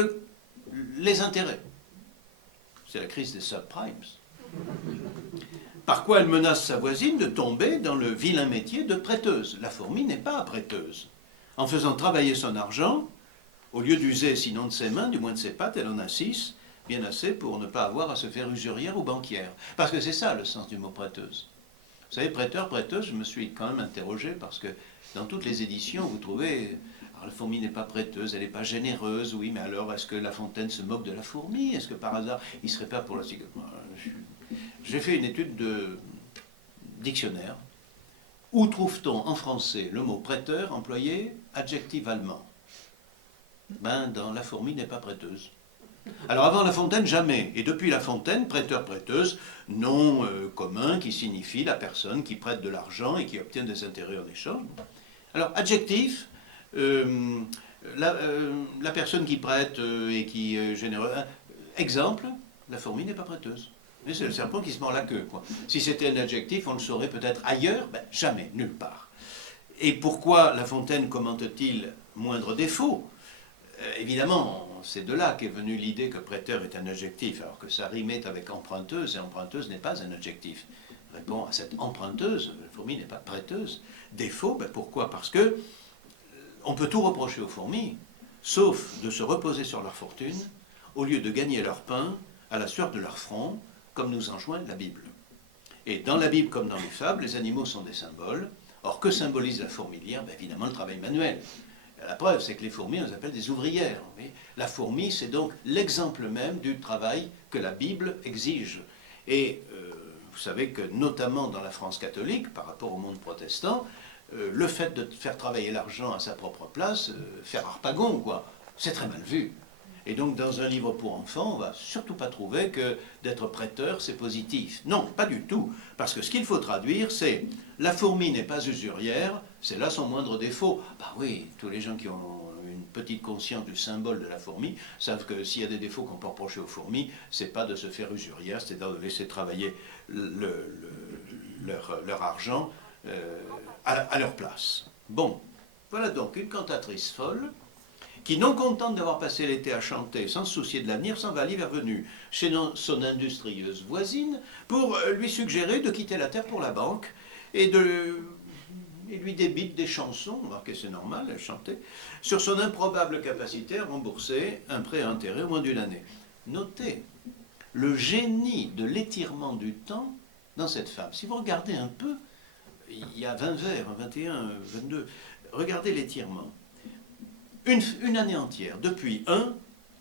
les intérêts. C'est la crise des subprimes. Par quoi elle menace sa voisine de tomber dans le vilain métier de prêteuse. La fourmi n'est pas prêteuse. En faisant travailler son argent, au lieu d'user sinon de ses mains, du moins de ses pattes, elle en a 6, bien assez pour ne pas avoir à se faire usurière ou banquière. Parce que c'est ça le sens du mot prêteuse. Vous savez, prêteur, prêteuse, je me suis quand même interrogé parce que dans toutes les éditions, vous trouvez... Alors, la fourmi n'est pas prêteuse, elle n'est pas généreuse, oui, mais alors est-ce que La Fontaine se moque de la fourmi? Est-ce que par hasard, il ne serait pas pour la cigale? J'ai fait une étude de dictionnaire. Où trouve-t-on en français le mot prêteur employé adjectif allemand? Ben, dans La fourmi n'est pas prêteuse. Alors avant La Fontaine, jamais. Et depuis La Fontaine, prêteur, prêteuse, nom commun qui signifie la personne qui prête de l'argent et qui obtient des intérêts en échange. Alors adjectif, la personne qui prête et qui est généreuse. Exemple, la fourmi n'est pas prêteuse. Mais c'est le serpent qui se mord la queue, quoi. Si c'était un adjectif, on le saurait peut-être ailleurs, ben, jamais, nulle part. Et pourquoi La Fontaine commente-t-il moindre défaut? Évidemment, c'est de là qu'est venue l'idée que prêteur est un adjectif, alors que ça rimait avec emprunteuse, et emprunteuse n'est pas un adjectif. Répond à cette emprunteuse, la fourmi n'est pas prêteuse. Défaut, ben pourquoi? Parce que on peut tout reprocher aux fourmis, sauf de se reposer sur leur fortune, au lieu de gagner leur pain à la sueur de leur front, comme nous enjoint la Bible. Et dans la Bible, comme dans les fables, les animaux sont des symboles. Or, que symbolise la fourmilière? Ben, évidemment, le travail manuel. La preuve, c'est que les fourmis, on les appelle des ouvrières. La fourmi, c'est donc l'exemple même du travail que la Bible exige. Et vous savez que, notamment dans la France catholique, par rapport au monde protestant, le fait de faire travailler l'argent à sa propre place, faire harpagon, quoi, c'est très mal vu. Et donc, dans un livre pour enfants, on ne va surtout pas trouver que d'être prêteur, c'est positif. Non, pas du tout. Parce que ce qu'il faut traduire, c'est « la fourmi n'est pas usurière, c'est là son moindre défaut ». Bah oui, tous les gens qui ont une petite conscience du symbole de la fourmi savent que s'il y a des défauts qu'on peut reprocher aux fourmis, c'est pas de se faire usurière, c'est de laisser travailler leur argent à leur place. Bon, voilà donc une cantatrice folle, qui, non contente d'avoir passé l'été à chanter sans se soucier de l'avenir, s'en va l'hiver venu chez son industrieuse voisine pour lui suggérer de quitter la terre pour la banque et lui débite des chansons, remarquez c'est normal, elle chantait, sur son improbable capacité à rembourser un prêt à intérêt au moins d'une année. Notez le génie de l'étirement du temps dans cette femme. Si vous regardez un peu, il y a 20 vers, 21, 22, regardez l'étirement. Une année entière, depuis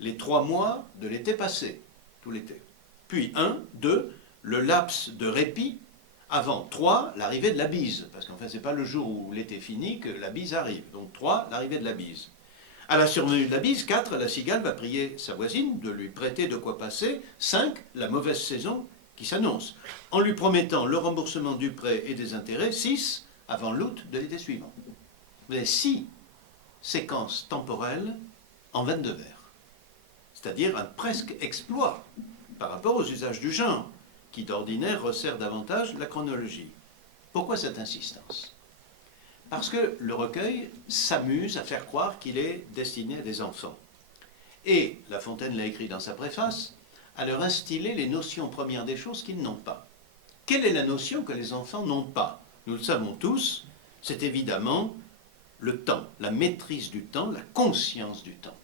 les 3 mois de l'été passé, tout l'été. Puis 2, le laps de répit avant 3, l'arrivée de la bise. Parce qu'en fait, ce n'est pas le jour où l'été finit que la bise arrive. Donc 3, l'arrivée de la bise. À la survenue de la bise, 4, la cigale va prier sa voisine de lui prêter de quoi passer. 5, la mauvaise saison qui s'annonce, en lui promettant le remboursement du prêt et des intérêts. 6, avant l'août de l'été suivant. Vous avez 6 séquences temporelles en 22 vers. C'est-à-dire un presque exploit par rapport aux usages du genre, qui d'ordinaire resserrent davantage la chronologie. Pourquoi cette insistance? Parce que le recueil s'amuse à faire croire qu'il est destiné à des enfants. Et, La Fontaine l'a écrit dans sa préface, à leur instiller les notions premières des choses qu'ils n'ont pas. Quelle est la notion que les enfants n'ont pas? Nous le savons tous, c'est évidemment le temps, la maîtrise du temps, la conscience du temps.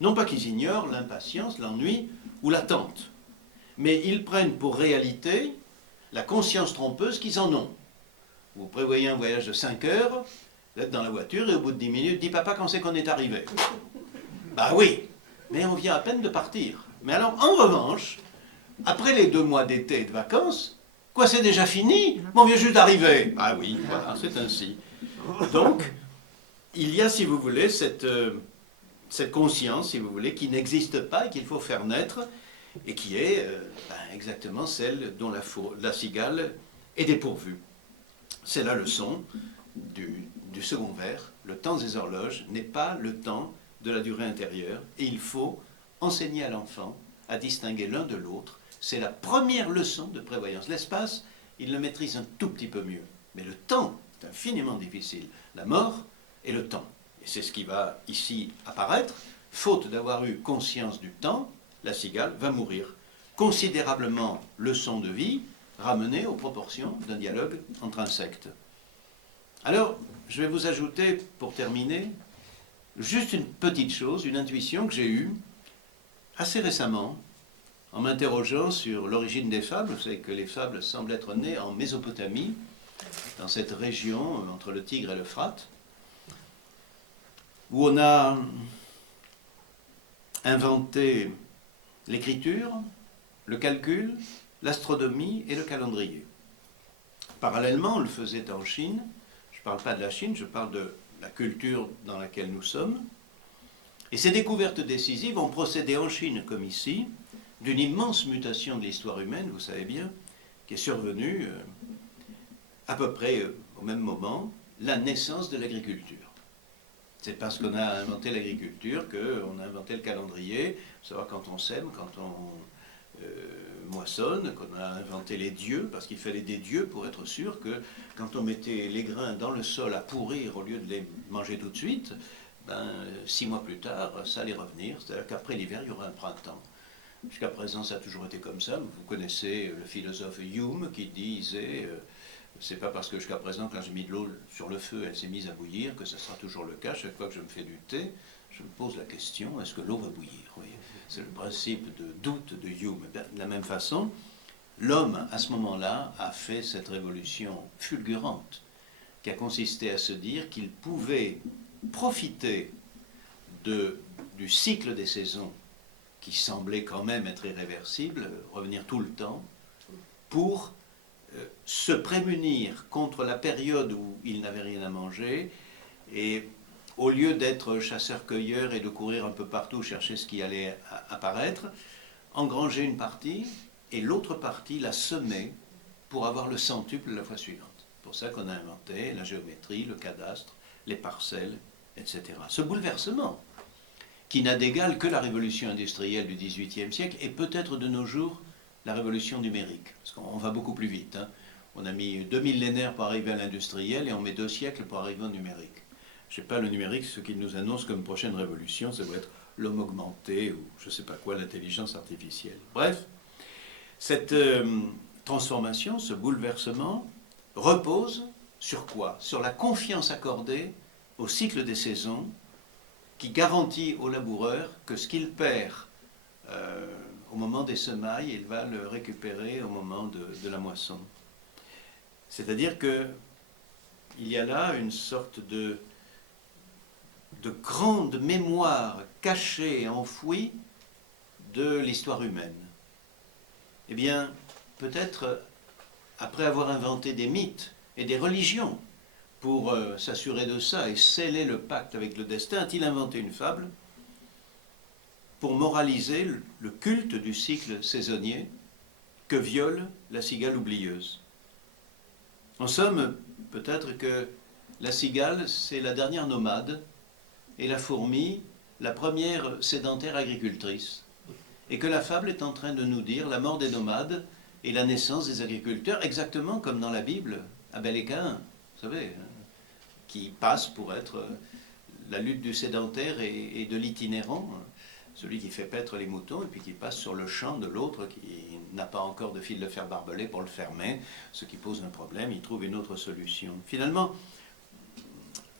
Non pas qu'ils ignorent l'impatience, l'ennui ou l'attente, mais ils prennent pour réalité la conscience trompeuse qu'ils en ont. Vous prévoyez un voyage de 5 heures, vous êtes dans la voiture et au bout de 10 minutes, dis papa quand c'est qu'on est arrivé. Bah oui, mais on vient à peine de partir. Mais alors, en revanche, après les 2 mois d'été et de vacances, quoi, c'est déjà fini? On vient juste d'arriver. Ah oui, voilà, c'est ainsi. Donc, il y a, si vous voulez, cette conscience, si vous voulez, qui n'existe pas et qu'il faut faire naître, et qui est exactement celle dont la cigale est dépourvue. C'est la leçon du second vers. Le temps des horloges n'est pas le temps de la durée intérieure, et il faut enseigner à l'enfant à distinguer l'un de l'autre. C'est la première leçon de prévoyance. L'espace, il le maîtrise un tout petit peu mieux, mais le temps est infiniment difficile. La mort et le temps. Et c'est ce qui va ici apparaître. Faute d'avoir eu conscience du temps, la cigale va mourir. Considérablement leçon de vie, ramenée aux proportions d'un dialogue entre insectes. Alors, je vais vous ajouter, pour terminer, juste une petite chose, une intuition que j'ai eue assez récemment, en m'interrogeant sur l'origine des fables. Vous savez que les fables semblent être nées en Mésopotamie, dans cette région entre le Tigre et l'Euphrate, où on a inventé l'écriture, le calcul, l'astronomie et le calendrier. Parallèlement, on le faisait en Chine. Je ne parle pas de la Chine, je parle de la culture dans laquelle nous sommes. Et ces découvertes décisives ont procédé en Chine, comme ici, d'une immense mutation de l'histoire humaine, vous savez bien, qui est survenue à peu près au même moment, la naissance de l'agriculture. C'est parce qu'on a inventé l'agriculture qu'on a inventé le calendrier, savoir quand on sème, quand on moissonne, qu'on a inventé les dieux, parce qu'il fallait des dieux pour être sûr que quand on mettait les grains dans le sol à pourrir au lieu de les manger tout de suite, 6 mois plus tard, ça allait revenir. C'est-à-dire qu'après l'hiver, il y aura un printemps. Jusqu'à présent, ça a toujours été comme ça. Vous connaissez le philosophe Hume qui disait c'est pas parce que jusqu'à présent, quand j'ai mis de l'eau sur le feu, elle s'est mise à bouillir, que ça sera toujours le cas. Chaque fois que je me fais du thé, je me pose la question, est-ce que l'eau va bouillir? Oui. C'est le principe de doute de Hume. De la même façon, l'homme, à ce moment-là, a fait cette révolution fulgurante qui a consisté à se dire qu'il pouvait profiter du cycle des saisons qui semblait quand même être irréversible, revenir tout le temps, pour se prémunir contre la période où il n'avait rien à manger, et au lieu d'être chasseur-cueilleur et de courir un peu partout chercher ce qui allait apparaître, engranger une partie et l'autre partie la semer pour avoir le centuple la fois suivante. C'est pour ça qu'on a inventé la géométrie, le cadastre, les parcelles, etc. Ce bouleversement, qui n'a d'égal que la révolution industrielle du XVIIIe siècle et peut-être de nos jours la révolution numérique, parce qu'on va beaucoup plus vite. On a mis 2 millénaires pour arriver à l'industriel et on met 2 siècles pour arriver au numérique. Je ne sais pas, le numérique, ce qu'il nous annonce comme prochaine révolution, ça doit être l'homme augmenté ou je ne sais pas quoi, l'intelligence artificielle. Bref, cette transformation, ce bouleversement, repose sur quoi? Sur la confiance accordée au cycle des saisons qui garantit au laboureur que ce qu'il perd au moment des semailles, il va le récupérer au moment de la moisson. C'est-à-dire qu'il y a là une sorte de grande mémoire cachée, enfouie de l'histoire humaine. Eh bien, peut-être, après avoir inventé des mythes et des religions pour s'assurer de ça et sceller le pacte avec le destin, a-t-il inventé une fable pour moraliser le culte du cycle saisonnier que viole la cigale oublieuse. En somme, peut-être que la cigale, c'est la dernière nomade, et la fourmi, la première sédentaire agricultrice. Et que la fable est en train de nous dire la mort des nomades et la naissance des agriculteurs, exactement comme dans la Bible, Abel et Caïn, vous savez, qui passe pour être la lutte du sédentaire et de l'itinérant, celui qui fait paître les moutons et puis qui passe sur le champ de l'autre qui n'a pas encore de fil de fer barbelé pour le fermer, ce qui pose un problème, il trouve une autre solution. Finalement,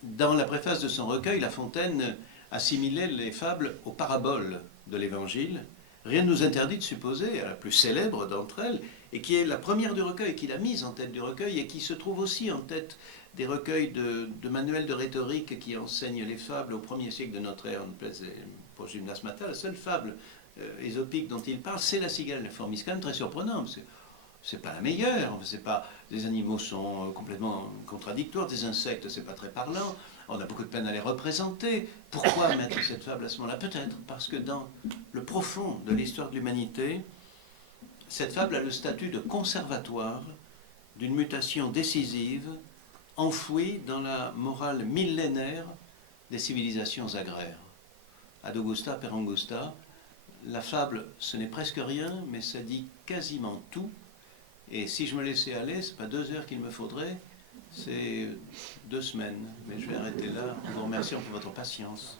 dans la préface de son recueil, La Fontaine assimilait les fables aux paraboles de l'Évangile. Rien ne nous interdit de supposer, à la plus célèbre d'entre elles, et qui est la première du recueil, qui l'a mise en tête du recueil, et qui se trouve aussi en tête des recueils de manuels de rhétorique qui enseignent les fables au 1er siècle de notre ère, pour Gymnas Mata, la seule fable ésopique dont il parle, c'est la cigale, la fourmi. C'est quand même très surprenant, parce que c'est pas la meilleure, c'est pas, les animaux sont complètement contradictoires, des insectes, c'est pas très parlant, on a beaucoup de peine à les représenter. Pourquoi mettre cette fable à ce moment-là? Peut-être parce que dans le profond de l'histoire de l'humanité, cette fable a le statut de conservatoire d'une mutation décisive, enfouie dans la morale millénaire des civilisations agraires. Ad Augusta per Angusta, la fable, ce n'est presque rien, mais ça dit quasiment tout. Et si je me laissais aller, ce n'est pas 2 heures qu'il me faudrait, c'est 2 semaines. Mais je vais arrêter là en vous remerciant pour votre patience.